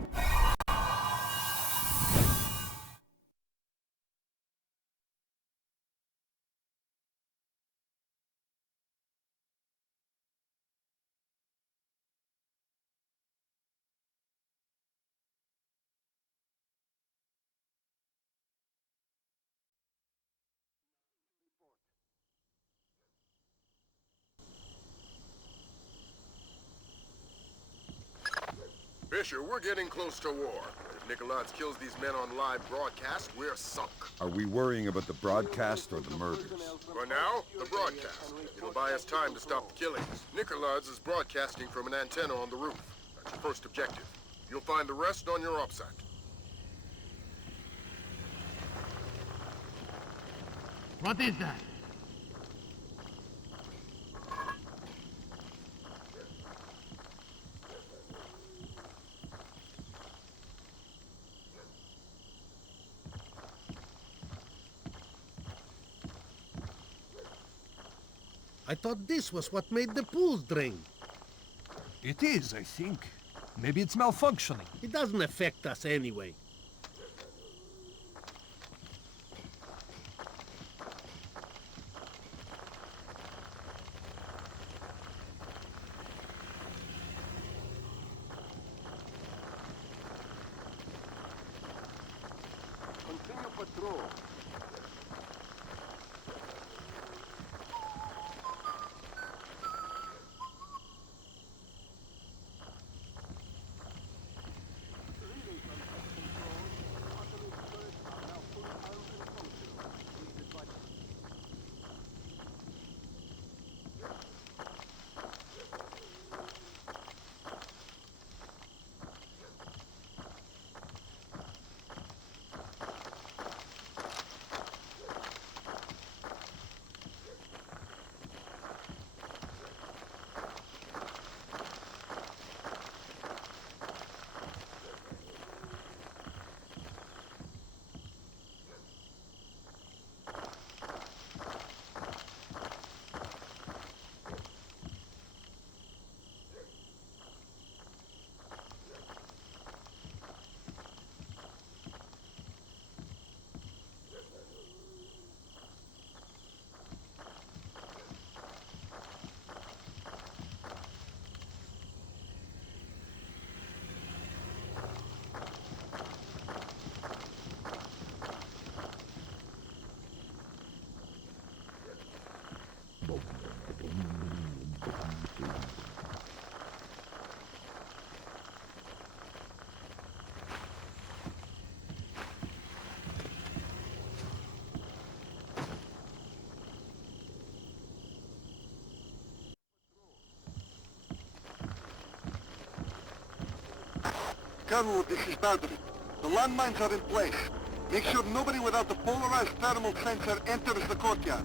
Fisher, we're getting close to war. If Nikoladz's kills these men on live broadcast, we're sunk. Are we worrying about the broadcast or the murders? For now, the broadcast. It'll buy us time to stop the killings. Nikoladz's is broadcasting from an antenna on the roof. That's your first objective. You'll find the rest on your OPSAT. What is that? I thought this was what made the pools drain. It is, I think. Maybe it's malfunctioning. It doesn't affect us anyway. Continue patrol. Colonel, this is Baldry. The landmines are in place. Make sure nobody without the polarized thermal sensor enters the courtyard.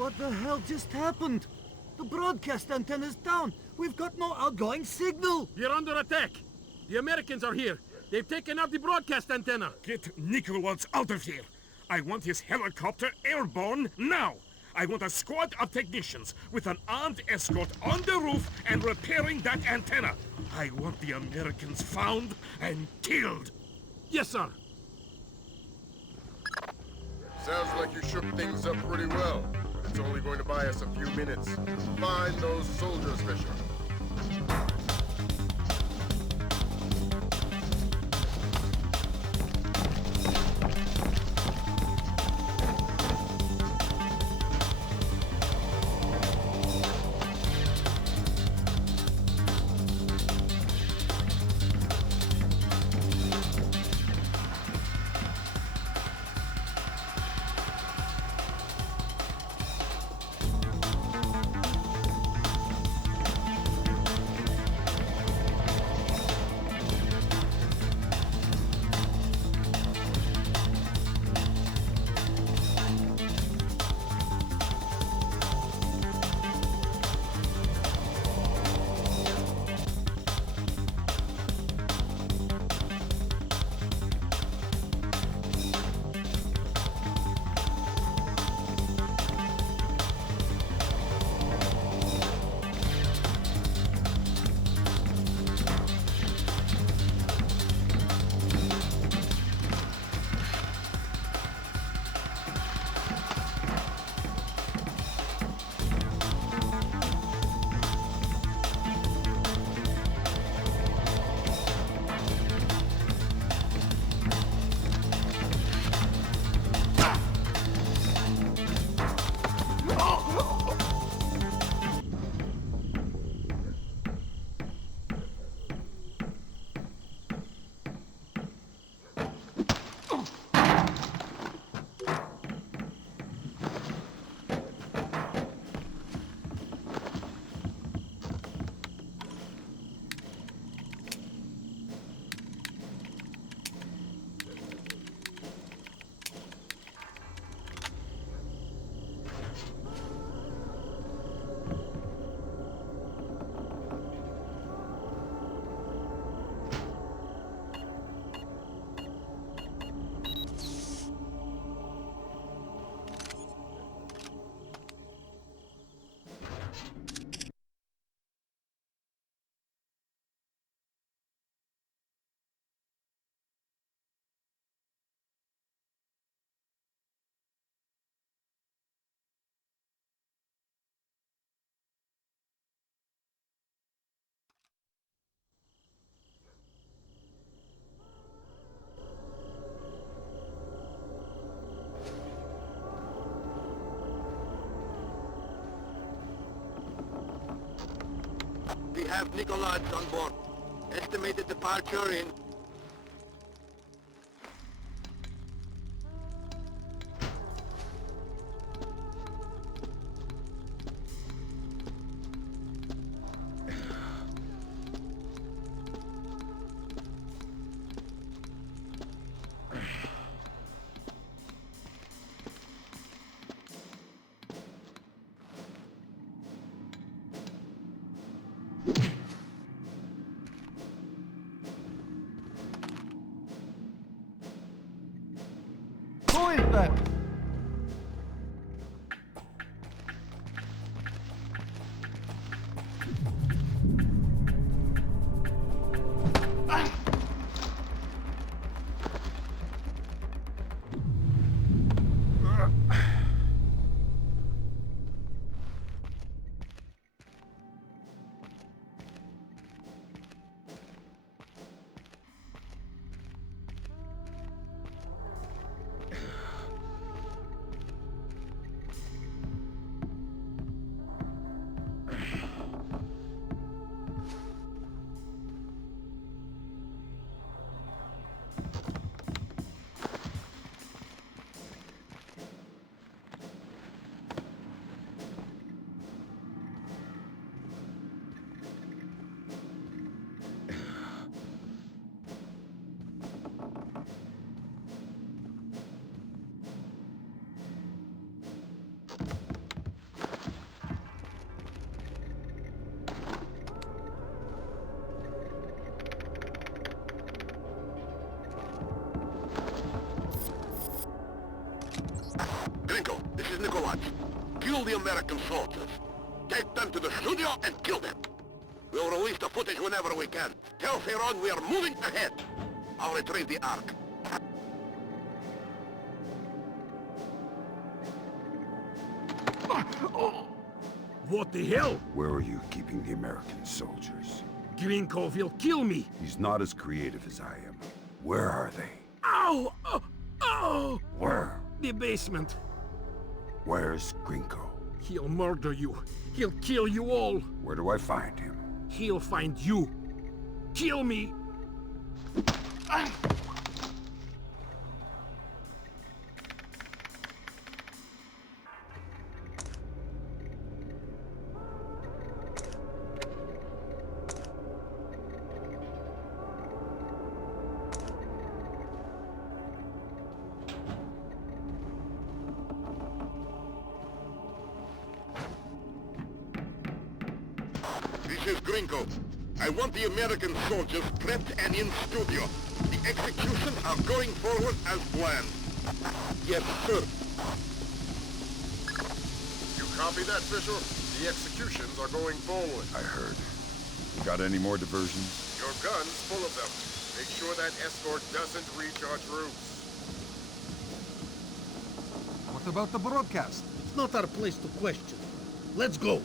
What the hell just happened? The broadcast antenna's down. We've got no outgoing signal. We're under attack. The Americans are here. They've taken out the broadcast antenna. Get Nicholas out of here. I want his helicopter airborne now. I want a squad of technicians with an armed escort on the roof and repairing that antenna. I want the Americans found and killed. Yes, sir. Sounds like you shook things up pretty well. It's only going to buy us a few minutes. Find those soldiers, Fisher. have Nikolads on board. Estimated departure in... Who is that? Gringo, this is Nikolaj. Kill the American soldiers. Take them to the studio and kill them. We'll release the footage whenever we can. Tell Theron we are moving ahead. I'll retrieve the Ark. What the hell? Where are you keeping the American soldiers? Gringo will kill me. He's not as creative as I am. Where are they? Ow! Oh! Oh! Where? The basement. Where's Gringo? He'll murder you. He'll kill you all. Where do I find him? He'll find you. Kill me. This is Gringo. I want the American soldiers prepped and in studio. The executions are going forward as planned. Yes, sir. You copy that, Fisher? The executions are going forward. I heard. You got any more diversions? Your gun's full of them. Make sure that escort doesn't reach our troops. What about the broadcast? It's not our place to question. Let's go.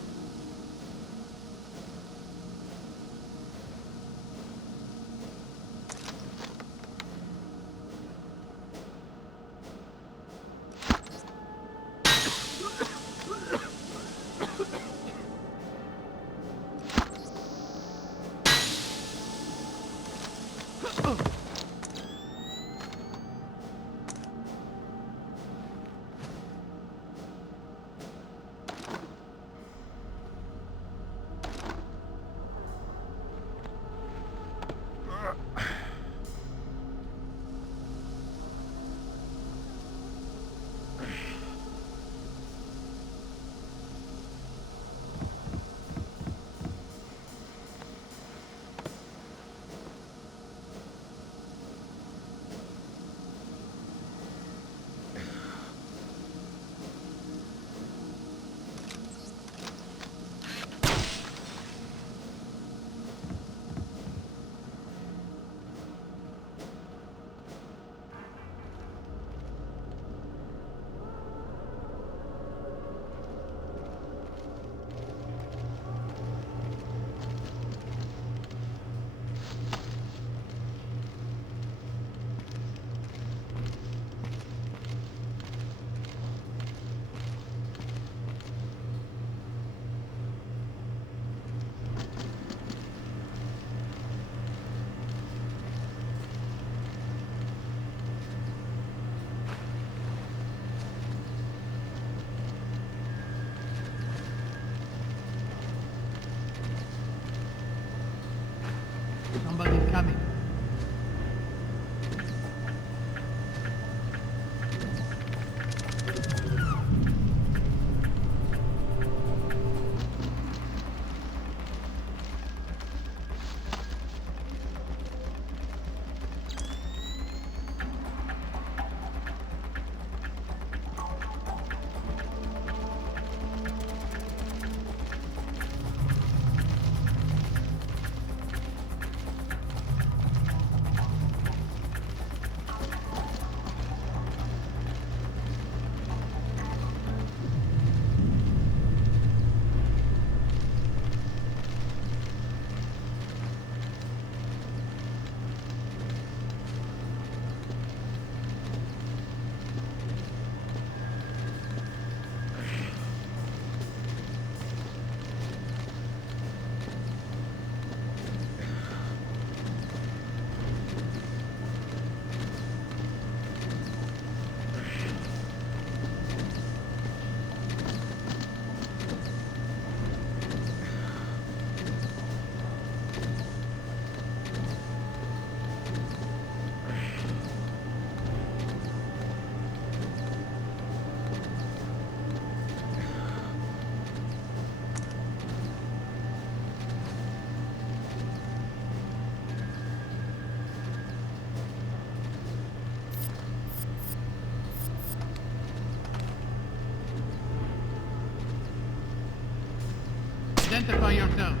Identify yourself.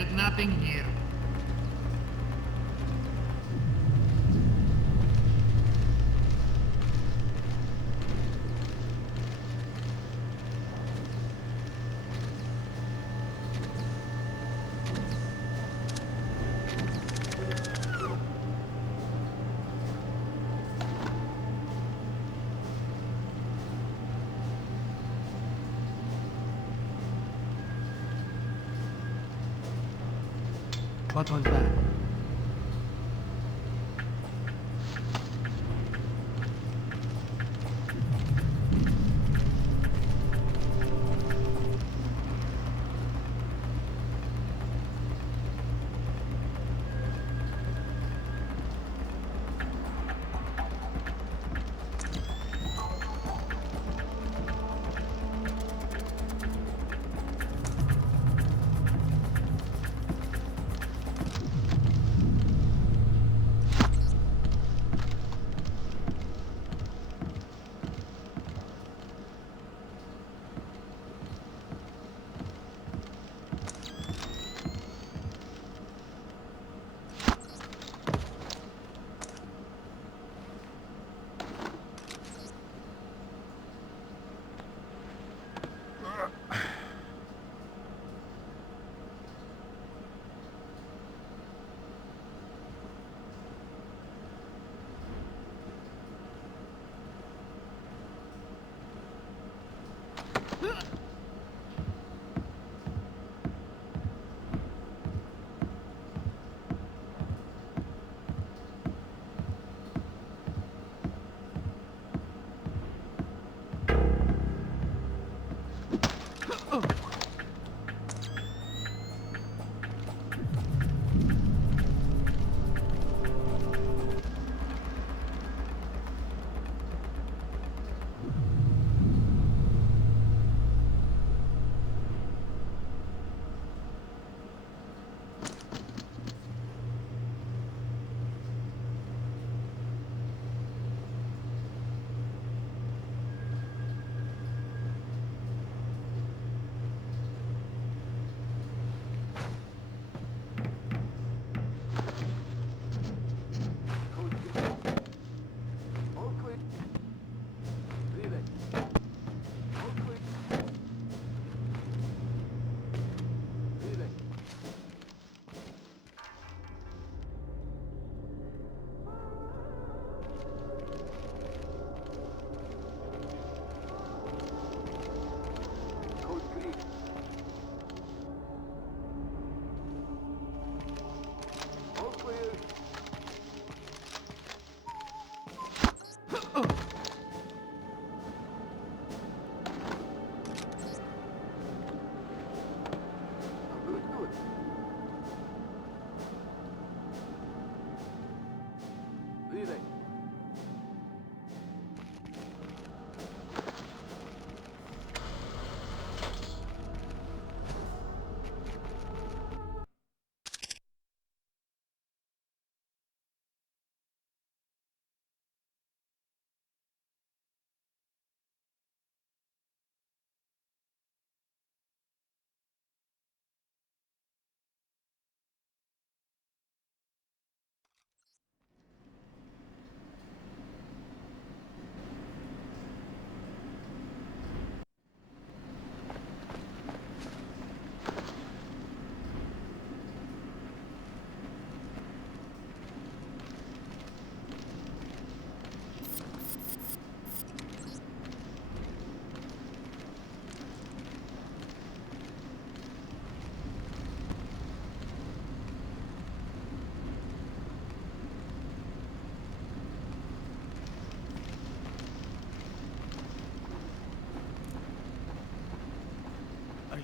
There's nothing here. What was that?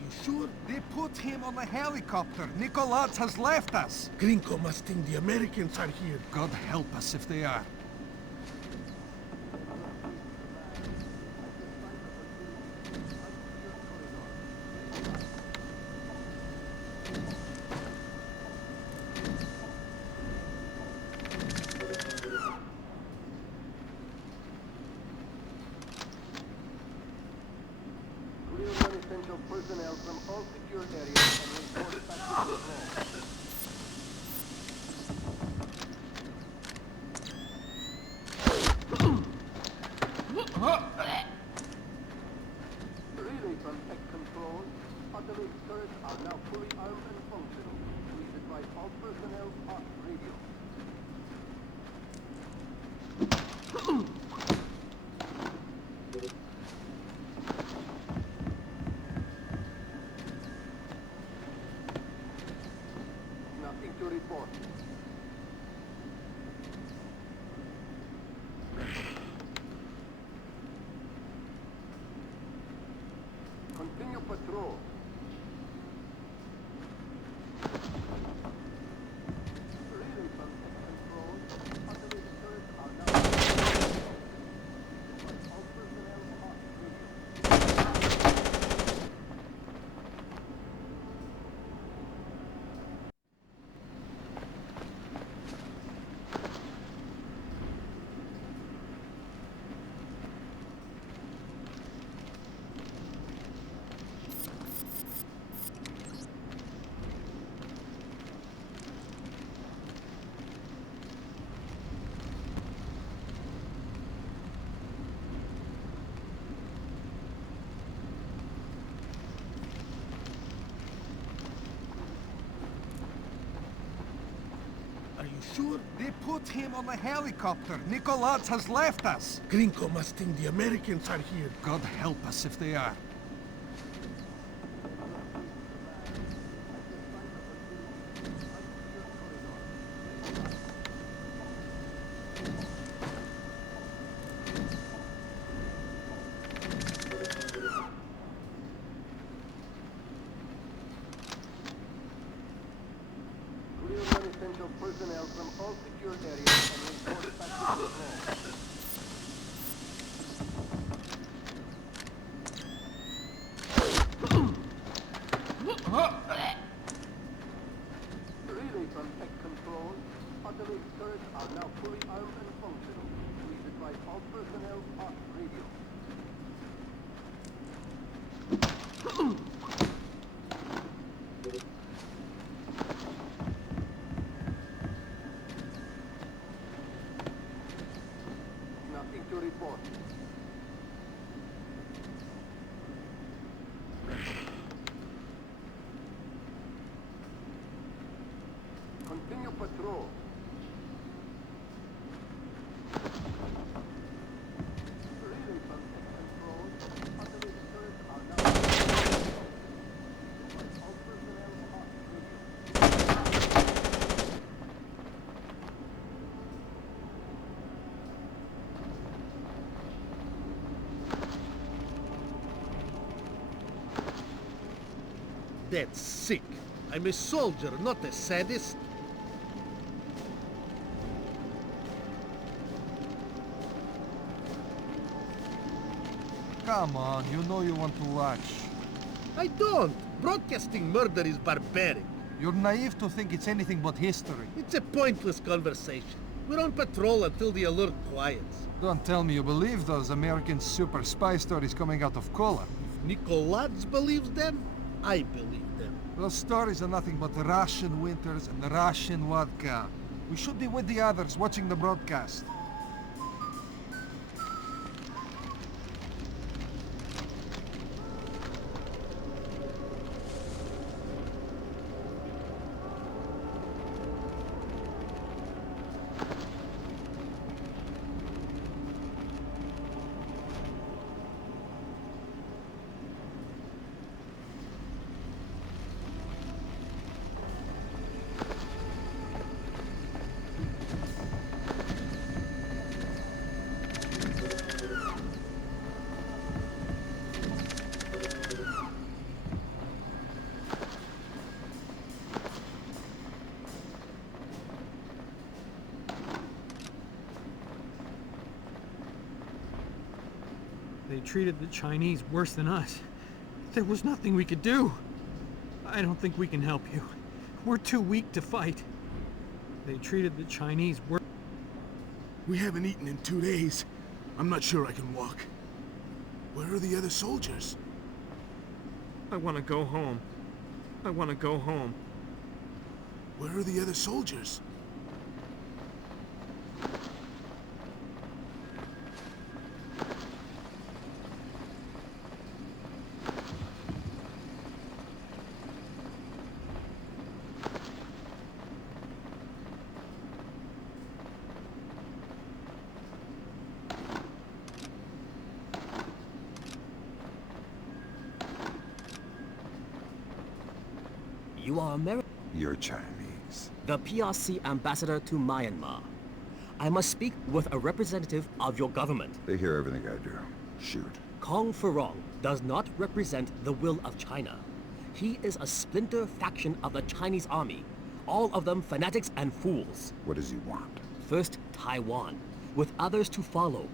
you sure? They put him on a helicopter. Nicolaz has left us. Gringo must think the Americans are here. God help us if they are. Essential personnel from all secure areas and report back to control. Relay from tech control. Automated turrets are now fully armed and functional. Please advise all personnel off radio. Nothing to report. Continue patrol. Relay from tech control. Automated turrets are now all personnel off radio. Are you sure? They put him on a helicopter. Nicolaz has left us. Gringo must think the Americans are here. God help us if they are. Clear non-essential personnel from all secure areas and report back to control. Relay from tech control. Automated turrets are now fully armed and functional. Please advise all personnel off radio. Nothing to report. Continue patrol. Relay from tech control. Automated turrets are now all personnel off radio. That's sick. I'm a soldier, not a sadist. Come on, you know you want to watch. I don't. Broadcasting murder is barbaric. You're naive to think it's anything but history. It's a pointless conversation. We're on patrol until the alert quiets. Don't tell me you believe those American super spy stories coming out of Kola. If Nicolaz believes them, I believe them. Those stories are nothing but Russian winters and Russian vodka. We should be with the others watching the broadcast. They treated the Chinese worse than us. There was nothing we could do. I don't think we can help you. We're too weak to fight. They treated the Chinese worse. We haven't eaten in 2 days. I'm not sure I can walk. Where are the other soldiers? I want to go home. I want to go home. Where are the other soldiers? You are American? You're Chinese. The PRC ambassador to Myanmar. I must speak with a representative of your government. They hear everything I do. Shoot. Kong Ferong does not represent the will of China. He is a splinter faction of the Chinese army. All of them fanatics and fools. What does he want? First, Taiwan, with others to follow.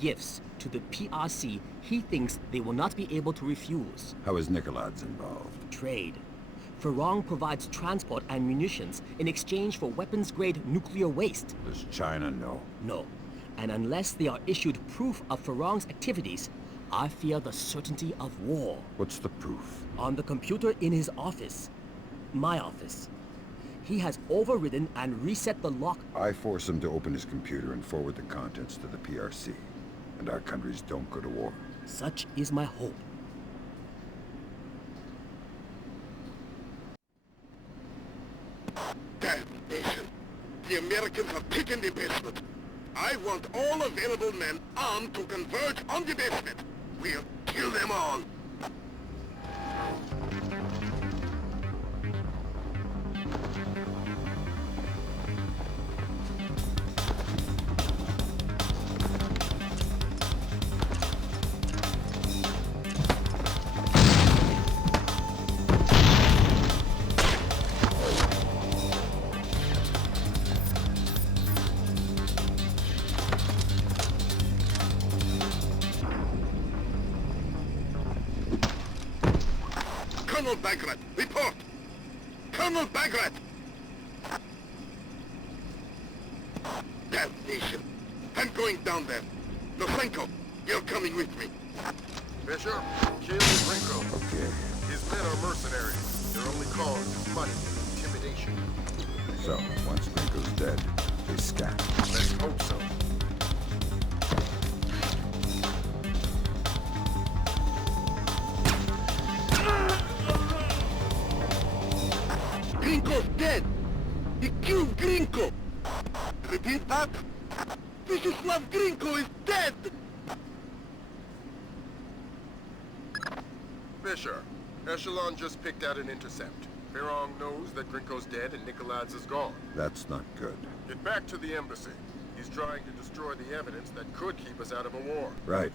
Gifts to the PRC he thinks they will not be able to refuse. How is Nicolad's involved? Trade. Ferong provides transport and munitions in exchange for weapons-grade nuclear waste. Does China know? No. And unless they are issued proof of Ferong's activities, I fear the certainty of war. What's the proof? On the computer in his office. My office. He has overridden and reset the lock. I force him to open his computer and forward the contents to the PRC. And our countries don't go to war. Such is my hope. Damnation! The Americans have taken the basement. I want all available men armed to converge on the basement. We'll kill them all. Colonel Bagrat, report! Colonel Bagrat! Damnation! I'm going down there. Nosenko, you're coming with me. Fisher, kill Gringo. Okay. His men are mercenaries. Their only cause is money and intimidation. So, once Gringo's dead, they scatter. Let's hope so. Gringo's dead! He killed Gringo! Repeat that? Vyacheslav Gringo is dead! Fisher, Echelon just picked out an intercept. Ferong knows that Gringo's dead and Nicolad's is gone. That's not good. Get back to the embassy. He's trying to destroy the evidence that could keep us out of a war. Right.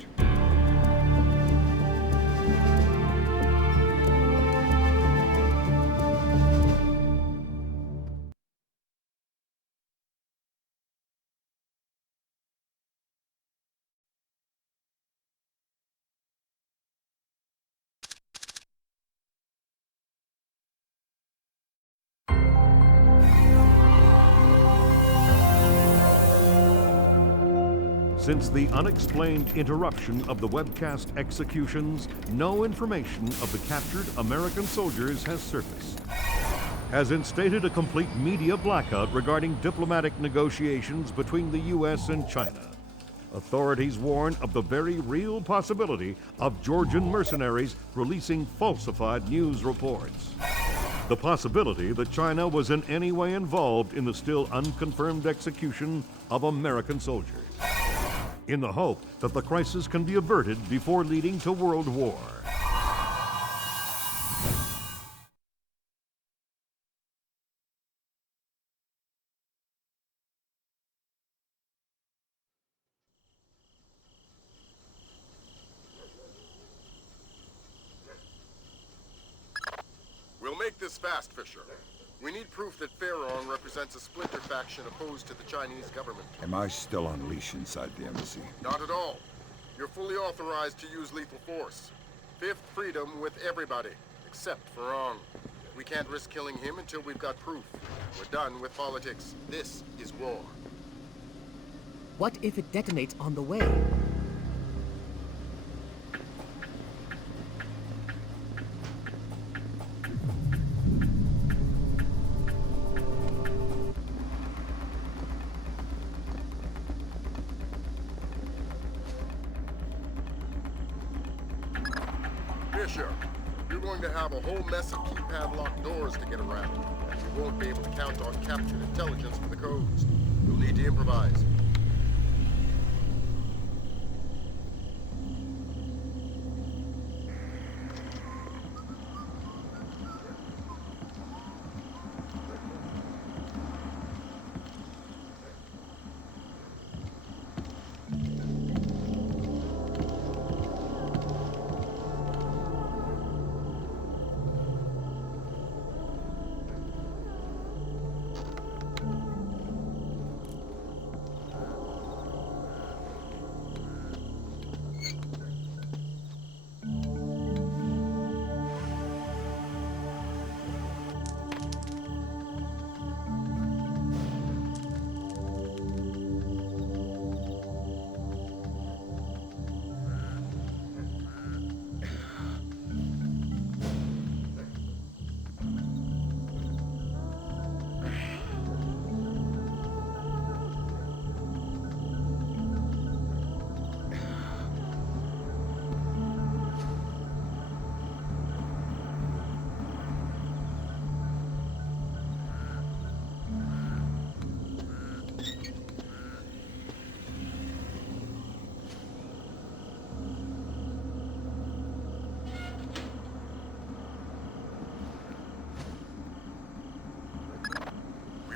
Since the unexplained interruption of the webcast executions, no information of the captured American soldiers has surfaced. Has instated a complete media blackout regarding diplomatic negotiations between the U.S. and China. Authorities warn of the very real possibility of Georgian mercenaries releasing falsified news reports. The possibility that China was in any way involved in the still unconfirmed execution of American soldiers, in the hope that the crisis can be averted before leading to world war. We'll make this fast, Fisher. We need proof that Ferong represents a splinter faction opposed to the Chinese government. Am I still on leash inside the embassy? Not at all. You're fully authorized to use lethal force. Fifth freedom with everybody, except for Ong. We can't risk killing him until we've got proof. We're done with politics. This is war. What if it detonates on the way? Fisher, you're going to have a whole mess of keypad locked doors to get around, and you won't be able to count on captured intelligence for the codes. You'll need to improvise.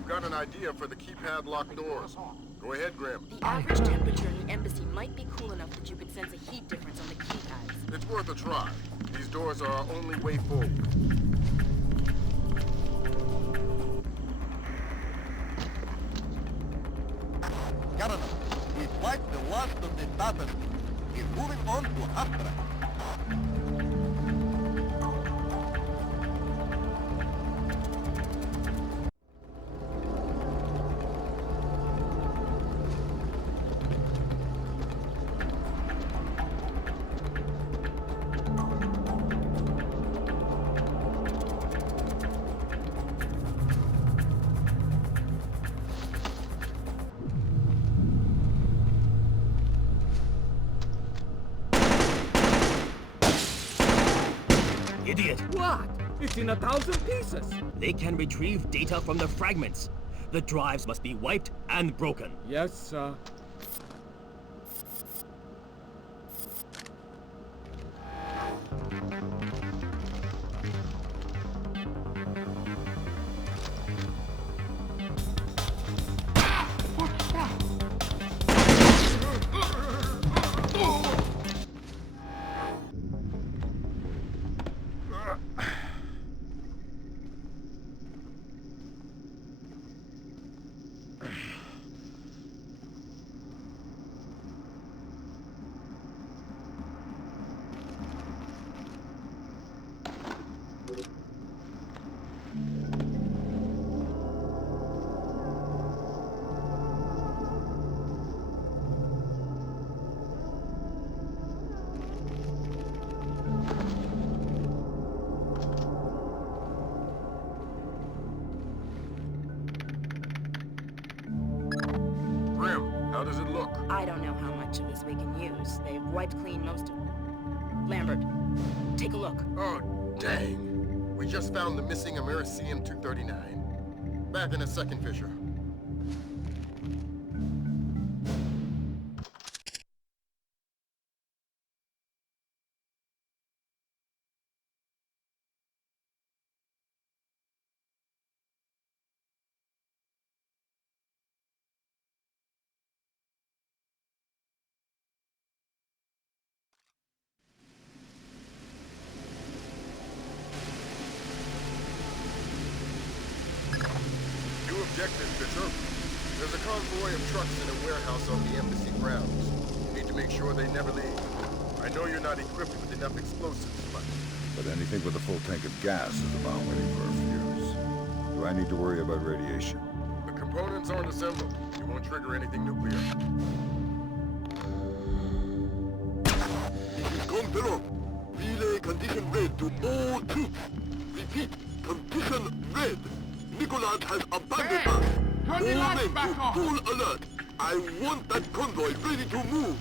Got an idea for the keypad locked doors. Go ahead, Grim. The average temperature in the embassy might be cool enough that you could sense a heat difference on the keypads. It's worth a try. These doors are our only way forward. Colonel, we wiped the last of the battle. We're moving on to Astra. Idiot! What? It's in 1,000 pieces! They can retrieve data from the fragments. The drives must be wiped and broken. Yes, sir. How does it look? I don't know how much of this we can use. They've wiped clean most of it. Lambert, take a look. Oh, dang. We just found the missing Americium 239. Back in a second, Fisher. Objective, Fisher. There's a convoy of trucks in a warehouse on the embassy grounds. You need to make make sure they never leave. I know you're not equipped with enough explosives, But anything with a full tank of gas is about waiting for a fuse. Do I need to worry about radiation? the components aren't assembled. You won't trigger anything nuclear. This is Conqueror. Relay condition red to all troops. Repeat, condition red. Nicolad has abandoned us. Turn the All lights men back to on. full alert. I want that convoy ready to move.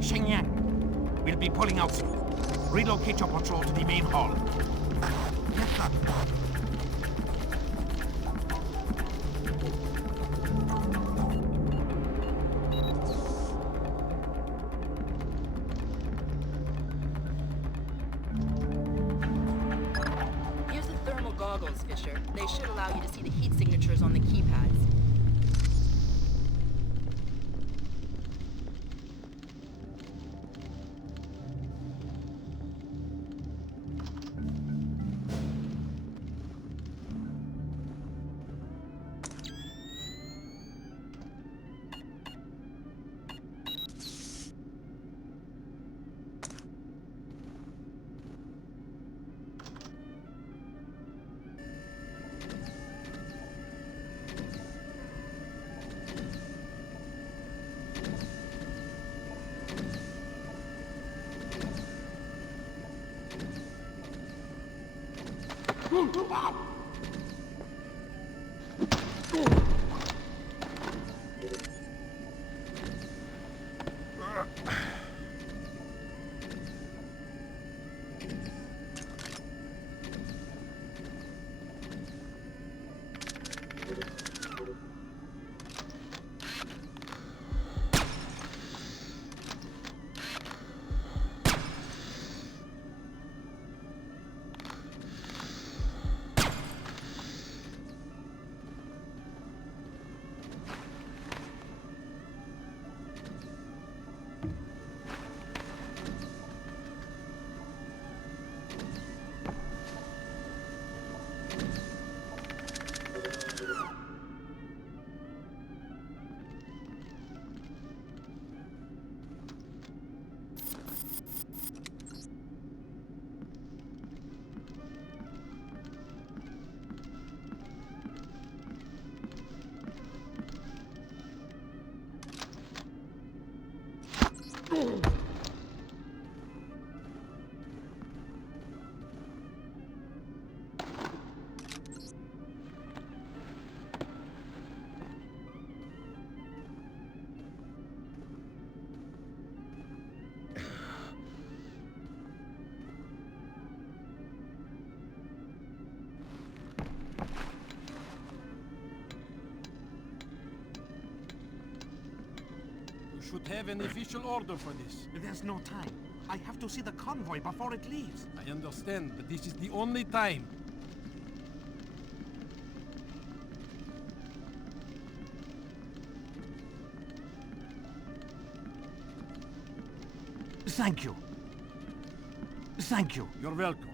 Shenyang, we'll be pulling out soon. Relocate your patrol to the main hall. Yes, sir. Here's the thermal goggles, Fisher. They should allow you to see the heat signatures on the keypads. Should have an official order for this. There's no time. I have to see the convoy before it leaves. I understand, but this is the only time. Thank you. Thank you. You're welcome.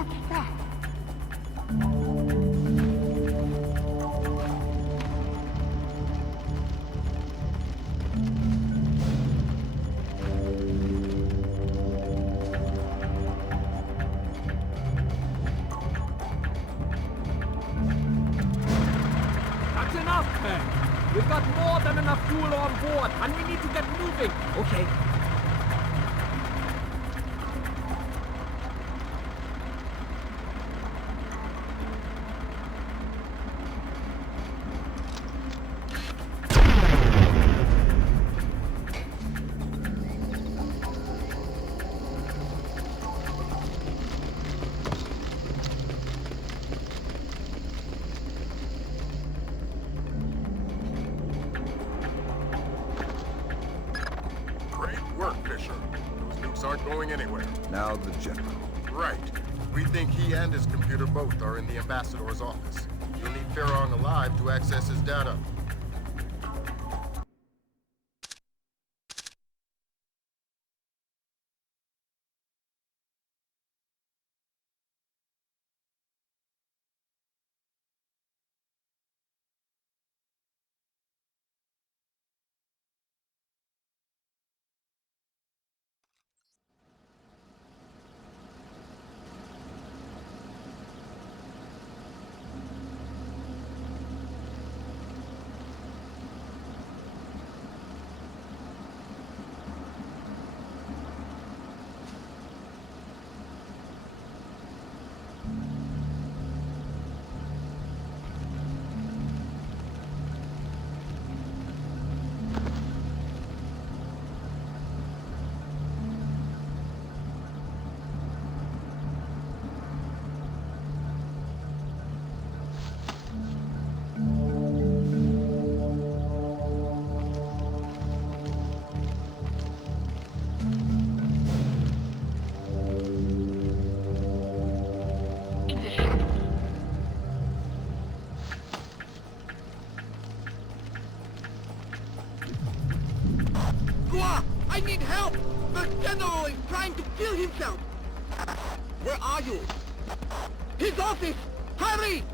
What's that? That's enough, men. We've got more than enough fuel on board, and we need to get moving. Okay. Great work, Fisher. Those nukes aren't going anywhere. Now the general. Right. We think he and his computer both are in the ambassador's office. You'll need Farron alive to access his data. Gua! I need help! The general is trying to kill himself! Where are you? His office! Hurry!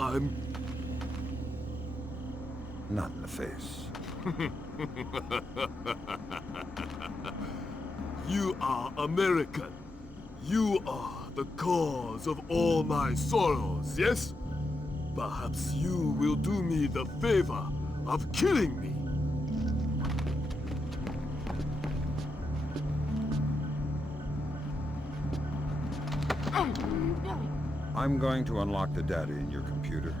I'm... not in the face. You are American. You are the cause of all my sorrows, yes? Perhaps you will do me the favor of killing me. I'm going to unlock the data in your computer,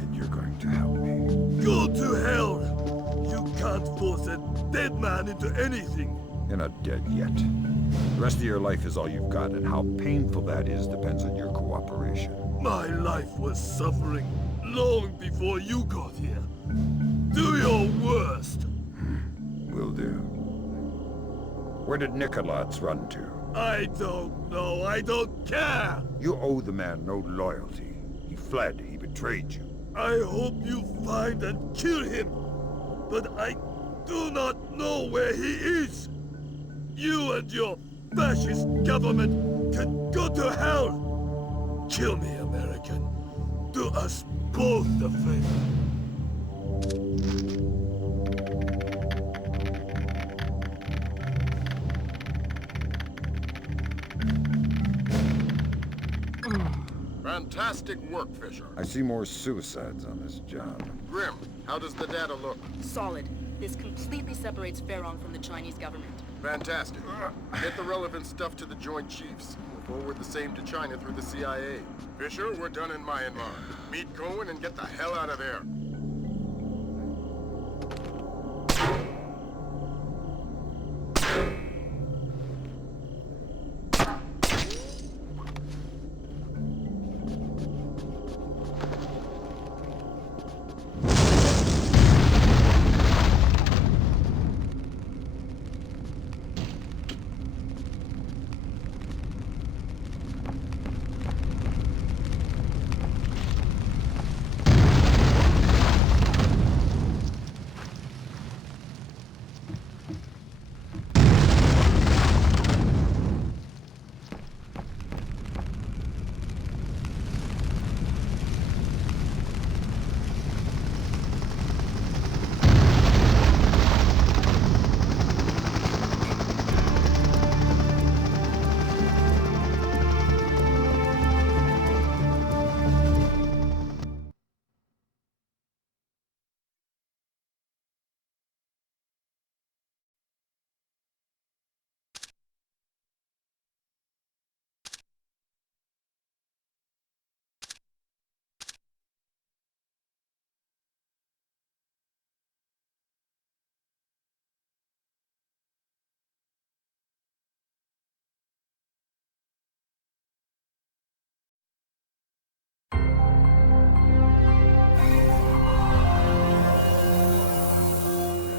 and you're going to help me. Go to hell! You can't force a dead man into anything. You're not dead yet. The rest of your life is all you've got, and how painful that is depends on your cooperation. My life was suffering long before you got here. Do your worst. Will do. Where did Nikolads run to? I don't know. I don't care. You owe the man no loyalty. He fled. He betrayed you. I hope you find and kill him. But I do not know where he is. You and your fascist government can go to hell. Kill me, American. Do us both the favor. Fantastic work, Fisher. I see more suicides on this job. Grim, how does the data look? Solid. This completely separates Farron from the Chinese government. Fantastic. Get the relevant stuff to the Joint Chiefs. We'll forward the same to China through the CIA. Fisher, we're done in Myanmar. Meet Cohen and get the hell out of there.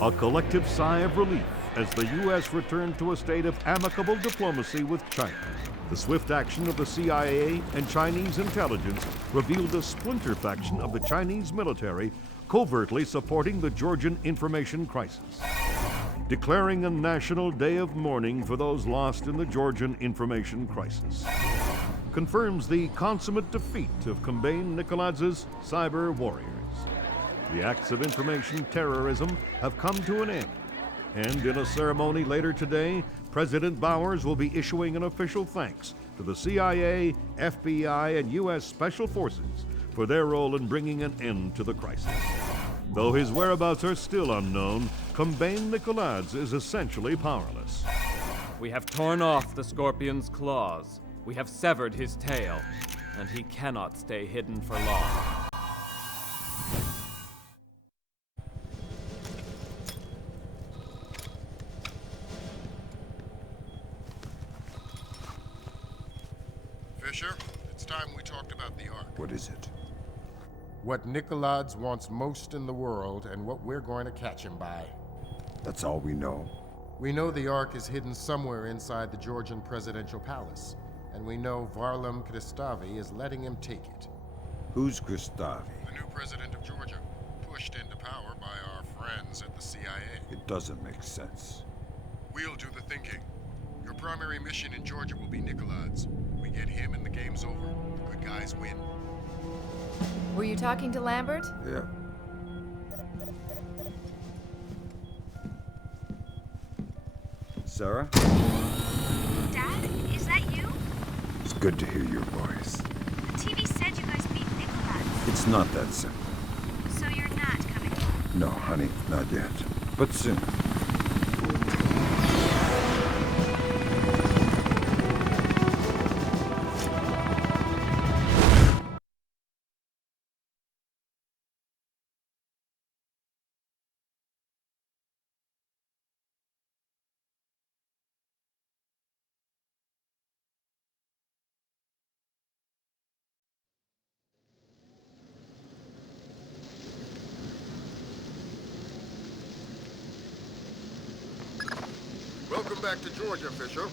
A collective sigh of relief as the U.S. returned to a state of amicable diplomacy with China. The swift action of the CIA and Chinese intelligence revealed a splinter faction of the Chinese military covertly supporting the Georgian information crisis, declaring a national day of mourning for those lost in the Georgian information crisis. Confirms the consummate defeat of Kombain Nikolads' cyber warriors. The acts of information terrorism have come to an end, and in a ceremony later today, President Bowers will be issuing an official thanks to the CIA, FBI, and U.S. Special Forces for their role in bringing an end to the crisis. Though his whereabouts are still unknown, Kombain Nikolads is essentially powerless. We have torn off the Scorpion's claws. We have severed his tail, and he cannot stay hidden for long. Fisher, it's time we talked about the Ark. What is it? What Nikolads wants most in the world and what we're going to catch him by. That's all we know. We know the Ark is hidden somewhere inside the Georgian presidential palace, and we know Varlam Kristavi is letting him take it. Who's Kristavi? The new president of Georgia, pushed into power by our friends at the CIA. It doesn't make sense. We'll do the thinking. Your primary mission in Georgia will be Nikolads. We get him and the game's over. The good guys win. Were you talking to Lambert? Yeah. Sarah? Dad, is that you? It's good to hear your voice. The TV said you guys beat Nikolads. It's not that simple. So you're not coming home? No, honey, not yet. But soon. back to Georgia, Fisher.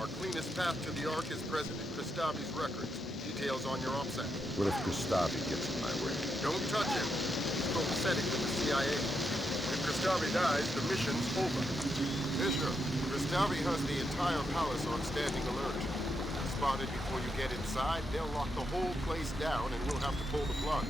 Our cleanest path to the Ark is President Kristavi's records. Details on your OPSEC. What if Kristavi gets in my way? Don't touch him. He's copacetic with the CIA. If Kristavi dies, the mission's over. Fisher, Kristavi has the entire palace on standing alert. If spotted before you get inside, they'll lock the whole place down and we'll have to pull the plug.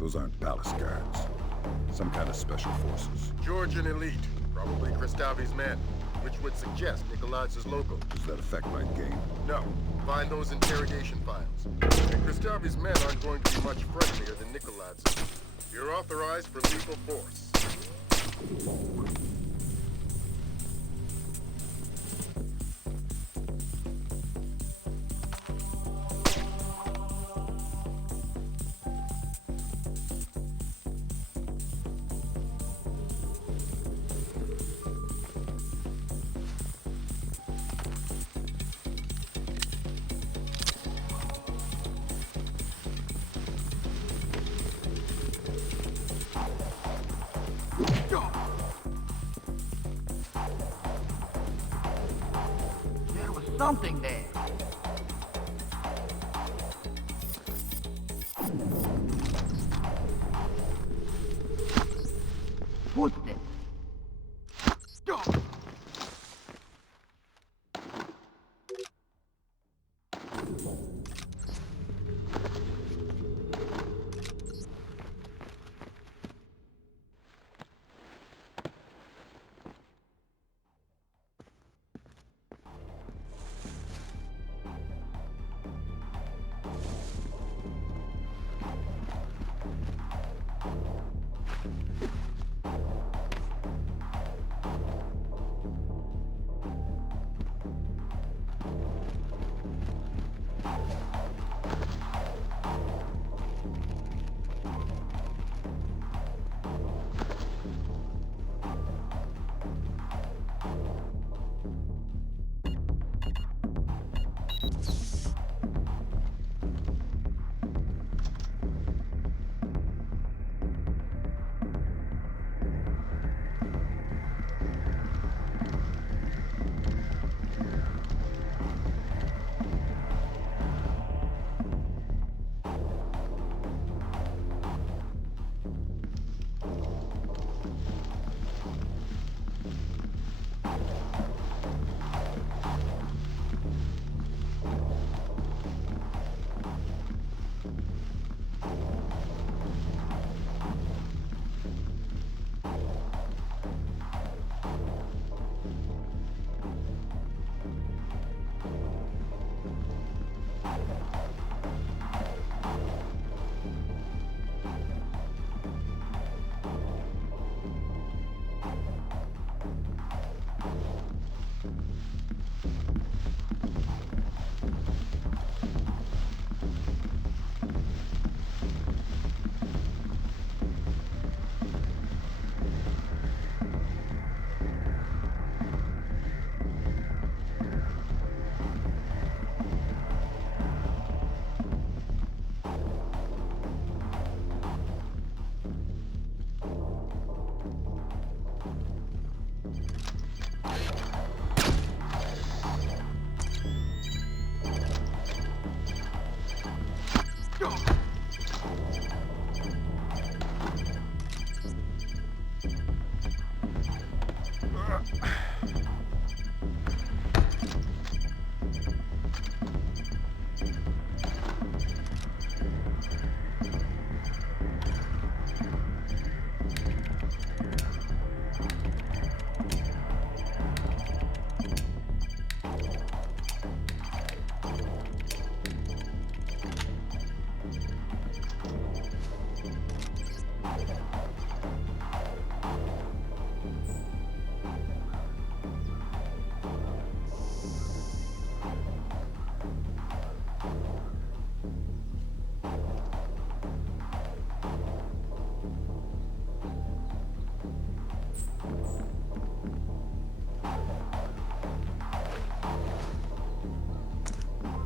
Those aren't palace guards. Some kind of special forces. Georgian elite, probably Kristavi's men, which would suggest Nikolai's local. Does that affect my game? No. Find those interrogation files. And Kristavi's men aren't going to be much friendlier than Nikolai's. You're authorized for lethal force. There was something there. Footsteps.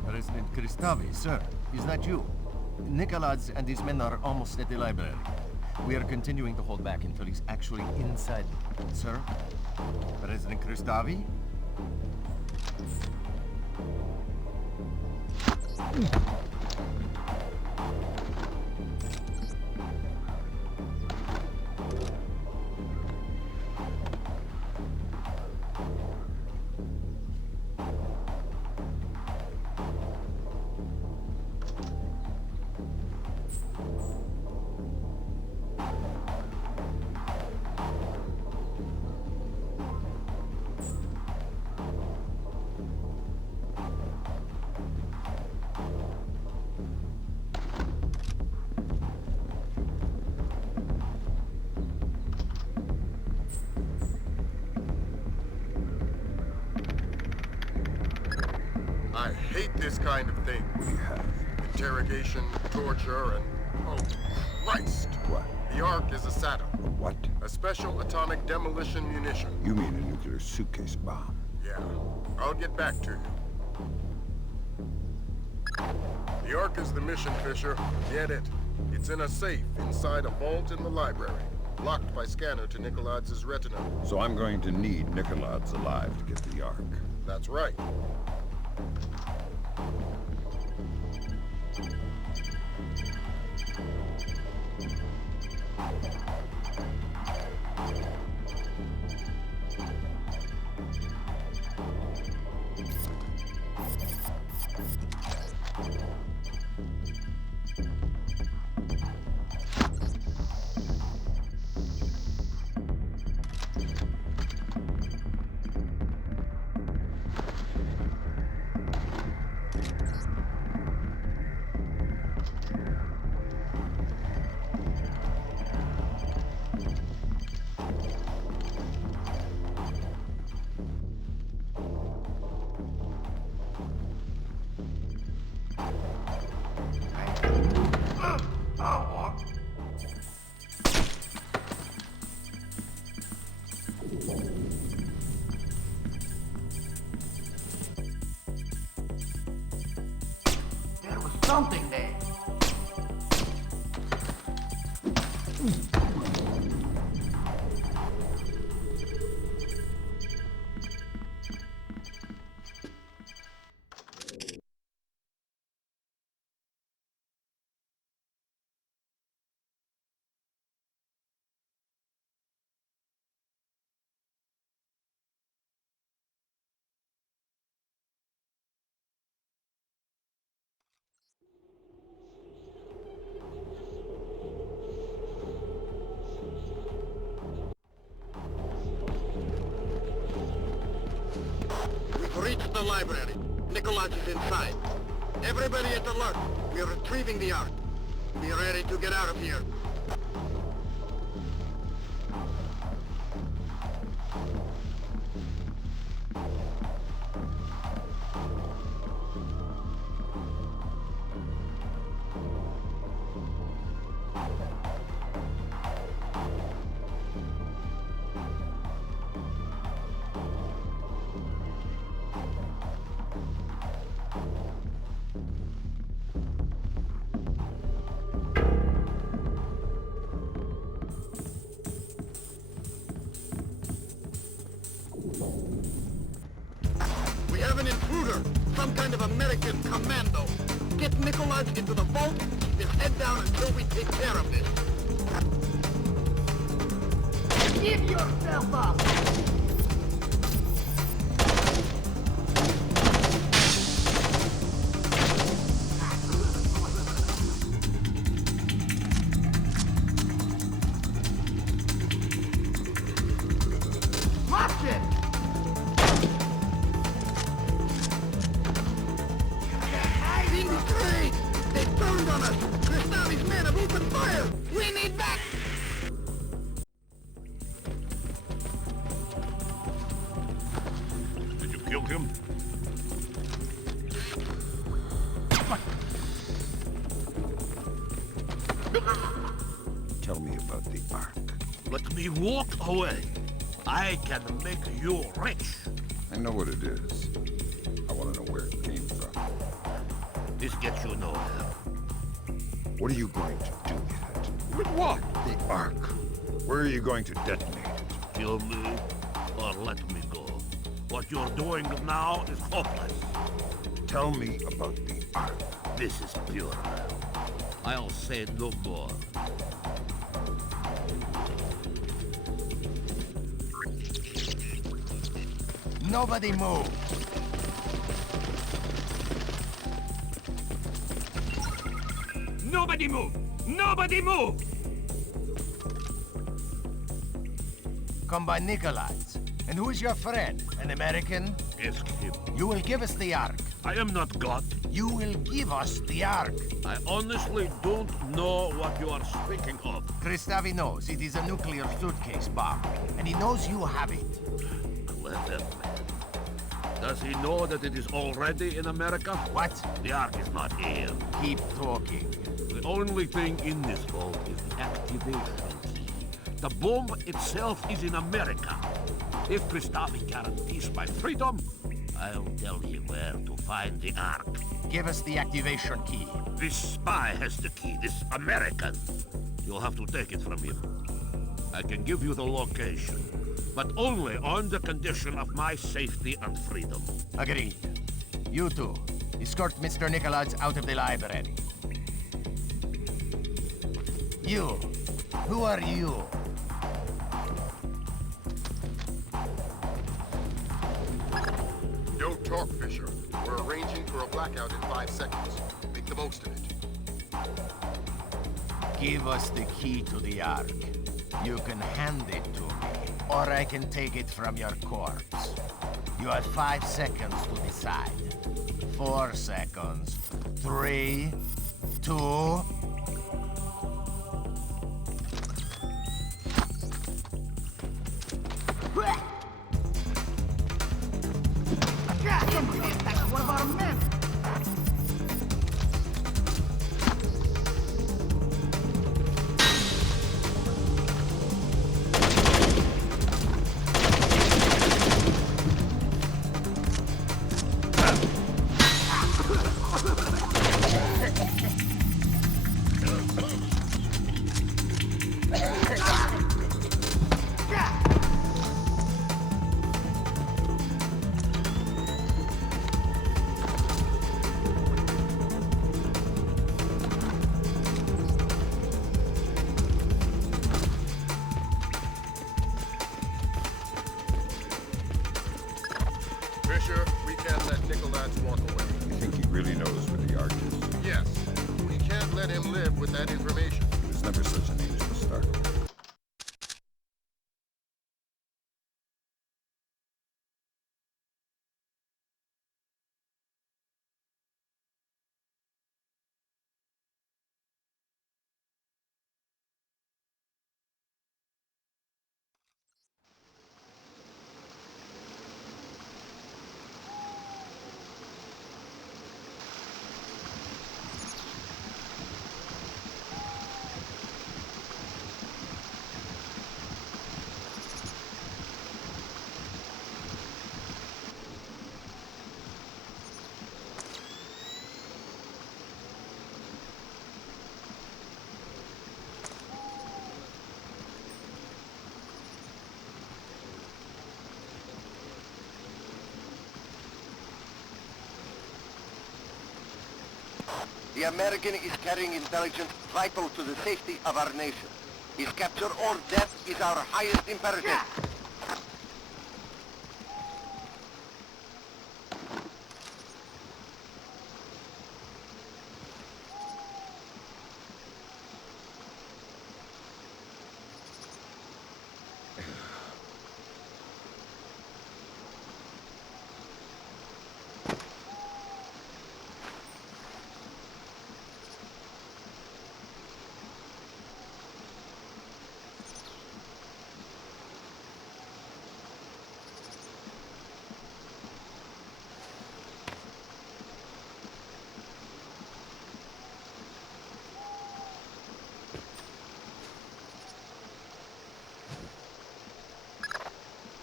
President Kristavi, sir, is that you? Nikolaz and his men are almost at the library. We are continuing to hold back until he's actually inside. Sir? President Kristavi? I hate this kind of thing. We have. Interrogation, torture, and... oh, Christ! What? The Ark is a SATA. What? A special atomic demolition munition. You mean a nuclear suitcase bomb? Yeah. I'll get back to you. The Ark is the mission, Fisher. Get it. It's in a safe inside a vault in the library. Locked by scanner to Nikolaz's retina. So I'm going to need Nikolaz alive to get the Ark. That's right. There was something there. Reach the library. Nikolaz is inside. Everybody at alert. We are retrieving the Ark. Be ready to get out of here. We have an intruder, some kind of American commando. Get Nikolaz into the vault, keep his head down until we take care of this. Give yourself up! shit! Being betrayed! They turned on us! Kristavi's men have opened fire! We need back! Did you kill him? Tell me about the Ark. Let me walk away. I can make you rich. I know what it is. I want to know where it came from. This gets you nowhere. What are you going to do with it? With what? The Ark. Where are you going to detonate it? Kill me or let me go. What you're doing now is hopeless. Tell me about the Ark. This is pure. I'll say no more. Nobody move. Nobody move! Nobody move! Come by Nikolai's. And who is your friend? An American? Ask him. You will give us the Ark. I am not God. You will give us the Ark. I honestly don't know what you are speaking of. Kristavi knows it is a nuclear suitcase bomb, and he knows you have it. Clever man. Does he know that it is already in America? What? The Ark is not here. Keep talking. The only thing in this vault is the activation key. The bomb itself is in America. If Kristavi guarantees my freedom, I'll tell him where to find the Ark. Give us the activation key. This spy has the key, this American. You'll have to take it from him. I can give you the location, but only on the condition of my safety and freedom. Agreed. You two, escort Mr. Nikolai's out of the library. You, who are you? Don't talk, Fisher. We're arranging for a blackout in 5 seconds. Make the most of it. Give us the key to the Ark. You can hand it to me, or I can take it from your corpse. You have 5 seconds to decide. 4 seconds. 3, 2... Somebody attacked one of our men! Fisher, we can't let Nikolai's walk away. You think he really knows where the Ark is? Yes. We can't let him live with that information. There's never such an easy start. The American is carrying intelligence vital to the safety of our nation. His capture or death is our highest imperative.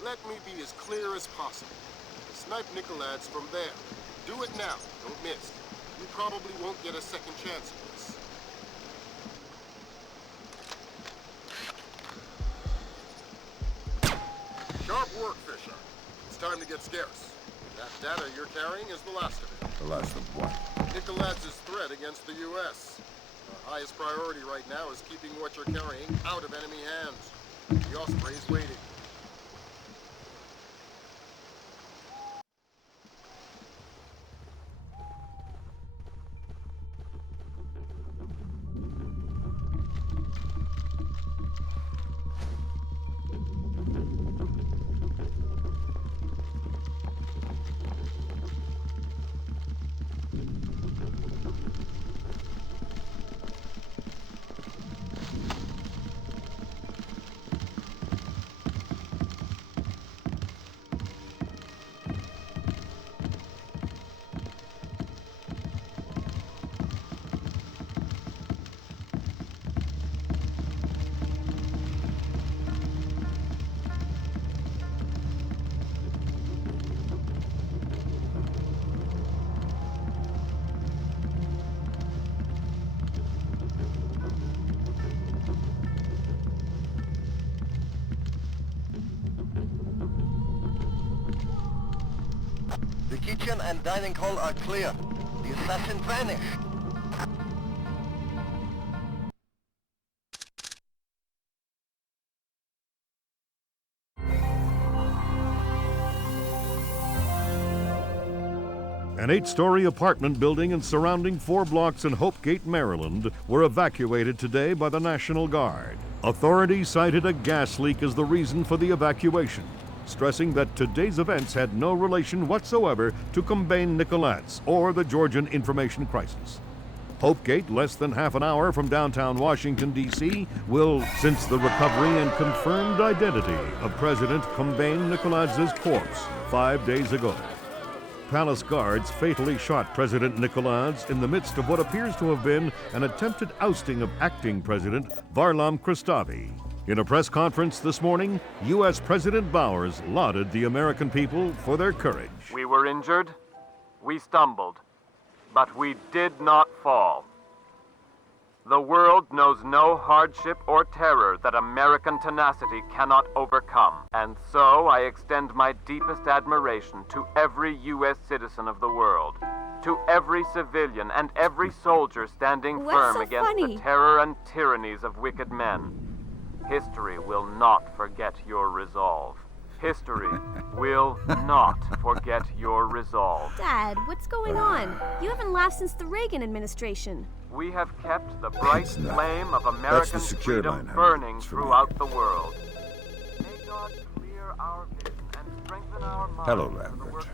Let me be as clear as possible. Snipe Nikolads from there. Do it now. Don't miss. You probably won't get a second chance at this. Sharp work, Fisher. It's time to get scarce. That data you're carrying is the last of it. The last of what? Nikolads' threat against the U.S. Our highest priority right now is keeping what you're carrying out of enemy hands. The Osprey's waiting. The kitchen and dining hall are clear. The assassin vanished. An 8-story apartment building and surrounding 4 blocks in Hopegate, Maryland, were evacuated today by the National Guard. Authorities cited a gas leak as the reason for the evacuation, stressing that today's events had no relation whatsoever to Combine Nikolads or the Georgian information crisis. Hopegate, less than half an hour from downtown Washington, D.C., will, since the recovery and confirmed identity of President Combine Nikolads' corpse 5 days ago. Palace guards fatally shot President Nikolads in the midst of what appears to have been an attempted ousting of acting President Varlam Kristavi. In a press conference this morning, U.S. President Bowers lauded the American people for their courage. We were injured, we stumbled, but we did not fall. The world knows no hardship or terror that American tenacity cannot overcome. And so I extend my deepest admiration to every U.S. citizen of the world, to every civilian and every soldier standing firm against the terror and tyrannies of wicked men. History will not forget your resolve. History will not forget your resolve. Dad, what's going on? You haven't laughed since the Reagan administration. We have kept the bright flame of American freedom burning throughout the world. May God clear our vision and strengthen our minds. Hello, Lambert.